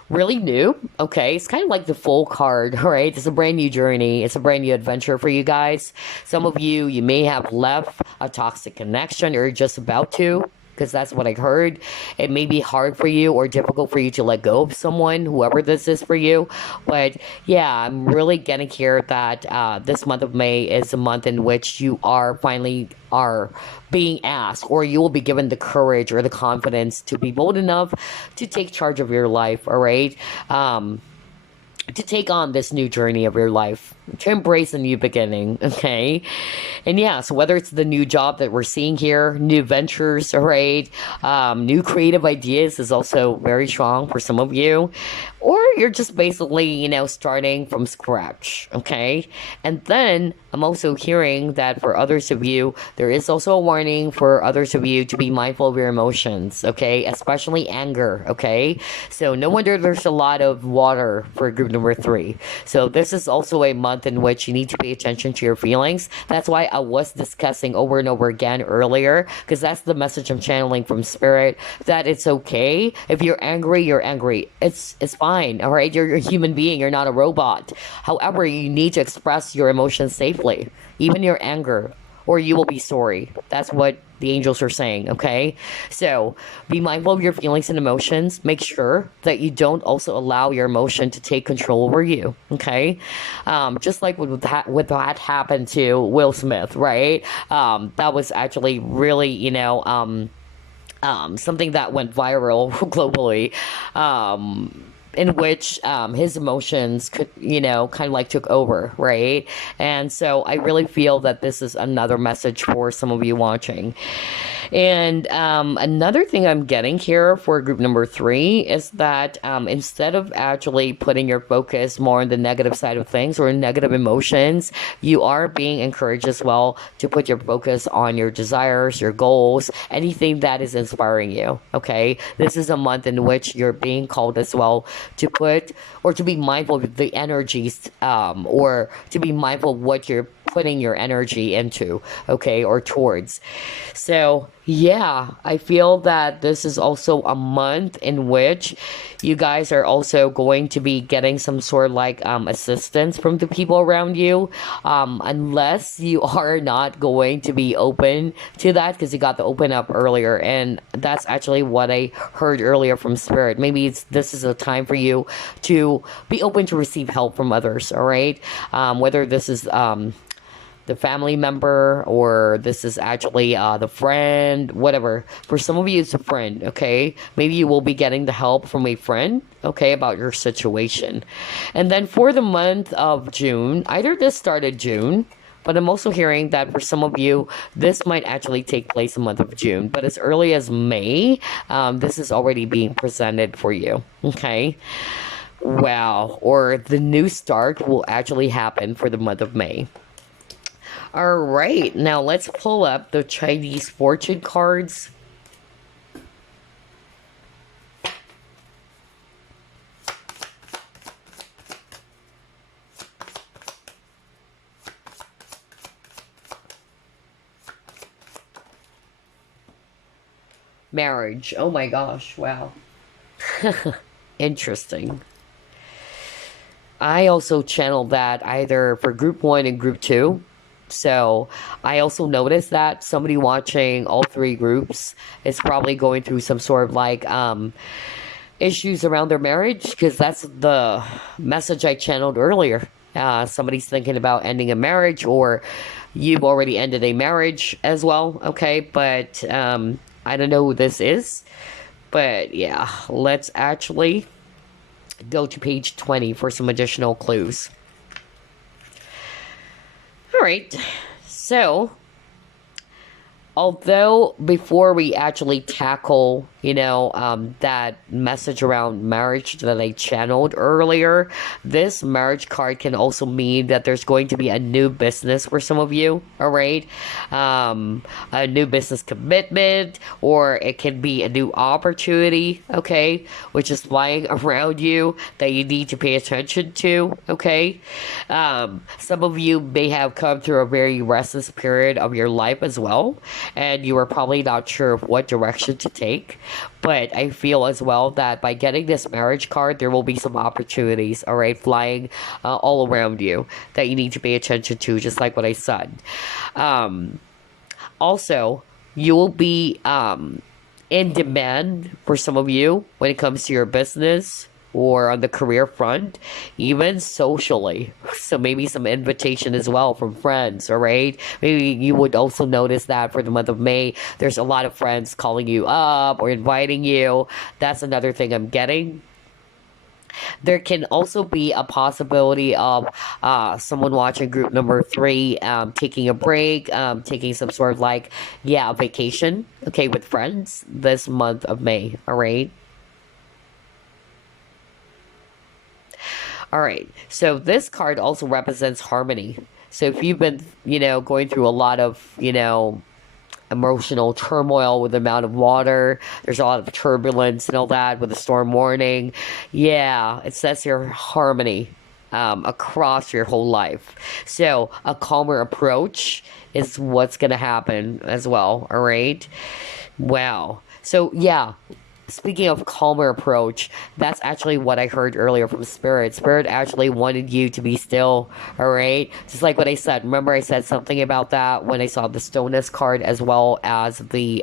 really new. Okay, it's kind of like the full card, right? It's a brand new journey. It's a brand new adventure for you guys. Some of you, you may have left a toxic connection or just about to, because that's what I heard. It may be hard for you or difficult for you to let go of someone, whoever this is for you. But yeah, I'm really getting here that this month of May is a month in which you are finally are being asked, or you will be given the courage or the confidence to be bold enough to take charge of your life, all right? To take on this new journey of your life, to embrace a new beginning, okay? And yeah, so whether it's the new job that we're seeing here, new ventures, right? New creative ideas is also very strong for some of you. Or you're just basically, you know, starting from scratch, okay? And then I'm also hearing that for others of you, there is also a warning for others of you to be mindful of your emotions, okay? Especially anger, okay? So no wonder there's a lot of water for group number 3. So this is also a month in which you need to pay attention to your feelings. That's why I was discussing over and over again earlier, because that's the message I'm channeling from Spirit, that it's okay. If you're angry, you're angry. It's fine, all right? You're a human being. You're not a robot. However, you need to express your emotions safely, even your anger, or you will be sorry. That's what the angels are saying, okay? So be mindful of your feelings and emotions. Make sure that you don't also allow your emotion to take control over you, okay? Just like what that happened to Will Smith, right? That was actually really, you know, something that went viral globally. In which his emotions could, you know, kind of like took over, right? And so I really feel that this is another message for some of you watching. And another thing I'm getting here for group number 3 is that instead of actually putting your focus more on the negative side of things or negative emotions, you are being encouraged as well to put your focus on your desires, your goals, anything that is inspiring you, okay? This is a month in which you're being called as well to put, or to be mindful of the energies, or to be mindful of what you're putting your energy into, okay, or towards. So yeah, I feel that this is also a month in which you guys are also going to be getting some sort of like assistance from the people around you, unless you are not going to be open to that, because you got to open up earlier, and that's actually what I heard earlier from Spirit. Maybe this is a time for you to be open to receive help from others, all right? Whether this is the family member, or this is actually the friend, whatever. For some of you, it's a friend, okay? Maybe you will be getting the help from a friend, okay, about your situation. And then for the month of June, either this started June, but I'm also hearing that for some of you, this might actually take place in the month of June. But as early as May, this is already being presented for you, okay? Wow. Or the new start will actually happen for the month of May. All right, now let's pull up the Chinese fortune cards. Marriage. Oh my gosh, wow. Interesting. I also channeled that either for group 1 and group 2. So I also noticed that somebody watching all 3 groups is probably going through some sort of like issues around their marriage, because that's the message I channeled earlier. Somebody's thinking about ending a marriage, or you've already ended a marriage as well, okay? But I don't know who this is. But yeah, let's actually go to page 20 for some additional clues. All right, so although before we actually tackle, that message around marriage that I channeled earlier, this marriage card can also mean that there's going to be a new business for some of you, all right? A new business commitment, or it can be a new opportunity, okay, which is flying around you that you need to pay attention to, okay? Some of you may have come through a very restless period of your life as well, and you are probably not sure of what direction to take. But I feel as well that by getting this marriage card, there will be some opportunities, all right, flying all around you that you need to pay attention to, just like what I said. Also, you will be in demand for some of you when it comes to your business or on the career front, even socially. So maybe some invitation as well from friends, all right? Maybe you would also notice that for the month of May, there's a lot of friends calling you up or inviting you. That's another thing I'm getting. There can also be a possibility of someone watching group number 3 taking a break, taking some sort of like, a vacation, okay, with friends this month of May, all right? All right, so this card also represents harmony. So if you've been, going through a lot of, emotional turmoil with the amount of water, there's a lot of turbulence and all that with the storm warning. Yeah, it says here harmony across your whole life. So a calmer approach is what's going to happen as well, all right? Wow. So, yeah. Speaking of calmer approach, that's actually what I heard earlier from Spirit. Spirit actually wanted you to be still, all right? Just like what I said. Remember I said something about that when I saw the Stillness card as well as the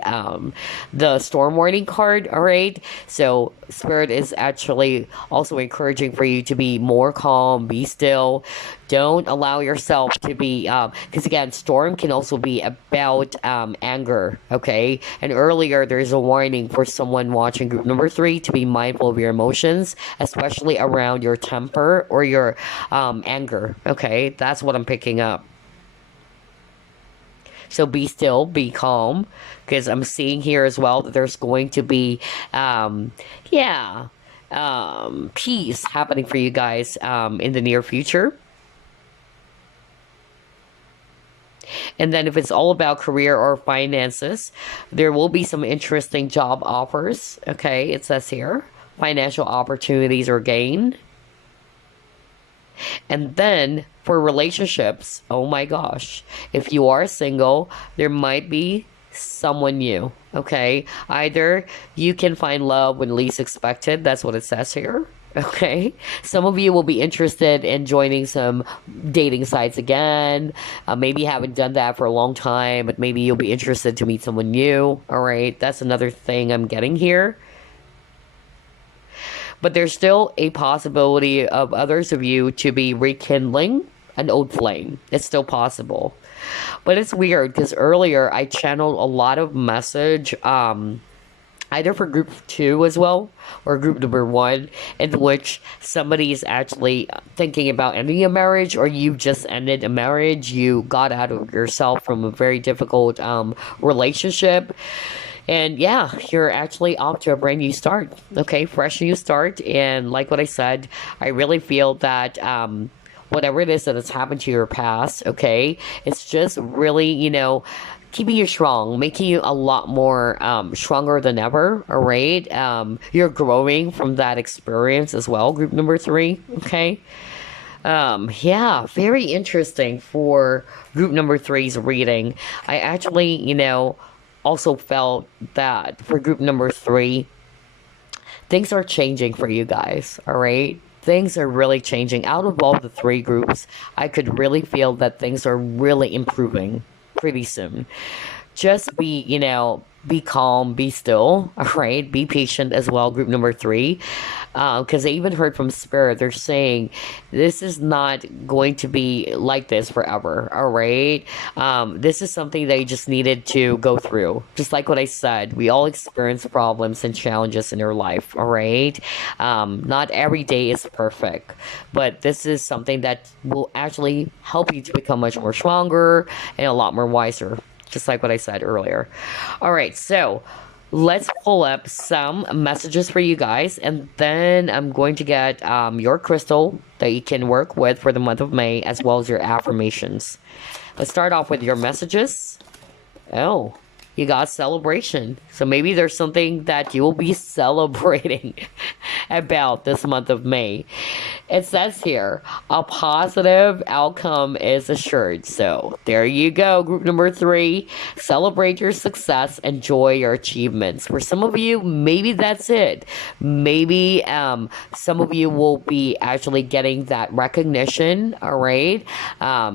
Storm Warning card, all right? So Spirit is actually also encouraging for you to be more calm, be still. Don't allow yourself to be, because again, storm can also be about anger, okay? And earlier, there's a warning for someone watching group number 3 to be mindful of your emotions, especially around your temper or your anger, okay? That's what I'm picking up. So be still, be calm, because I'm seeing here as well that there's going to be, peace happening for you guys in the near future. And then if it's all about career or finances, there will be some interesting job offers. Okay, it says here, financial opportunities or gain. And then for relationships, oh my gosh, if you are single, there might be someone new. Okay, either you can find love when least expected. That's what it says here. Okay, some of you will be interested in joining some dating sites again. Maybe you haven't done that for a long time, but maybe you'll be interested to meet someone new. All right, that's another thing I'm getting here. But there's still a possibility of others of you to be rekindling an old flame. It's still possible. But it's weird because earlier I channeled a lot of message, either for group two as well or group number one, in which somebody is actually thinking about ending a marriage, or you just ended a marriage, you got out of yourself from a very difficult relationship, and yeah, you're actually off to a brand new start. Okay, fresh new start. And like what I said, I really feel that whatever it is that has happened to your past, okay, it's just really, keeping you strong, making you a lot more stronger than ever. All right, you're growing from that experience as well. Group number three, okay. Yeah, very interesting for group number three's reading. I actually, also felt that for group number three, things are changing for you guys, all right? Things are really changing. Out of all the three groups, I could really feel that things are really improving pretty soon. Just be calm, be still, all right? Be patient as well, group number three. Because I even heard from Spirit, they're saying this is not going to be like this forever, all right? This is something that you just needed to go through. Just like what I said, we all experience problems and challenges in our life, all right? Not every day is perfect, but this is something that will actually help you to become much more stronger and a lot more wiser, just like what I said earlier. All right, so let's pull up some messages for you guys, and then I'm going to get your crystal that you can work with for the month of May, as well as your affirmations. Let's start off with your messages. Oh, you got celebration. So maybe there's something that you will be celebrating about this month of May. It says here, a positive outcome is assured. So there you go, group number three. Celebrate your success, enjoy your achievements. For some of you, maybe that's it. Maybe some of you will be actually getting that recognition, all right?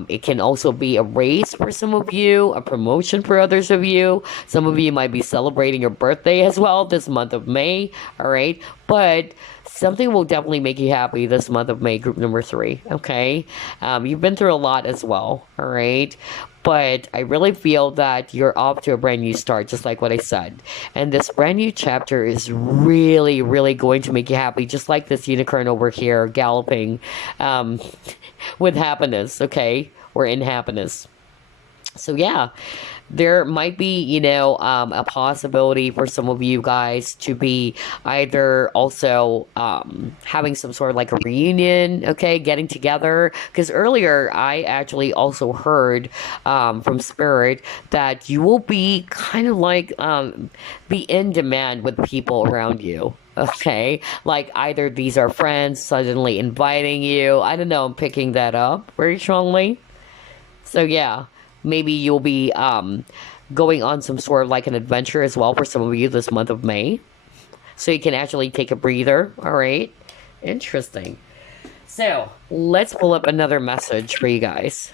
It can also be a raise for some of you, a promotion for others of you. Some of you might be celebrating your birthday as well this month of May, all right? But something will definitely make you happy this month of May, group number three, okay? You've been through a lot as well, all right? But I really feel that you're off to a brand new start, just like what I said. And this brand new chapter is really, really going to make you happy, just like this unicorn over here galloping with happiness, okay? Or in happiness. So yeah, there might be, a possibility for some of you guys to be either also having some sort of like a reunion, okay, getting together. Because earlier I actually also heard from Spirit that you will be kind of like be in demand with people around you. Okay, like either these are friends suddenly inviting you. I don't know, I'm picking that up very strongly. So yeah, maybe you'll be going on some sort of like an adventure as well for some of you this month of May. So you can actually take a breather, all right? Interesting. So let's pull up another message for you guys.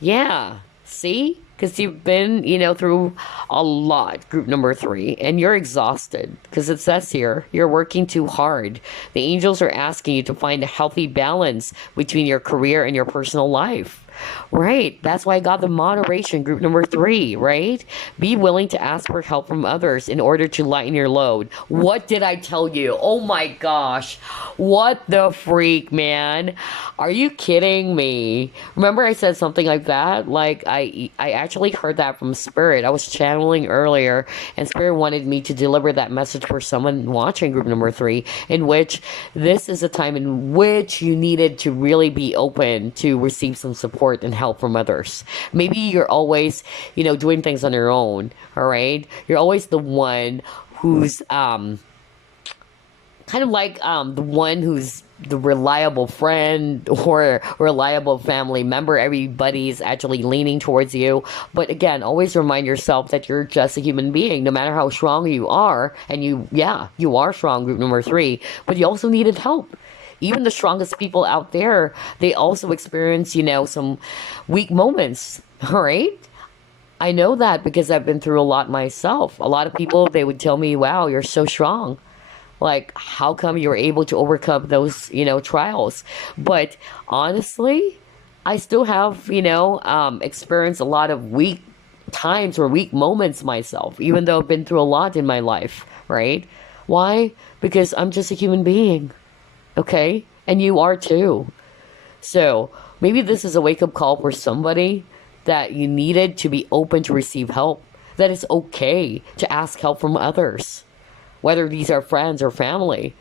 Yeah, see? Because you've been, through a lot, group number three, and you're exhausted. Because it says here, you're working too hard. The angels are asking you to find a healthy balance between your career and your personal life. Right. That's why I got the moderation, group number three, right? Be willing to ask for help from others in order to lighten your load. What did I tell you? Oh my gosh. What the freak, man? Are you kidding me? Remember I said something like that? Like I actually heard that from Spirit. I was channeling earlier, and Spirit wanted me to deliver that message for someone watching group number three, in which this is a time in which you needed to really be open to receive some support and help from others. Maybe you're always, doing things on your own, all right? You're always the one who's kind of like the one who's the reliable friend or reliable family member. Everybody's actually leaning towards you. But again, always remind yourself that you're just a human being, no matter how strong you are. And you are strong, group number three, but you also needed help. Even the strongest people out there, they also experience, some weak moments, all right? I know that because I've been through a lot myself. A lot of people, they would tell me, wow, you're so strong. Like, how come you're able to overcome those, trials? But honestly, I still have, experienced a lot of weak times or weak moments myself, even though I've been through a lot in my life, right? Why? Because I'm just a human being, okay? And you are too. So maybe this is a wake up call for somebody that you needed to be open to receive help. That it's okay to ask help from others, whether these are friends or family.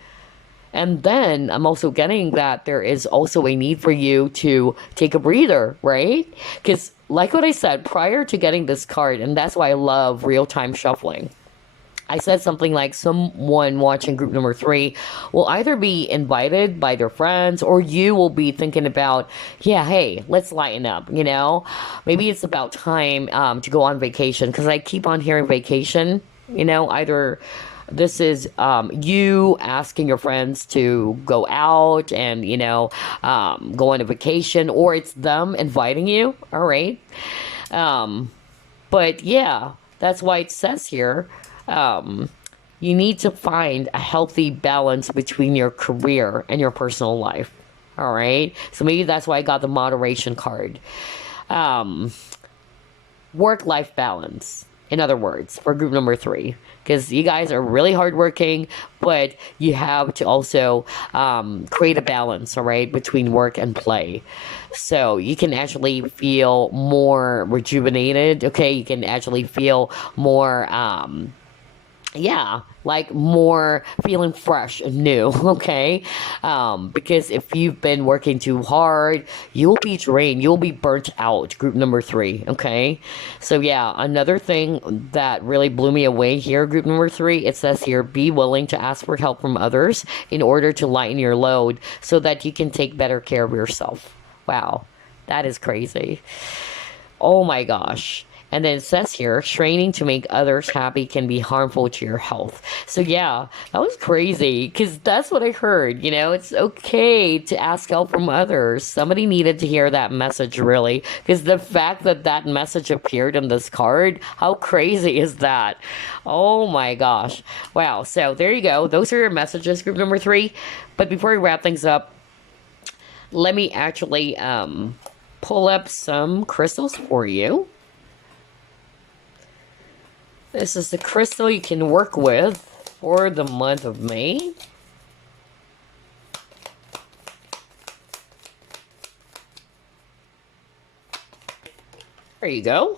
And then I'm also getting that there is also a need for you to take a breather, right? Because, like what I said prior to getting this card, and that's why I love real time shuffling. I said something like someone watching group number 3 will either be invited by their friends or you will be thinking about, yeah, hey, let's lighten up, Maybe it's about time to go on vacation because I keep on hearing vacation, either this is you asking your friends to go out and, go on a vacation, or it's them inviting you, all right? But yeah, that's why it says here, um, you need to find a healthy balance between your career and your personal life. All right. So maybe that's why I got the moderation card. Um, Work life balance, in other words, for group number 3. Because you guys are really hardworking, but you have to also create a balance, all right, between work and play. So you can actually feel more rejuvenated, okay? You can actually feel more, yeah, like more feeling fresh and new, okay? Because if you've been working too hard, you'll be drained, you'll be burnt out, group number 3, okay? So yeah, another thing that really blew me away here, group number 3, it says here, be willing to ask for help from others in order to lighten your load so that you can take better care of yourself. Wow, that is crazy. Oh my gosh. And then it says here, training to make others happy can be harmful to your health. So yeah, that was crazy because that's what I heard. It's okay to ask help from others. Somebody needed to hear that message, really, because the fact that that message appeared on this card, how crazy is that? Oh my gosh. Wow. So there you go. Those are your messages, group number 3. But before we wrap things up, let me actually pull up some crystals for you. This is the crystal you can work with for the month of May. There you go.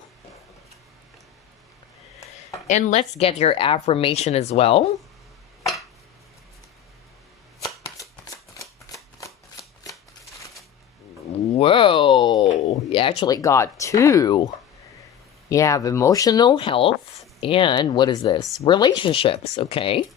And let's get your affirmation as well. Whoa, you actually got 2. You have emotional health. And what is this? Relationships, okay?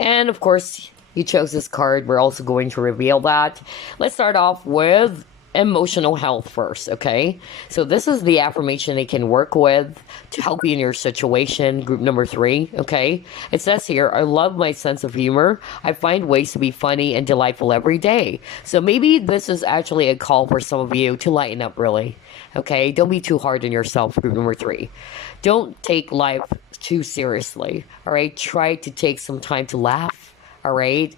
And of course, you chose this card. We're also going to reveal that. Let's start off with emotional health first, okay? So this is the affirmation they can work with to help you in your situation, group number 3, okay? It says here, I love my sense of humor. I find ways to be funny and delightful every day. So maybe this is actually a call for some of you to lighten up, really, okay? Don't be too hard on yourself, group number 3. Don't take life too seriously, all right? Try to take some time to laugh, all right?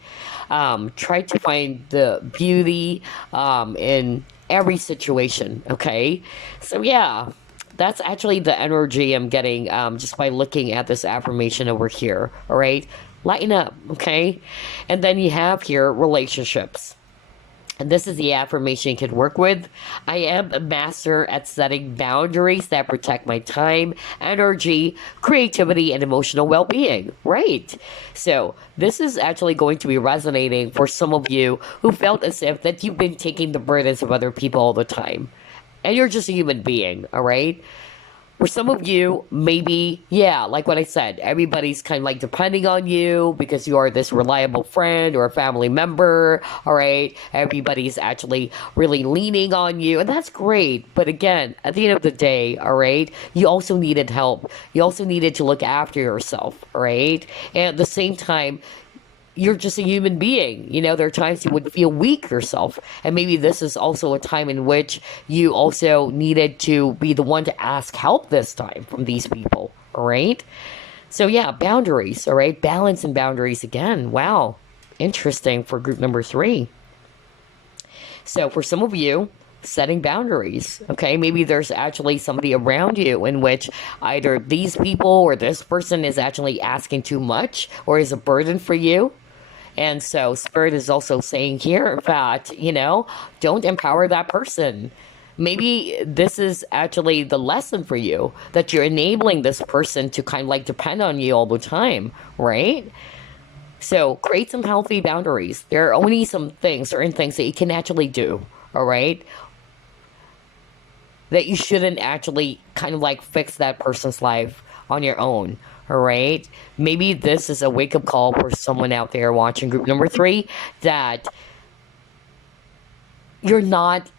Try to find the beauty in every situation, okay? So yeah, that's actually the energy I'm getting just by looking at this affirmation over here, all right? Lighten up, okay? And then you have here relationships. And this is the affirmation you can work with. I am a master at setting boundaries that protect my time, energy, creativity, and emotional well-being. Right. So this is actually going to be resonating for some of you who felt as if that you've been taking the burdens of other people all the time. And you're just a human being, all right? For some of you, maybe, yeah, like what I said, everybody's kind of like depending on you because you are this reliable friend or a family member, all right? Everybody's actually really leaning on you, and that's great. But again, at the end of the day, all right, you also needed help. You also needed to look after yourself, all right? And at the same time, you're just a human being. There are times you would feel weak yourself. And maybe this is also a time in which you also needed to be the one to ask help this time from these people. All right. So yeah, boundaries, all right? Balance and boundaries again. Wow. Interesting for group number 3. So for some of you, setting boundaries, okay? Maybe there's actually somebody around you in which either these people or this person is actually asking too much or is a burden for you. And so Spirit is also saying here that, don't empower that person. Maybe this is actually the lesson for you, that you're enabling this person to kind of like depend on you all the time, right? So create some healthy boundaries. There are only some things, certain things that you can actually do, all right? That you shouldn't actually kind of like fix that person's life on your own, all right? Maybe this is a wake-up call for someone out there watching group number 3, that you're not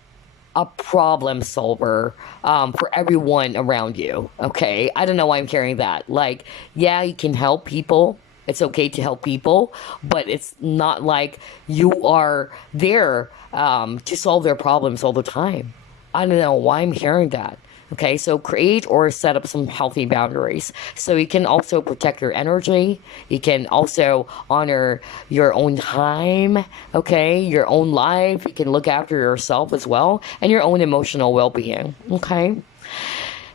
a problem solver for everyone around you, okay? I don't know why I'm carrying that. Like, yeah, you can help people. It's okay to help people, but it's not like you are there to solve their problems all the time. I don't know why I'm hearing that. Okay, so create or set up some healthy boundaries. So you can also protect your energy. You can also honor your own time, okay, your own life. You can look after yourself as well and your own emotional well-being, okay?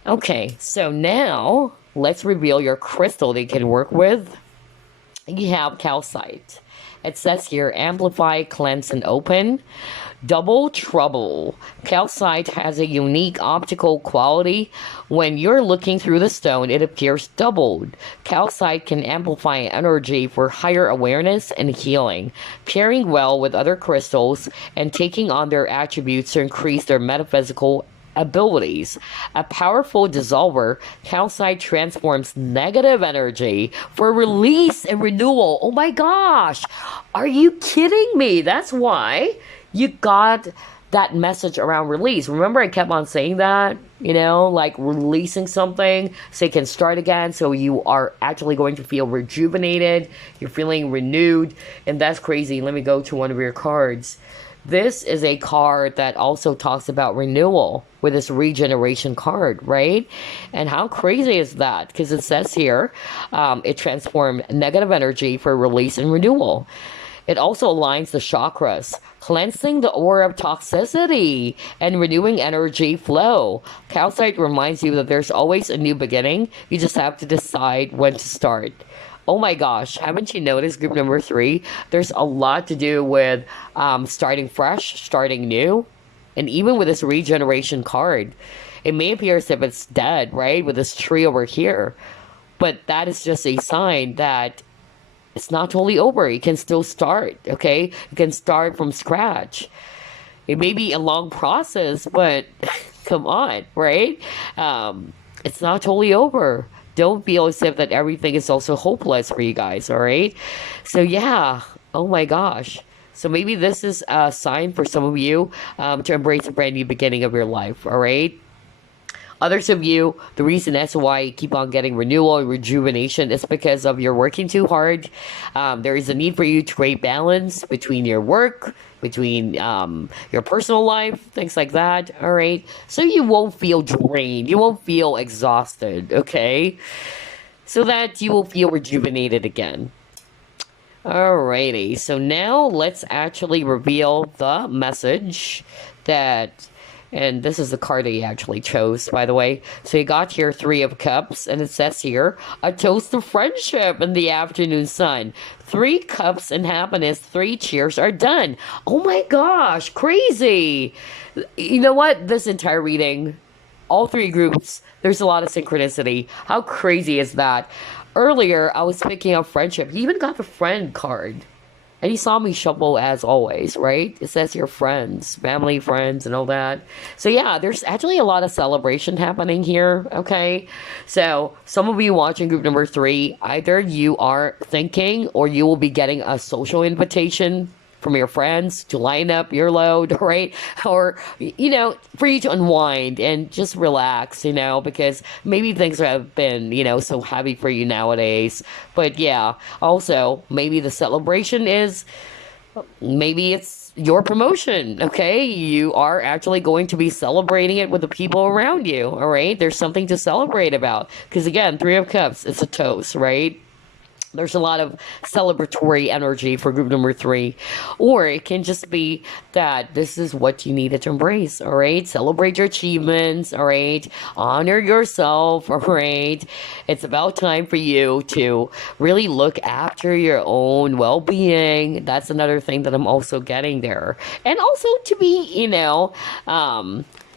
Okay, so now let's reveal your crystal that you can work with. You have calcite. It says here, amplify, cleanse, and open. Double trouble. Calcite has a unique optical quality. When you're looking through the stone, it appears doubled. Calcite can amplify energy for higher awareness and healing, pairing well with other crystals and taking on their attributes to increase their metaphysical abilities. A powerful dissolver, calcite transforms negative energy for release and renewal. Oh my gosh, are you kidding me? That's why you got that message around release. Remember, I kept on saying that, like releasing something so you can start again, so you are actually going to feel rejuvenated, you're feeling renewed, and that's crazy. Let me go to one of your cards. This is a card that also talks about renewal with this regeneration card, right? And how crazy is that? Because it says here, it transformed negative energy for release and renewal. It also aligns the chakras, cleansing the aura of toxicity and renewing energy flow. Calcite reminds you that there's always a new beginning. You just have to decide when to start. Oh my gosh, haven't you noticed group number 3? There's a lot to do with starting fresh, starting new. And even with this regeneration card, it may appear as if it's dead, right? With this tree over here. But that is just a sign that it's not totally over. You can still start, okay? You can start from scratch. It may be a long process, but come on, right? It's not totally over. Don't feel as if that everything is also hopeless for you guys, all right? So yeah, oh my gosh. So maybe this is a sign for some of you to embrace a brand new beginning of your life, all right? Others of you, the reason as why you keep on getting renewal and rejuvenation is because of you're working too hard. There is a need for you to create balance between your work, between your personal life, things like that, all right? So you won't feel drained. You won't feel exhausted, okay? So that you will feel rejuvenated again. Alrighty, so now let's actually reveal the message that... And this is the card that you actually chose, by the way. So you got here 3 of Cups, and it says here, a toast to friendship in the afternoon sun. 3 cups and happiness, 3 cheers are done. Oh my gosh, crazy. You know what? This entire reading, all 3 groups, there's a lot of synchronicity. How crazy is that? Earlier, I was picking up friendship. You even got the friend card. And you saw me shuffle as always, right? It says your friends, family, friends, and all that. So yeah, there's actually a lot of celebration happening here, okay? So some of you watching group number 3, either you are thinking or you will be getting a social invitation from your friends to line up your load, right? Or, for you to unwind and just relax, because maybe things have been, so heavy for you nowadays. But yeah, also, maybe the celebration is, maybe it's, your promotion, okay? You are actually going to be celebrating it with the people around you, all right? There's something to celebrate about. Because again, Three of Cups, it's a toast, right? There's a lot of celebratory energy for group number 3. Or it can just be that this is what you needed to embrace, all right? Celebrate your achievements, all right? Honor yourself, all right? It's about time for you to really look after your own well being. That's another thing that I'm also getting there. And also to be,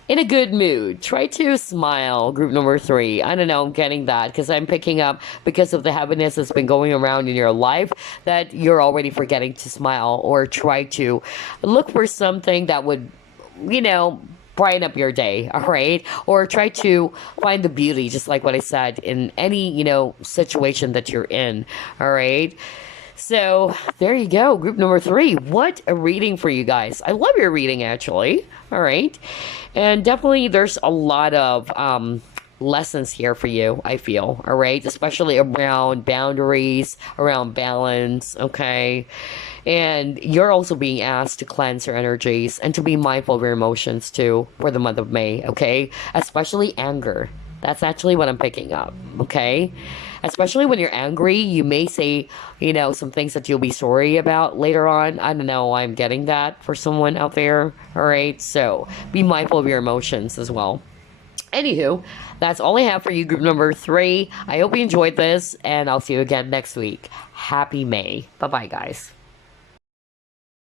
in a good mood. Try to smile, group number 3. I don't know, I'm getting that because I'm picking up because of the happiness that's been going around in your life that you're already forgetting to smile or try to look for something that would, you know, brighten up your day, all right? Or try to find the beauty, just like what I said, in any, situation that you're in, all right? So there you go, group number 3. What a reading for you guys. I love your reading, actually. All right. And definitely there's a lot of lessons here for you, I feel. All right. Especially around boundaries, around balance. Okay. And you're also being asked to cleanse your energies and to be mindful of your emotions too for the month of May. Okay. Especially anger. That's actually what I'm picking up, okay? Especially when you're angry, you may say, some things that you'll be sorry about later on. I don't know, I'm getting that for someone out there, all right? So be mindful of your emotions as well. Anywho, that's all I have for you, group number 3. I hope you enjoyed this, and I'll see you again next week. Happy May. Bye-bye, guys.